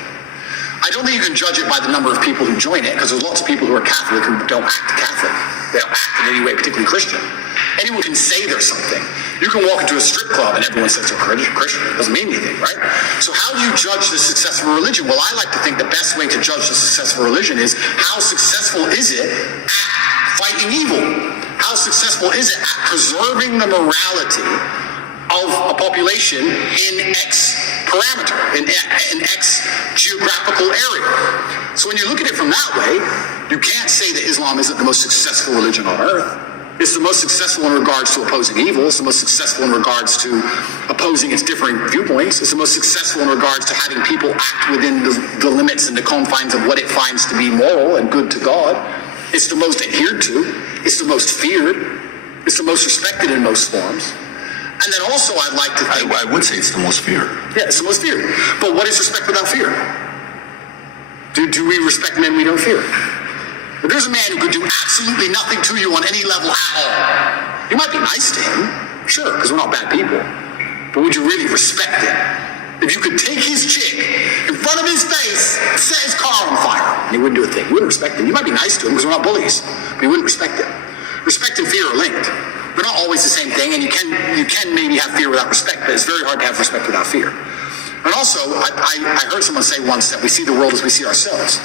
I don't think you can judge it by the number of people who join it, because there's lots of people who are Catholic who don't act Catholic. They don't act in any way particularly Christian. Anyone can say they're something. You can walk into a strip club and everyone says they're Christian. It doesn't mean anything, right? So how do you judge the success of a religion? Well, I like to think the best way to judge the success of a religion is how successful is it at fighting evil? How successful is it at preserving the morality of a population in X parameter, in X geographical area? So when you look at it from that way, you can't say that Islam isn't the most successful religion on earth. It's the most successful in regards to opposing evil. It's the most successful in regards to opposing its differing viewpoints. It's the most successful in regards to having people act within the limits and the confines of what it finds to be moral and good to God. It's the most adhered to. It's the most feared. It's the most respected in most forms. And then also I'd like to think... I would say it's the most feared. Yeah, it's the most feared. But what is respect without fear? Do we respect men we don't fear? If there's a man who could do absolutely nothing to you on any level at all, you might be nice to him, sure, because we're not bad people. But would you really respect him? If you could take his chick in front of his face, set his car on fire, and he wouldn't do a thing, you wouldn't respect him. You might be nice to him because we're not bullies, but you wouldn't respect him. Respect and fear are linked. They're not always the same thing, and you can maybe have fear without respect, but it's very hard to have respect without fear. And also, I heard someone say once that we see the world as we see ourselves.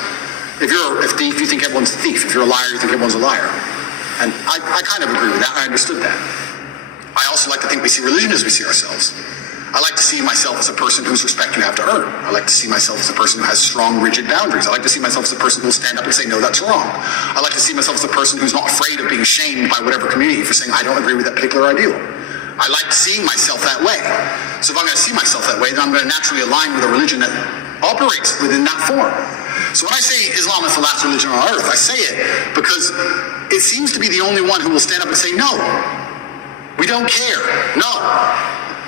If you're a thief, you think everyone's a thief. If you're a liar, you think everyone's a liar. And I kind of agree with that. I understood that. I also like to think we see religion as we see ourselves. I like to see myself as a person whose respect you have to earn. I like to see myself as a person who has strong, rigid boundaries. I like to see myself as a person who will stand up and say, no, that's wrong. I like to see myself as a person who's not afraid of being shamed by whatever community for saying, I don't agree with that particular ideal. I like seeing myself that way. So if I'm going to see myself that way, then I'm going to naturally align with a religion that operates within that form. So when I say Islam is the last religion on earth, I say it because it seems to be the only one who will stand up and say, no, we don't care. No,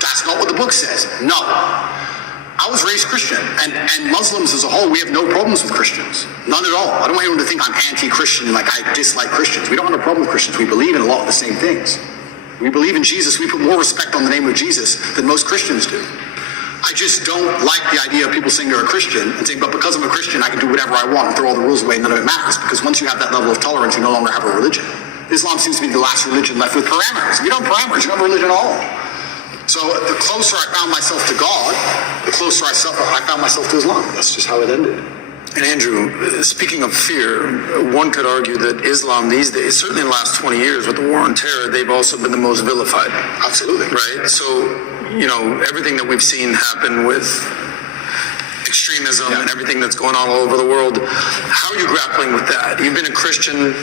that's not what the book says. No. I was raised Christian, and Muslims as a whole, we have no problems with Christians. None at all. I don't want anyone to think I'm anti-Christian, like I dislike Christians. We don't have a problem with Christians. We believe in a lot of the same things. We believe in Jesus. We put more respect on the name of Jesus than most Christians do. I just don't like the idea of people saying they're a Christian and saying, but because I'm a Christian, I can do whatever I want and throw all the rules away and none of it matters. Because once you have that level of tolerance, you no longer have a religion. Islam seems to be the last religion left with parameters. If you don't have parameters, you don't have a religion at all. So the closer I found myself to God, the closer I found myself to Islam. That's just how it ended. And Andrew, speaking of fear, one could argue that Islam these days, certainly in the last 20 years with the war on terror, they've also been the most vilified. Absolutely. Right? So, you know, everything that we've seen happen with extremism and everything that's going on all over the world, how are you grappling with that? You've been a Christian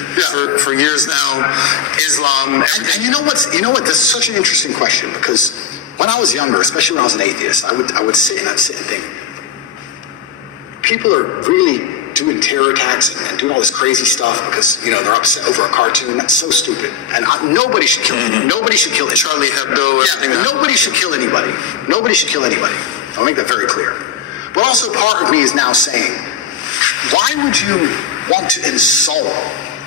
for years now, Islam. And you know what? That's such an interesting question, because when I was younger, especially when I was an atheist, I would sit and think, people are really doing terror attacks and doing all this crazy stuff because, you know, they're upset over a cartoon. That's so stupid. And nobody should kill anybody. Nobody should kill anybody. Charlie Hebdo. Nobody should kill anybody. Nobody should kill anybody. I'll make that very clear. But also part of me is now saying, why would you want to insult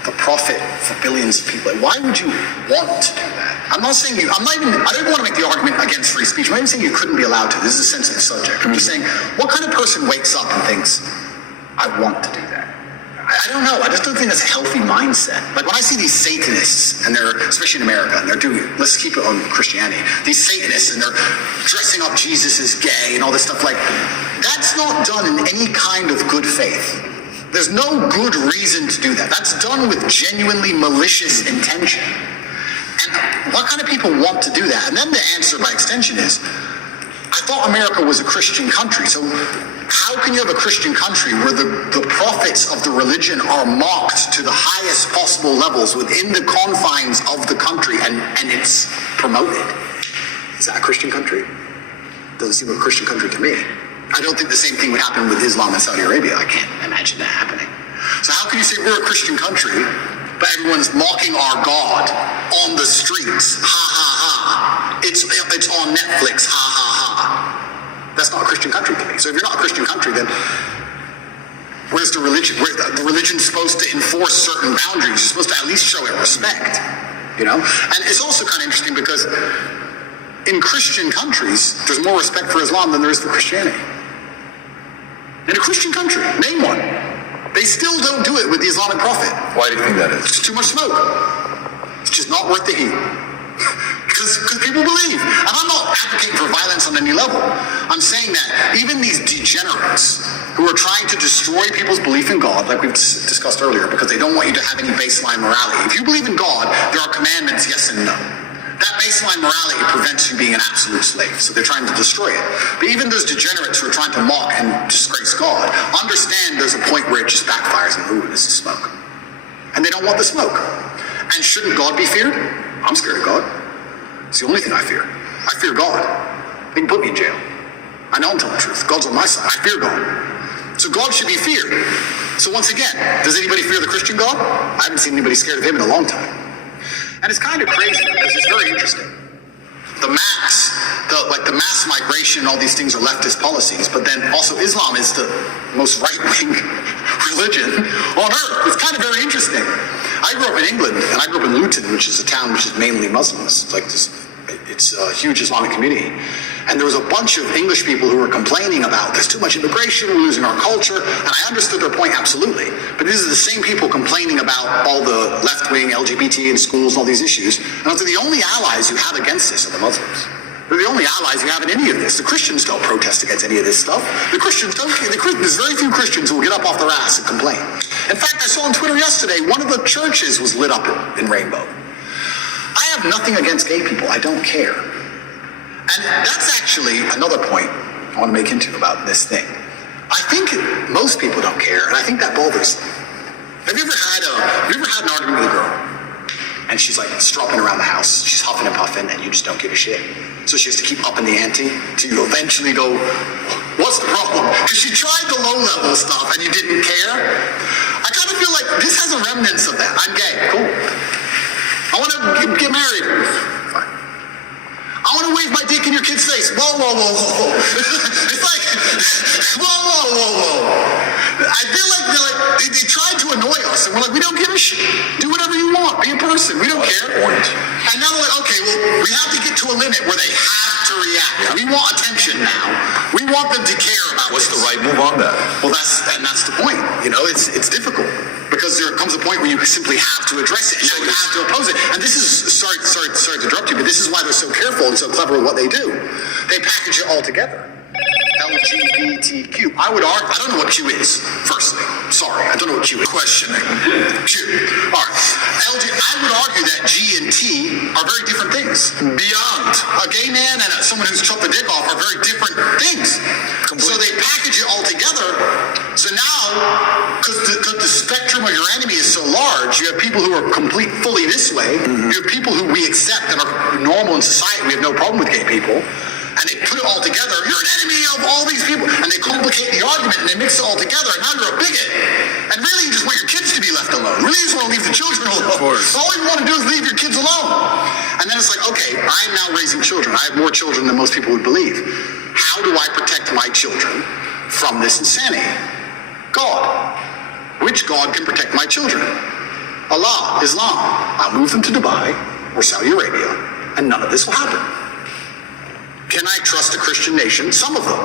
the prophet for billions of people? Why would you want to do that? I don't want to make the argument against free speech. I'm not even saying you couldn't be allowed to. This is a sensitive subject. I'm just saying, what kind of person wakes up and thinks, I want to do that? I don't know. I just don't think that's a healthy mindset. Like when I see these Satanists, and they're, especially in America, and they're doing, let's keep it on Christianity, these Satanists, and they're dressing up Jesus as gay and all this stuff, like, that's not done in any kind of good faith. There's no good reason to do that. That's done with genuinely malicious intention. And what kind of people want to do that? And then the answer by extension is, I thought America was a Christian country. So how can you have a Christian country where the prophets of the religion are mocked to the highest possible levels within the confines of the country and it's promoted? Is that a Christian country? Doesn't seem like a Christian country to me. I don't think the same thing would happen with Islam in Saudi Arabia. I can't imagine that happening. So how can you say we're a Christian country, but everyone's mocking our God on the streets? Ha ha ha. It's on Netflix. Ha ha ha. That's not a Christian country to me. So if you're not a Christian country, then where's the religion? The religion's supposed to enforce certain boundaries. You're supposed to at least show it respect, you know? And it's also kind of interesting because in Christian countries, there's more respect for Islam than there is for Christianity. In a Christian country, name one. They still don't do it with the Islamic Prophet. Why do you think that is? It's too much smoke. It's just not worth the heat. Because people believe. And I'm not advocating for violence on any level. I'm saying that even these degenerates who are trying to destroy people's belief in God, like we've discussed earlier, because they don't want you to have any baseline morality. If you believe in God, there are commandments, yes and no. That baseline morality prevents you being an absolute slave. So they're trying to destroy it. But even those degenerates who are trying to mock and disgrace God, understand there's a point where it just backfires and, ooh, this is smoke. And they don't want the smoke. And shouldn't God be feared? I'm scared of God. It's the only thing I fear. I fear God. They can put me in jail. I know I'm telling the truth. God's on my side. I fear God. So God should be feared. So once again, does anybody fear the Christian God? I haven't seen anybody scared of him in a long time. And it's kind of crazy because it's very interesting. The mass migration, all these things are leftist policies, but then also Islam is the most right-wing religion on earth. It's kind of very interesting. I grew up in England, and I grew up in Luton, which is a town which is mainly Muslims. It's a huge Islamic community. And there was a bunch of English people who were complaining about there's too much immigration, we're losing our culture, and I understood their point absolutely. But these are the same people complaining about all the left-wing LGBT in schools and all these issues. And I was like, the only allies you have against this are the Muslims. They're the only allies you have in any of this. The Christians don't protest against any of this stuff. The Christians don't care. There's very few Christians who will get up off their ass and complain. In fact, I saw on Twitter yesterday, one of the churches was lit up in rainbow. I have nothing against gay people. I don't care. And that's actually another point I want to make into about this thing. I think most people don't care, and I think that bothers them. Have you ever had an argument with a girl? And she's like stropping around the house, she's huffing and puffing, and you just don't give a shit. So she has to keep upping the ante to eventually go, what's the problem? Because she tried the low-level stuff and you didn't care. I kind of feel like this has a remnants of that. I'm gay, cool. I want to get married. Fine. I want to wave my dick in your kid's face. Whoa, whoa, whoa, whoa. It's like, whoa, whoa, whoa, whoa. I feel like they tried to annoy us, and we're like, we don't give a shit. Do whatever you want. Be a person. We don't care. And now they're like, okay, well, we have to get to a limit where they have to react. Yeah. We want attention now. We want them to care about What's the right move on that? Well, that's the point. You know, it's difficult because there comes a point where you simply have to address it, and now you have to oppose it. And this is sorry to interrupt you, but this is why they're so careful and so clever at what they do. They package it all together. LGBTQ. I would argue, I don't know what Q is, firstly. Sorry, I don't know what Q is. Questioning. Q. All right. I would argue that G and T are very different things. Beyond. A gay man and someone who's chopped the dick off are very different things. So they package it all together. So now, because the spectrum of your enemy is so large, you have people who are fully this way. Mm-hmm. You have people who we accept and are normal in society. We have no problem with gay people. And they put it all together. You're an enemy of all these people. And they complicate the argument and they mix it all together. And now you're a bigot. And really you just want your kids to be left alone. Really you just want to leave the children alone. Of course. All you want to do is leave your kids alone. And then it's like, okay, I'm now raising children. I have more children than most people would believe. How do I protect my children from this insanity? God. Which God can protect my children? Allah, Islam. I'll move them to Dubai or Saudi Arabia. And none of this will happen. Can I trust a Christian nation? Some of them.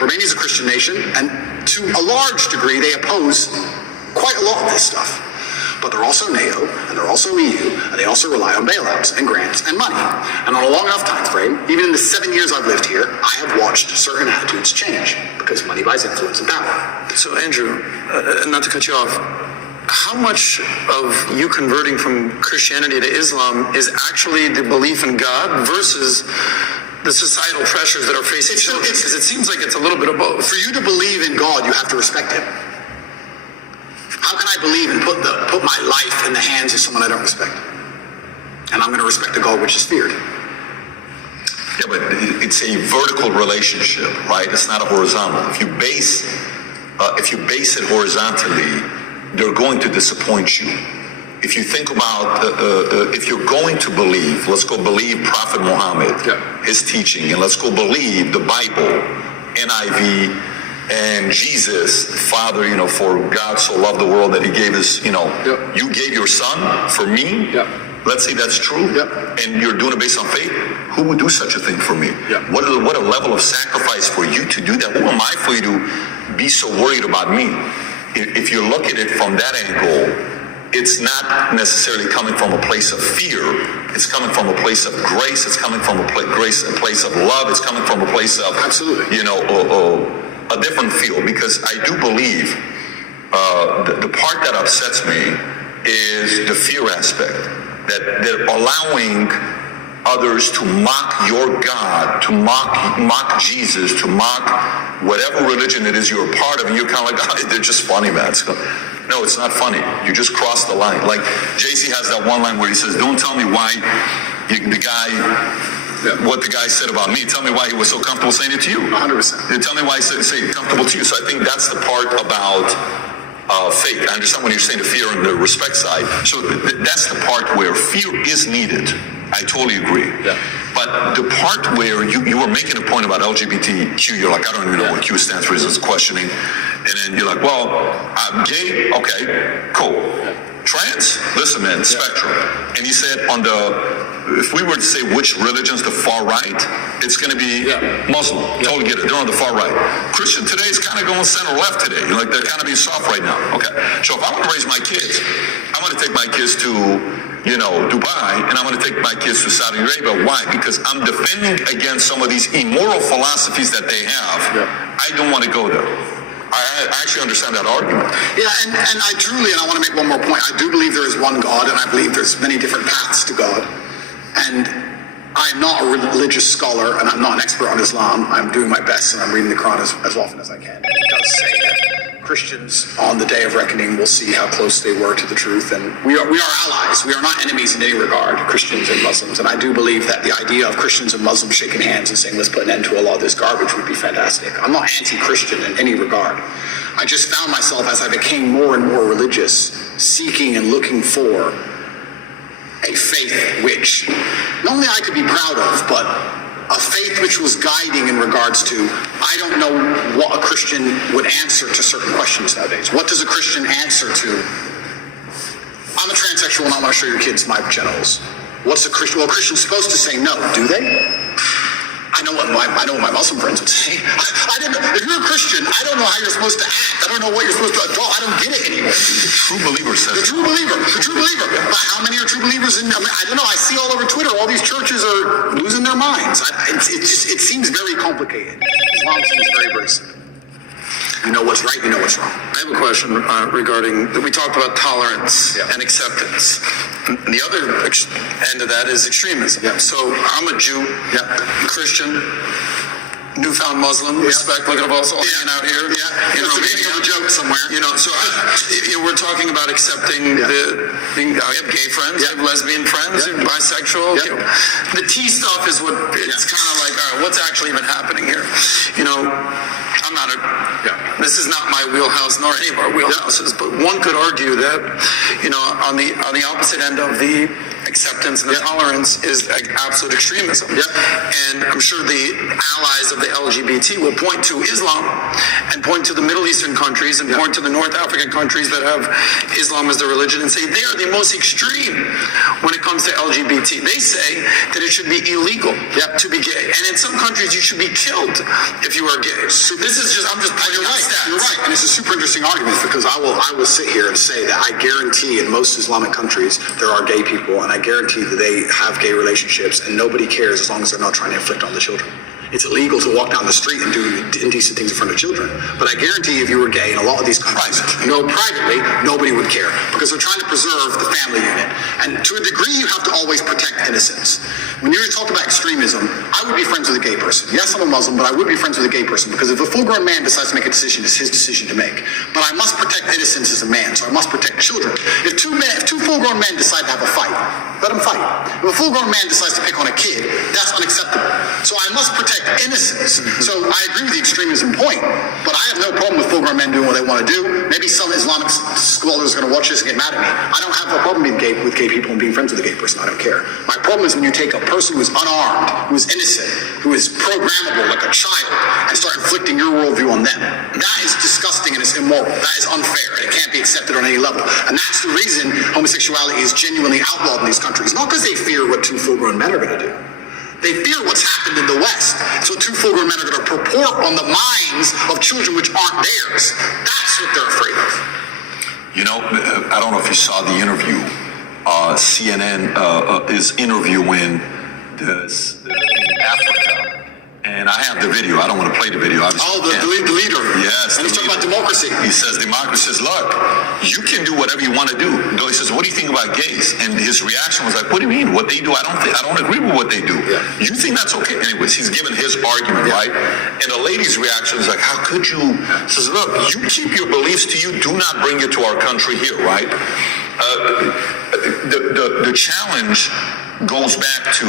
Romania is a Christian nation, and to a large degree, they oppose quite a lot of this stuff. But they're also NATO, and they're also EU, and they also rely on bailouts and grants and money. And on a long enough time frame, even in the 7 years I've lived here, I have watched certain attitudes change because money buys influence and power. So Andrew, not to cut you off, how much of you converting from Christianity to Islam is actually the belief in God versus the societal pressures that are facing children? Because it seems like it's a little bit of both. For you to believe in God, you have to respect him. How can I believe and put my life in the hands of someone I don't respect? And I'm going to respect a God which is feared. Yeah, but it's a vertical relationship, right? It's not a horizontal. If you base it horizontally, they're going to disappoint you. If you think about, if you're going to believe, let's go believe Prophet Muhammad, his teaching, and let's go believe the Bible, NIV, and Jesus, Father, for God so loved the world that he gave his, you gave your son for me. Let's say that's true, and you're doing it based on faith. Who would do such a thing for me? What a level of sacrifice for you to do that. Who am I for you to be so worried about me? If you look at it from that angle, it's not necessarily coming from a place of fear. It's coming from a place of grace. It's coming from a place of love. It's coming from a place of, absolutely, a different feel. Because I do believe the part that upsets me is the fear aspect. That they're allowing others to mock your God, to mock Jesus, to mock whatever religion it is you're a part of, and you're kind of like, oh, they're just funny, man. No, it's not funny. You just crossed the line. Like Jay-Z has that one line where he says, "Don't tell me why what the guy said about me. Tell me why he was so comfortable saying it to you." 100%. Tell me why he said it comfortable to you. So I think that's the part about faith. I understand when you're saying the fear and the respect side. So that's the part where fear is needed. I totally agree. But the part where you were making a point about LGBTQ, you're like, I don't even know what Q stands for, is questioning. And then you're like, well, I'm gay, okay, cool. Trans? Listen, man, spectrum. And he said if we were to say which religion's the far right, it's going to be Muslim. Totally get it. They're on the far right. Christian today is kind of going center left today. Like they're kind of being soft right now. Okay. So if I want to raise my kids, I'm going to take my kids to, Dubai, and I'm going to take my kids to Saudi Arabia. Why? Because I'm defending against some of these immoral philosophies that they have. I don't want to go there. I actually understand that argument. Yeah, and I want to make one more point. I do believe there is one God, and I believe there's many different paths to God. And I'm not a religious scholar, and I'm not an expert on Islam. I'm doing my best, and I'm reading the Quran as often as I can. It does say that Christians on the day of reckoning will see how close they were to the truth, and we are allies. We are not enemies in any regard, Christians and Muslims. And I do believe that the idea of Christians and Muslims shaking hands and saying, let's put an end to a lot of this garbage would be fantastic. I'm not anti-Christian in any regard. I just found myself, as I became more and more religious, seeking and looking for a faith which not only I could be proud of, but a faith which was guiding in regards to, I don't know what a Christian would answer to certain questions nowadays. What does a Christian answer to? I'm a transsexual and I want to show your kids my genitals. What's a Christian? Well, a Christian's supposed to say no, do they? I know what my Muslim friends would say. If you're a Christian, I don't know how you're supposed to act. I don't know what you're supposed to adopt. I don't get it anymore. The true believer says The true believer. But how many are true believers I don't know. I see all over Twitter, all these churches are losing their minds. It seems very complicated. Islam seems very, very simple. You know what's right, you know what's wrong. I have a question regarding, we talked about tolerance and acceptance. And the other end of that is extremism. So I'm a Jew, Christian, newfound Muslim, respect, look at us all hanging out here. It's the beginning of a joke somewhere. So we're talking about accepting I have gay friends, I have lesbian friends, bisexual. The T stuff is what, it's kind of like, all right, what's actually even happening here? I'm not this is not my wheelhouse, nor any of our wheelhouses, but one could argue that, on the opposite end of the acceptance and the tolerance is absolute extremism. And I'm sure the allies of the LGBT will point to Islam and point to the Middle Eastern countries and point to the North African countries that have Islam as their religion and say they are the most extreme when it comes to LGBT. They say that it should be illegal to be gay. And in some countries you should be killed if you are gay. So this is I'm just pointing out stats. You're right. And it's a super interesting argument because I will sit here and say that I guarantee in most Islamic countries there are gay people, and I guarantee that they have gay relationships and nobody cares as long as they're not trying to inflict on the children. It's illegal to walk down the street and do indecent things in front of children. But I guarantee you, if you were gay in a lot of these countries, privately, nobody would care because they're trying to preserve the family unit. And to a degree, you have to always protect innocence. When you talk about extremism, I would be friends with a gay person. Yes, I'm a Muslim, but I would be friends with a gay person because if a full-grown man decides to make a decision, it's his decision to make. But I must protect innocence as a man, so I must protect children. If two full-grown men decide to have a fight, let them fight. If a full-grown man decides to pick on a kid, that's unacceptable. So I must protect innocence. So I agree with the extremism point, but I have no problem with full-grown men doing what they want to do. Maybe some Islamic scholars are going to watch this and get mad at me. I don't have a problem with gay people and being friends with a gay person. I don't care. My problem is when you take a person who is unarmed, who is innocent, who is programmable like a child, and start inflicting your worldview on them. That is disgusting and it's immoral. That is unfair and it can't be accepted on any level. And that's the reason homosexuality is genuinely outlawed in these countries. Not because they fear what two full-grown men are going to do. They fear what's happened in the West. So two full-grown men are going to purport on the minds of children which aren't theirs. That's what they're afraid of. You know, I don't know if you saw the interview. CNN is interviewing in Africa. And I have the video. I don't want to play the video. Oh, the leader. Yes. And he's talking about democracy. He says democracy says, look, you can do whatever you want to do. He says, what do you think about gays? And his reaction was like, what do you mean? What they do? I don't agree with what they do. Yeah. You think that's okay? Anyways, he's given his argument, right? And the lady's reaction is like, how could you? He says, look, you keep your beliefs to you. Do not bring it to our country here, right? The challenge goes back to,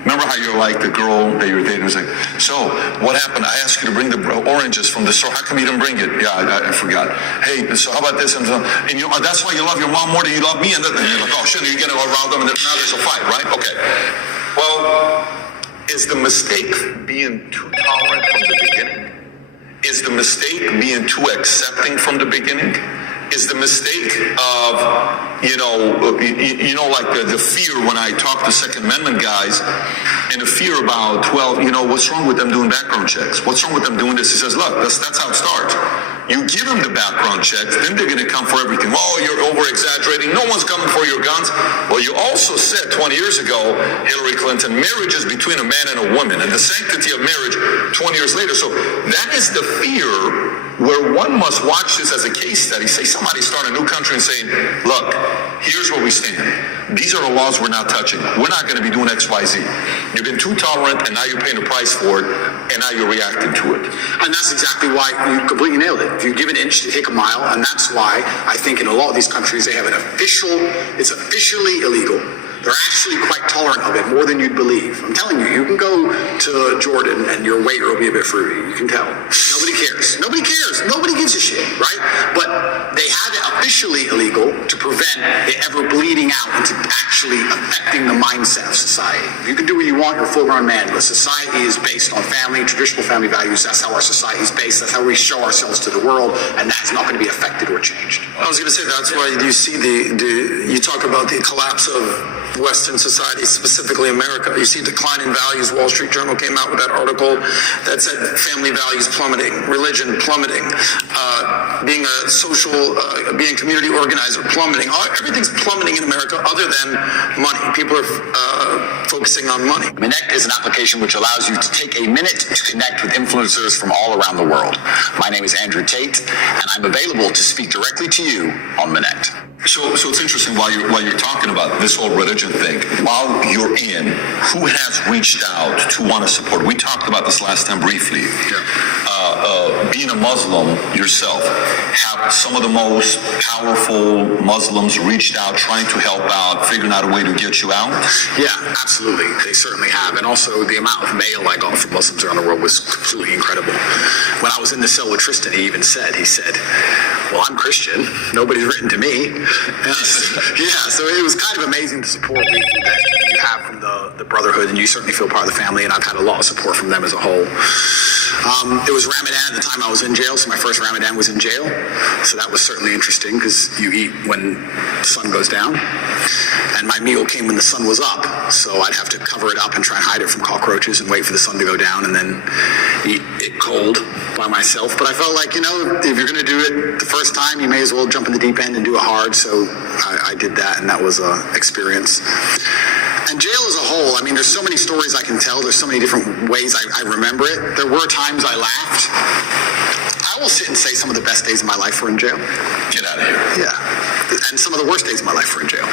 remember how you're like the girl that you're dating was like, so what happened? I asked you to bring the oranges from the store. How come you didn't bring it? Yeah, I forgot. Hey, so how about this? And you know, that's why you love your mom more than you love me. And you're like, oh shit, you're getting around them and now there's a fight, right? Okay. Well, is the mistake being too tolerant from the beginning? Is the mistake being too accepting from the beginning? Is the mistake of, like the fear when I talk to Second Amendment guys and the fear about, what's wrong with them doing background checks? What's wrong with them doing this? He says, look, that's how it starts. You give them the background checks, then they're going to come for everything. Oh, you're over-exaggerating. No one's coming for your guns. Well, you also said 20 years ago, Hillary Clinton, marriage is between a man and a woman, and the sanctity of marriage 20 years later. So that is the fear where one must watch this as a case study. Say somebody start a new country and saying, look, here's where we stand. These are the laws we're not touching. We're not going to be doing X, Y, Z. You've been too tolerant, and now you're paying the price for it, and now you're reacting to it. And that's exactly why you completely nailed it. If you give an inch, you take a mile, and that's why I think in a lot of these countries they have it's officially illegal. They're actually quite tolerant of it, more than you'd believe. I'm telling you, you can go to Jordan and your waiter will be a bit fruity. You can tell. Nobody cares. Nobody cares. Nobody gives a shit, right? But they have it officially illegal to prevent it ever bleeding out into actually affecting the mindset of society. You can do what you want, you're a full-grown man, but society is based on family, traditional family values. That's how our society is based. That's how we show ourselves to the world, and that's not going to be affected or changed. I was going to say that's why you see you talk about the collapse of Western society, specifically America. You see decline in values. Wall Street Journal came out with that article that said family values plummeting, religion plummeting, being a being a community organizer plummeting. Everything's plummeting in America other than money. People are focusing on money. Connect is an application which allows you to take a minute to connect with influencers from all around the world. My name is Andrew Tate, and I'm available to speak directly to you on Connect. So it's interesting while you're talking about this whole religion thing. While you're in, who has reached out to want to support? We talked about this last time briefly. Being a Muslim yourself, have some of the most powerful Muslims reached out, trying to help out, figuring out a way to get you out? Yeah, absolutely. They certainly have. And also the amount of mail I got from Muslims around the world was completely incredible. When I was in the cell with Tristan, he said, well, I'm Christian. Nobody's written to me. Yeah, so it was kind of amazing the support that you have from the Brotherhood, and you certainly feel part of the family, and I've had a lot of support from them as a whole. It was Ramadan at the time I was in jail, so my first Ramadan was in jail. So that was certainly interesting because you eat when the sun goes down. And my meal came when the sun was up, so I'd have to cover it up and try and hide it from cockroaches and wait for the sun to go down and then eat it cold by myself. But I felt like, if you're going to do it the first time, you may as well jump in the deep end and do it hard. So I did that, and that was an experience. And jail as a whole, I mean, there's so many stories I can tell. There's so many different ways I remember it. There were times I laughed. I will sit and say some of the best days of my life were in jail. Get out of here. Yeah. And some of the worst days of my life were in jail.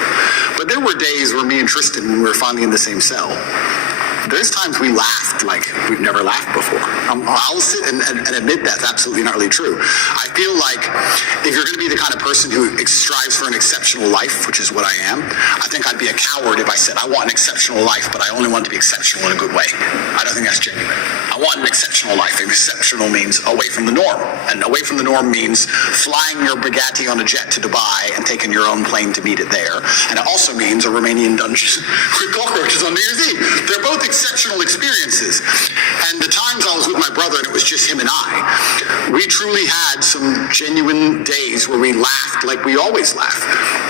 But there were days where me and Tristan, when we were finally in the same cell, there's times we laughed like we've never laughed before. I'll sit and admit that's absolutely not really true. I feel like if you're going to be the kind of person who strives for an exceptional life, which is what I am, I think I'd be a coward if I said I want an exceptional life, but I only want it to be exceptional in a good way. I don't think that's genuine. I want an exceptional life. Exceptional means away from the norm. And away from the norm means flying your Bugatti on a jet to Dubai and taking your own plane to meet it there. And it also means a Romanian dungeon with cockroaches on New Year's Eve. They're both exceptional experiences. And the times I was with my brother and it was just him and I, we truly had some genuine days where we laughed like we always laugh.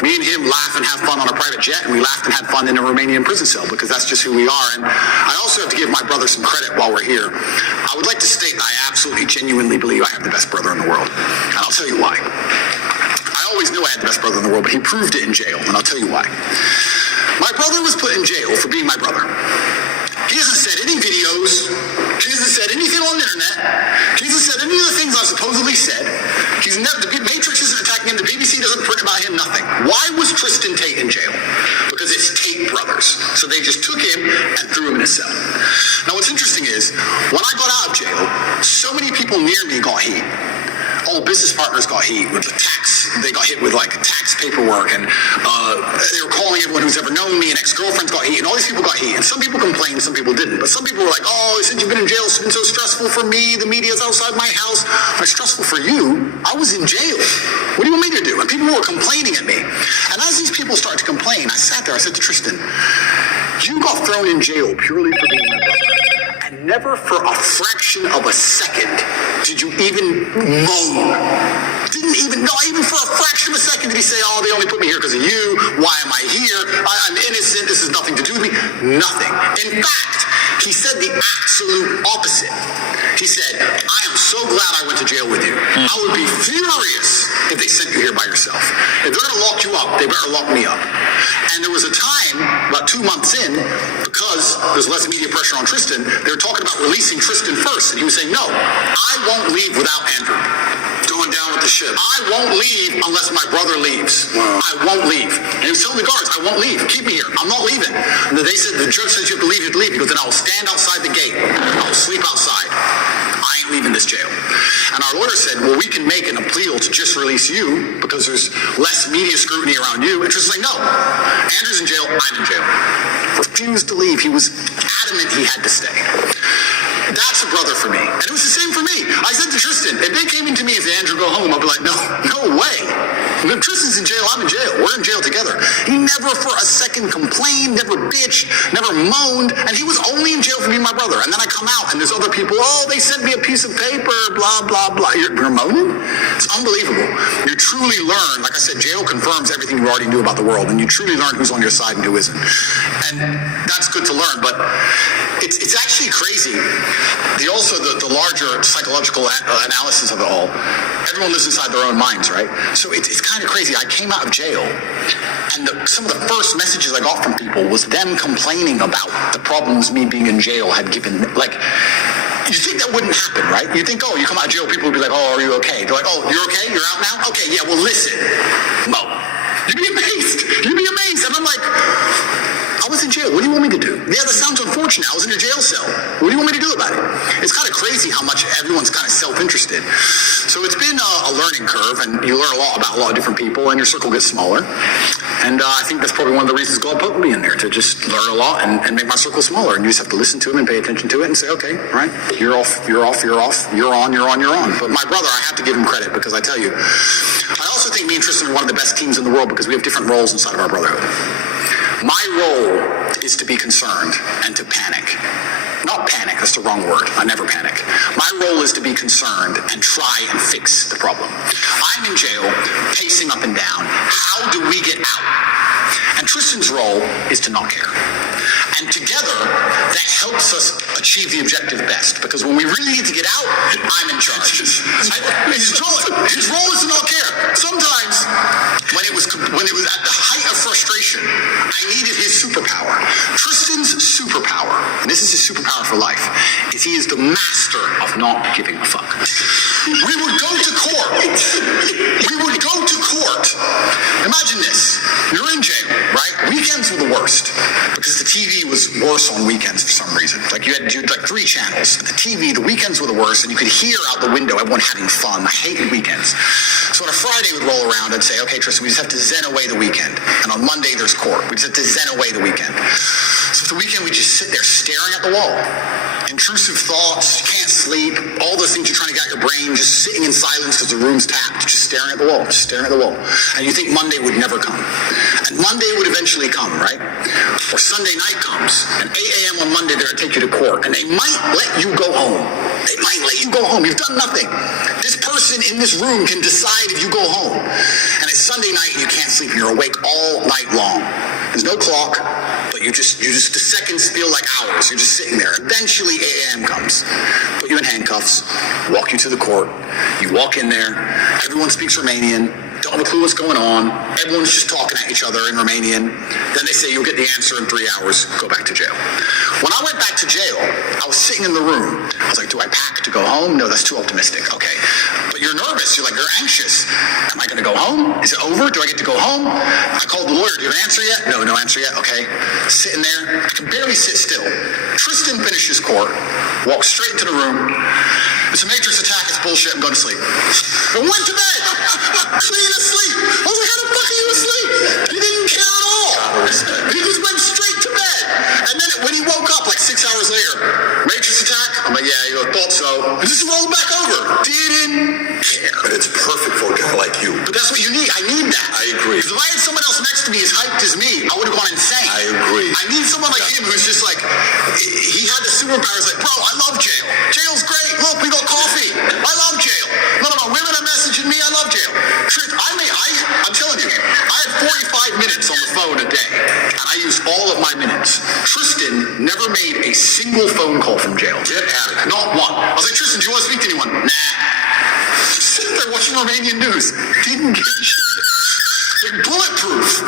Me and him laugh and have fun on a private jet, and we laughed and had fun in a Romanian prison cell because that's just who we are. And I also have to give my brother some credit while we're here. I would like to state that I absolutely genuinely believe I have the best brother in the world. And I'll tell you why. I always knew I had the best brother in the world, but he proved it in jail, and I'll tell you why. My brother was put in jail for being my brother. He hasn't said any videos. He hasn't said anything on the internet. He hasn't said any of the things I supposedly said. He's never, the Matrix isn't attacking him. The BBC doesn't print about him, nothing. Why was Tristan Tate in jail? Because it's Tate brothers. So they just took him and threw him in a cell. Now what's interesting is, when I got out of jail, so many people near me got heat. All business partners got heat with the tax. They got hit with like tax paperwork, and they were calling everyone who's ever known me, and ex-girlfriends got heat, and all these people got heat. And some people complained, some people didn't. But some people were like, "Oh, since you've been in jail, it's been so stressful for me. The media's outside my house." Like, stressful for you? I was in jail. What do you want me to do? And people were complaining at me. And as these people started to complain, I sat there. I said to Tristan, "You got thrown in jail purely for being my brother. And never for a fraction of a second did you even moan. Not even for a fraction of a second did he say, 'Oh, they only put me here because of you. Why am I here? I'm innocent. This has nothing to do with me.' Nothing. In fact, he said the absolute opposite. He said, 'I am so glad I went to jail with you. I would be furious if they sent you here by yourself. If they're going to lock you up, they better lock me up.' And there was a time, about 2 months in, because there's less media pressure on Tristan, they were talking about releasing Tristan first. And he was saying, 'No, I won't leave without Andrew. Going down with the ship. I won't leave unless my brother leaves. Wow. I won't leave.' And he was telling the guards, 'I won't leave. Keep me here. I'm not leaving.' And they said, 'The judge says you have to leave, you have to leave.' He goes, 'Then I'll stand outside the gate. I'll sleep outside. I ain't leaving this jail.' And our lawyer said, 'Well, we can make an appeal to just release you because there's less media scrutiny around you.' And Tristan's like, 'No, Andrew's in jail, I'm in jail.' Refused to leave. He was adamant he had to stay. That's a brother for me. And it was the same for me. I said to Tristan, if they came into me and said, 'Andrew, go home,' I'd be like, no way. If Tristan's in jail, I'm in jail. We're in jail together. He never for a second complained, never bitched, never moaned, and he was only in jail for being my brother. And then I come out and there's other people, 'Oh, they sent me a piece of paper, blah, blah, blah.' You're moaning? It's unbelievable. You truly learn, like I said, jail confirms everything you already knew about the world, and you truly learn who's on your side and who isn't. And that's good to learn, but it's actually crazy. The larger psychological analysis of it all, everyone lives inside their own minds, right? So it's kind of crazy. I came out of jail, and some of the first messages I got from people was them complaining about the problems me being in jail had given. Like, you think that wouldn't happen, right? You think, oh, you come out of jail, people would be like, "Oh, are you okay?" They're like, "Oh, you're okay? You're out now? Okay, yeah, well, listen." Mo, you'd be amazed. You'd be amazed. And I'm like, I was in jail. What do you want me to do? Yeah, that sounds unfortunate. I was in a jail cell. What do you want me to do about it? It's kind of crazy how much everyone's kind of self-interested. So it's been a learning curve, and you learn a lot about a lot of different people, and your circle gets smaller. And I think that's probably one of the reasons God put me in there, to just learn a lot and make my circle smaller. And you just have to listen to him and pay attention to it and say, okay, all right, you're off, you're off, you're off, you're on, you're on, you're on. But my brother, I have to give him credit, because I tell you, I also think me and Tristan are one of the best teams in the world because we have different roles inside of our brotherhood. My role is to be concerned and to panic. Not panic, that's the wrong word. I never panic. My role is to be concerned and try and fix the problem. I'm in jail, pacing up and down. How do we get out? And Tristan's role is to not care. And together, that helps us achieve the objective best. Because when we really need to get out, I'm in charge. His role is to not care. Sometimes, when it was at the height of frustration, I needed his superpower. Tristan's superpower, and this is his superpower for life, is he is the master of not giving a fuck. We would go to court. Imagine this. You're in jail, right? Weekends were the worst because the TV was worse on weekends for some reason. Like you had like 3 channels. The TV, the weekends were the worst, and you could hear out the window everyone having fun. I hated weekends. So on a Friday would roll around, I'd say, okay, Tristan, we just have to zen away the weekend. And on Monday there's court. We just have to zen away the weekend. So the weekend we just sit there staring at the wall. Intrusive thoughts, you can't sleep, all those things you're trying to get out your brain, just sitting in silence because the room's tapped, just staring at the wall, And you think Monday would never come. And Monday would eventually come, right? Or Sunday night comes, and 8 a.m. on Monday they're going to take you to court, and they might let you go home. You've done nothing. This person in this room can decide if you go home. And it's Sunday night and you can't sleep and you're awake all night long. There's no clock, but the seconds feel like hours. You're just sitting there. Eventually 8 a.m. comes. Put you in handcuffs, walk you to the court. You walk in there, everyone speaks Romanian, don't have a clue what's going on. Everyone's just talking at each other in Romanian. Then they say you'll get the answer in 3 hours, go back to jail. When I went back to jail, I was sitting in the room. I was like, do I pack to go home? No, that's too optimistic. Okay. But you're nervous. You're anxious. Am I going to go home? Is it over? Do I get to go home? I called the lawyer. Do you have an answer yet? No answer yet. Okay. Sitting there. I can barely sit still. Tristan finishes court, walks straight into the room. It's a matrix attack. It's bullshit. I'm going to sleep. I went to bed. Clean asleep. I was like, how the fuck are you asleep? He didn't care at all. He just went straight to bed. And then when he woke up 6 hours later, matrix attack? I'm like, yeah, thought so. And just rolled back over. Didn't care. But it's perfect for a guy like you. But that's what you need. I need that. I agree. Because if I had someone else next to me as hyped as me, I would have gone insane. I agree. I need someone like him who's just he had the superpowers bro, I love jail. Jail's great. Look, we got coffee. I love jail. None of my women are messaging me. I love jail. I'm telling you, I had 45 minutes on the phone a day, and I used all of my minutes. Tristan never made a single phone call from jail. Get at it. Not one. I was like, Tristan, do you want to speak to anyone? Nah. Sitting there watching Romanian news. Didn't give a shit. Bulletproof.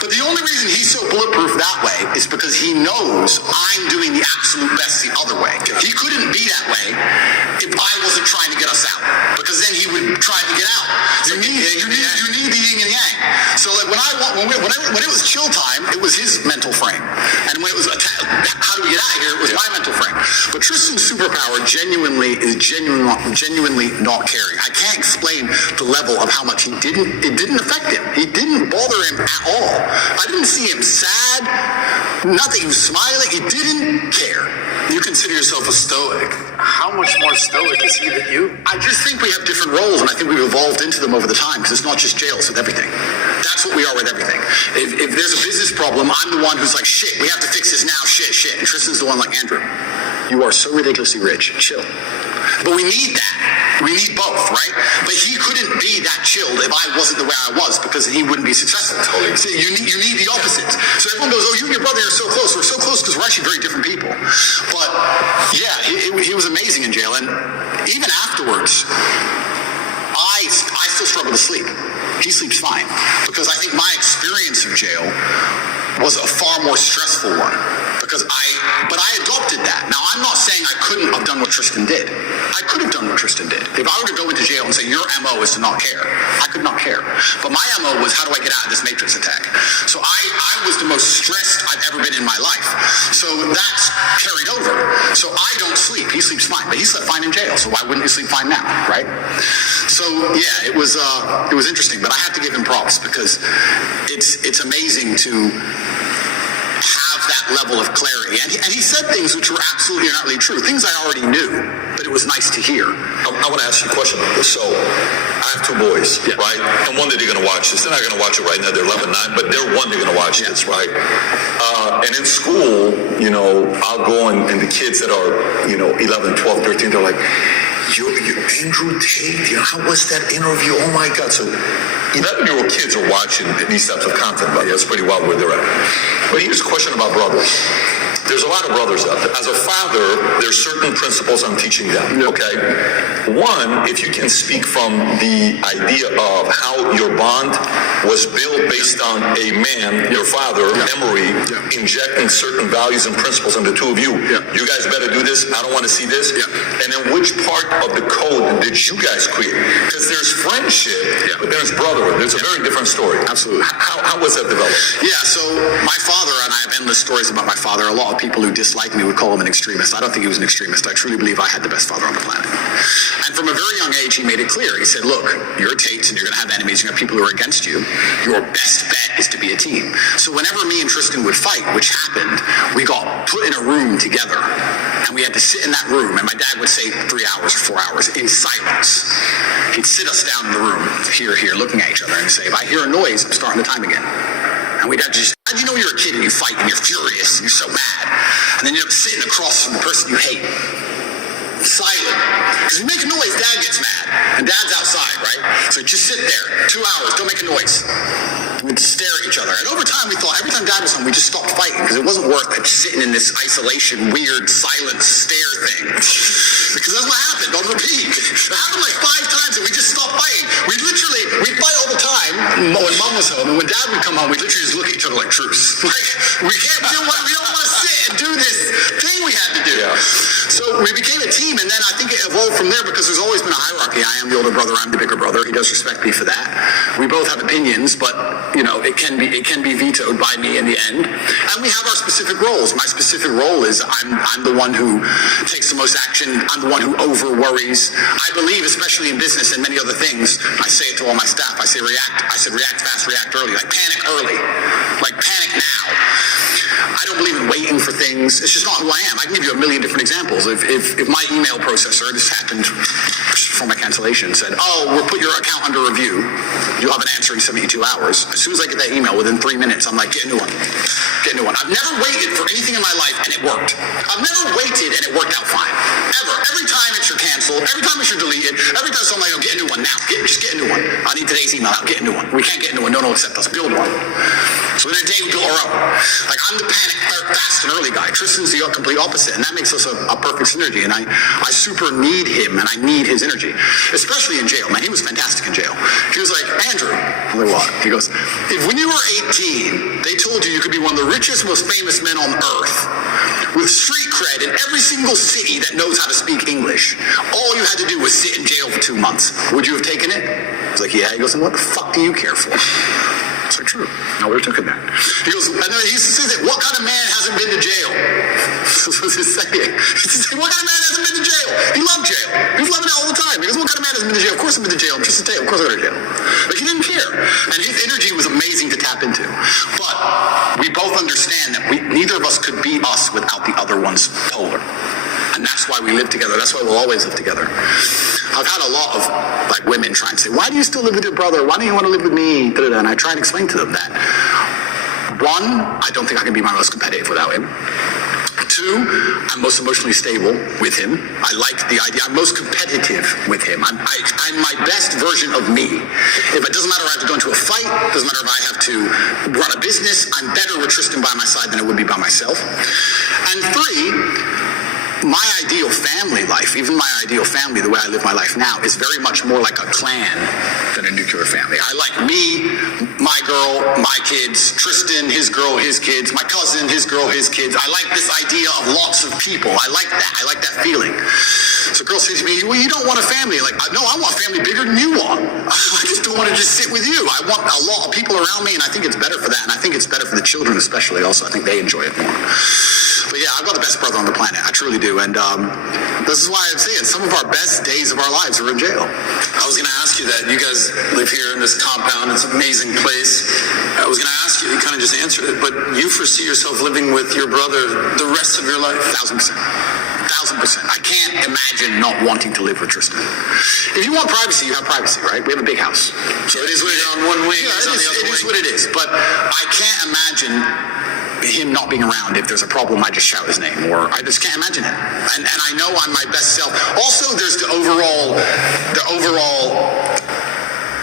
But the only reason he's so bulletproof that way is because he knows I'm doing the absolute best the other way. He couldn't be that way if I wasn't trying to get us out, because then he would try to get out. You need the yin and yang. So when it was chill time, it was his mental frame, and when it was how do we get out of here, it was my mental frame. But Tristan's superpower genuinely not caring. I can't explain the level of how much it didn't affect him. It didn't bother him at all. I didn't see him sad, nothing. He was smiling. He didn't care. You consider yourself a stoic. How much more stoic is he than you? I just think we have different roles, and I think we've evolved into them over the time, because it's not just jail, it's with everything. That's what we are with everything. If there's a business problem, I'm the one who's like, shit, we have to fix this now, shit. And Tristan's the one like, Andrew, you are so ridiculously rich, chill. But we need that. We need both, right? But he couldn't be that chilled if I wasn't the way I was, because he wouldn't be successful. Totally. So you need the opposite. So everyone goes, oh, you and your brother are so close. We're so close because we're actually very different people. But yeah, he was amazing in jail. And even afterwards, I still struggle to sleep. He sleeps fine, because I think my experience of jail was a far more stressful one, but I adopted that. Now, I'm not saying I couldn't have done what Tristan did. I could have done what Tristan did. If I were to go into jail and say, your MO is to not care, I could not care. But my MO was, how do I get out of this matrix attack? So I was the most stressed I've ever been in my life. So that's carried over. So I don't sleep. He sleeps fine, but he slept fine in jail. So why wouldn't he sleep fine now, right? So yeah, it was interesting, but I have to give him props, because it's amazing to have that level of clarity. And he said things which were absolutely and utterly true, things I already knew, but it was nice to hear. I want to ask you a question about this. So I have 2 boys, right? And one that they're going to watch this. They're not going to watch it right now. They're 11, 9, but they're going to watch this, right? And in school, I'll go and the kids that are, 11, 12, 13, they're like, you're Andrew Tate, how was that interview? Oh my God. So 11-year-old kids are watching these types of content, but that's pretty wild where they're at. But here's a question about brothers. there's a lot of brothers out there. As a father, there's certain principles I'm teaching them, okay? One, if you can speak from the idea of how your bond was built based on a man, your father, Emery, injecting certain values and principles in the two of you. You guys better do this. I don't want to see this. And then which part of the code did you guys create? Because there's friendship, but there's brotherhood. There's a very different story. Absolutely. How was that developed? Yeah, so my father, and I have endless stories about my father. A lot of people who dislike me would call him an extremist. I don't think he was an extremist. I truly believe I had the best father on the planet. And from a very young age, he made it clear. He said, look, you're Tate and you're going to have enemies. You're going to have people who are against you. Your best bet is to be a team. So whenever me and Tristan would fight, which happened, we got put in a room together. And we had to sit in that room. And my dad would say 3 hours or 4 hours in silence. He'd sit us down in the room, here, looking at each other and say, if I hear a noise, I'm starting the time again. And we'd have to just, how do you know you're a kid and you fight and you're furious and you're so mad? And then you're sitting across from the person you hate. Silent. Because if you make a noise, Dad gets mad. And Dad's outside, right? So just sit there. 2 hours, don't make a noise. We'd stare at each other. And over time, we thought, every time Dad was home, we just stopped fighting. Because it wasn't worth it, sitting in this isolation, weird, silent stare thing. Because that's what happened on repeat. It happened like 5 times and we just stopped fighting. We'd fight all the time when Mom was home. And when Dad would come home, we'd literally just look at each other like truce. Like, we don't want to sit and do this thing we had to do. So we became a team, and then I think it evolved from there because there's always been a hierarchy. I am the older brother, I'm the bigger brother. He does respect me for that. We both have opinions, but it can be vetoed by me in the end. And we have our specific roles. My specific role is I'm the one who takes the most action. I'm the one who over worries. I believe, especially in business and many other things, I say it to all my staff. I say react fast, react early. Like panic early. Like panic now. I don't believe in waiting for things. It's just not who I am. I can give you a million different examples. If my email processor, this happened for my cancellation, said, we'll put your account under review. You'll have an answer in 72 hours. As soon as I get that email, within 3 minutes, I'm like, get a new one. Get a new one. I've never waited for anything in my life and it worked. I've never waited and it worked out fine. Ever. Every time it's your cancel, every time it's your deleted, every time someone like, get a new one now. Just get a new one. I need today's email out. Get a new one. We can't get a new one. No one will accept us. Build one. So in a day, we build our own. Like, I'm the panic, fast, and early guy. Tristan's the complete opposite, and that makes us a perfect synergy. And I super need him, and I need his energy, especially in jail. Man, he was fantastic in jail. He was like, Andrew, I'm like, what? He goes, if when you were 18, they told you could be one of the richest, most famous men on earth, with street cred in every single city that knows how to speak English, all you had to do was sit in jail for 2 months. Would you have taken it? I was like, yeah. He goes, and what the fuck do you care for? It's like, true. I would have taken that. He goes, and then he used to say that, what kind of man hasn't been to jail? That's what he was saying. He used to say, what kind of man hasn't been to jail? He loved jail. He was loving it all the time. He goes, what kind of man hasn't been to jail? Of course I've been to jail. I'm just a tale. Of course I go to jail. Like, he didn't care. And his energy was amazing to tap into. But we both understand that neither of us could be us without the other one's polar. And that's why we live together. That's why we'll always live together. I've had a lot of women try and say, why do you still live with your brother? Why don't you want to live with me? And I try and explain to them that, one, I don't think I can be my most competitive without him. 2, I'm most emotionally stable with him. I like the idea. I'm most competitive with him. I'm my best version of me. If it doesn't matter if I have to go into a fight, it doesn't matter if I have to run a business, I'm better with Tristan by my side than I would be by myself. And 3, my ideal family life, even my ideal family, the way I live my life now, is very much more like a clan than a nuclear family. I like me, my girl, my kids, Tristan, his girl, his kids, my cousin, his girl, his kids. I like this idea of lots of people. I like that. I like that feeling. So girls say to me, well, you don't want a family. Like, no, I want a family bigger than you want. I just don't want to just sit with you. I want a lot of people around me, and I think it's better for that. And I think it's better for the children especially also. I think they enjoy it more. But yeah, I've got the best brother on the planet. I truly do. And this is why I'm saying some of our best days of our lives are in jail. I was going to ask you that. You guys live here in this compound. It's an amazing place. I was going to ask you, you kind of just answered it, but you foresee yourself living with your brother the rest of your life? 1,000%. 1,000%. I can't imagine not wanting to live with Tristan. If you want privacy, you have privacy, right? We have a big house. So it is what it is on one wing. Yeah, it is what it is. But I can't imagine him not being around. If there's a problem, I just shout his name, or I just can't imagine it. And I know I'm my best self. Also, there's the overall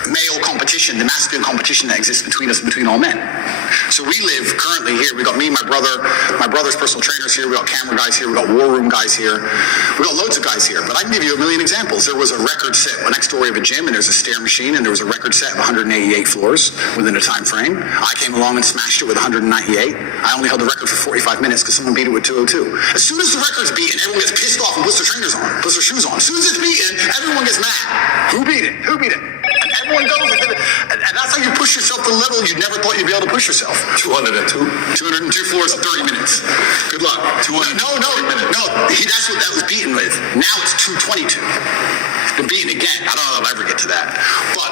male competition, the masculine competition that exists between us and between all men. So we live currently here. We got me, my brother's personal trainers here. We got camera guys here. We got war room guys here. We got loads of guys here. But I can give you a million examples. There was a record set next door we have a gym, and there's a stair machine, and there was a record set of 188 floors within a time frame. I came along and smashed it with 198. I only held the record for 45 minutes because someone beat it with 202. As soon as the record's beaten, everyone gets pissed off and puts their trainers on, puts their shoes on. As soon as it's beaten, everyone gets mad. Who beat it? Who beat it? And everyone goes, and that's how you push yourself to the level you never thought you'd be able to push yourself. 202. 202 floors in 30 minutes. Good luck. No, that was beaten with. Now it's 222. Been beaten again. I don't know if I'll ever get to that. But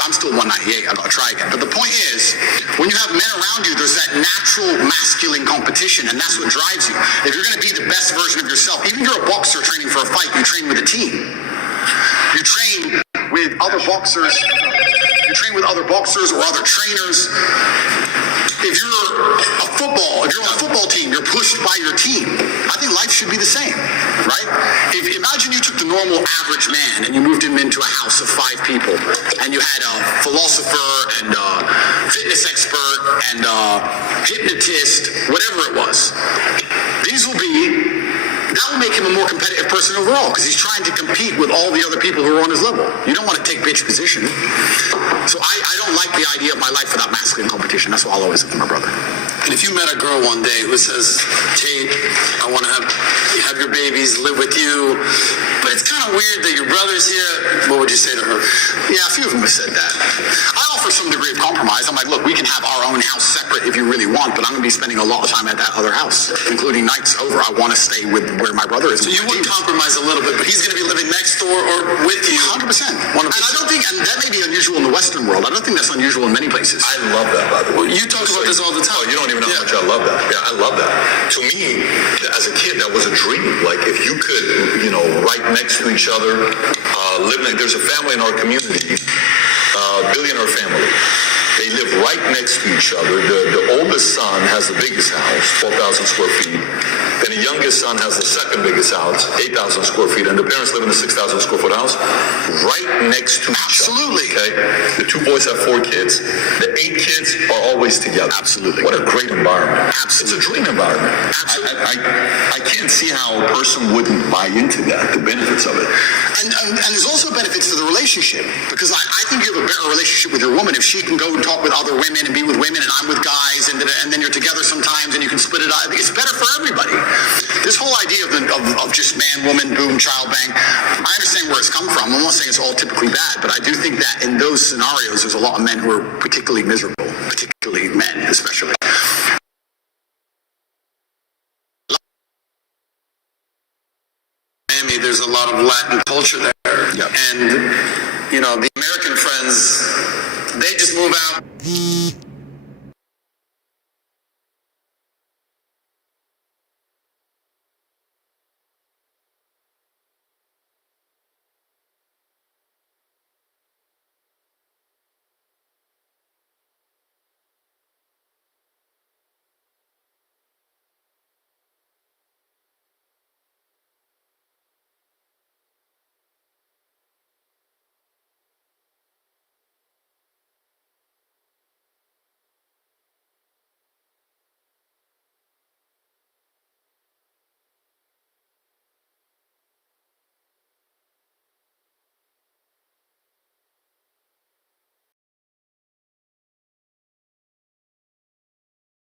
I'm still 198. I've got to try again. But the point is, when you have men around you, there's that natural masculine competition, and that's what drives you. If you're going to be the best version of yourself, even if you're a boxer training for a fight, you train with a team. You train with other boxers. You train with other boxers or other trainers. If you're on a football team, you're pushed by your team. I think life should be the same, right? Imagine you took the normal average man and you moved him into a house of 5 people, and you had a philosopher and a fitness expert and a hypnotist, whatever it was. That will make him a more competitive person overall, because he's trying to compete with all the other people who are on his level. You don't want to take bitch position. So I don't like the idea of my life without masculine competition. That's why I'll always say my brother. And if you met a girl one day who says, Tate, I want to have your babies, live with you, but it's kind of weird that your brother's here, what would you say to her? Yeah, a few of them have said that. I offer some degree of compromise. I'm like, look, we can have our own house separate if you really want, but I'm going to be spending a lot of time at that other house, including nights over. I want to stay with where my brother is. So you would compromise a little bit, but he's going to be living next door or with you. 100%. And I don't think, and that may be unusual in the Western world. I don't think that's unusual in many places. I love that, by the way. Well, you talk about this all the time. Oh, you don't even know how much I love that. Yeah, I love that. To me, as a kid, that was a dream. Like, if you could, right next to each other, there's a family in our community, billionaire family. They live right next to each other. The oldest son has the biggest house, 12,000 square feet. Then the youngest son has the second biggest house, 8,000 square feet. And the parents live in a 6,000 square foot house right next to each Absolutely. other. Okay? The 2 boys have 4 kids. The 8 kids are always together. Absolutely. What a great environment. Absolutely. It's a dream environment. Absolutely. I can't see how a person wouldn't buy into that, the benefits of it. And there's also benefits to the relationship, because I think you have a better relationship with your woman if she can go and talk with other women and be with women, and I'm with guys, and then you're together sometimes and you can split it up. It's better for everybody. This whole idea of just man, woman, boom, child bang, I understand where it's come from. I'm not saying it's all typically bad, but I do think that in those scenarios, there's a lot of men who are particularly miserable, particularly men especially. Miami, there's a lot of Latin culture there. Yep. And, the American friends, they just move out.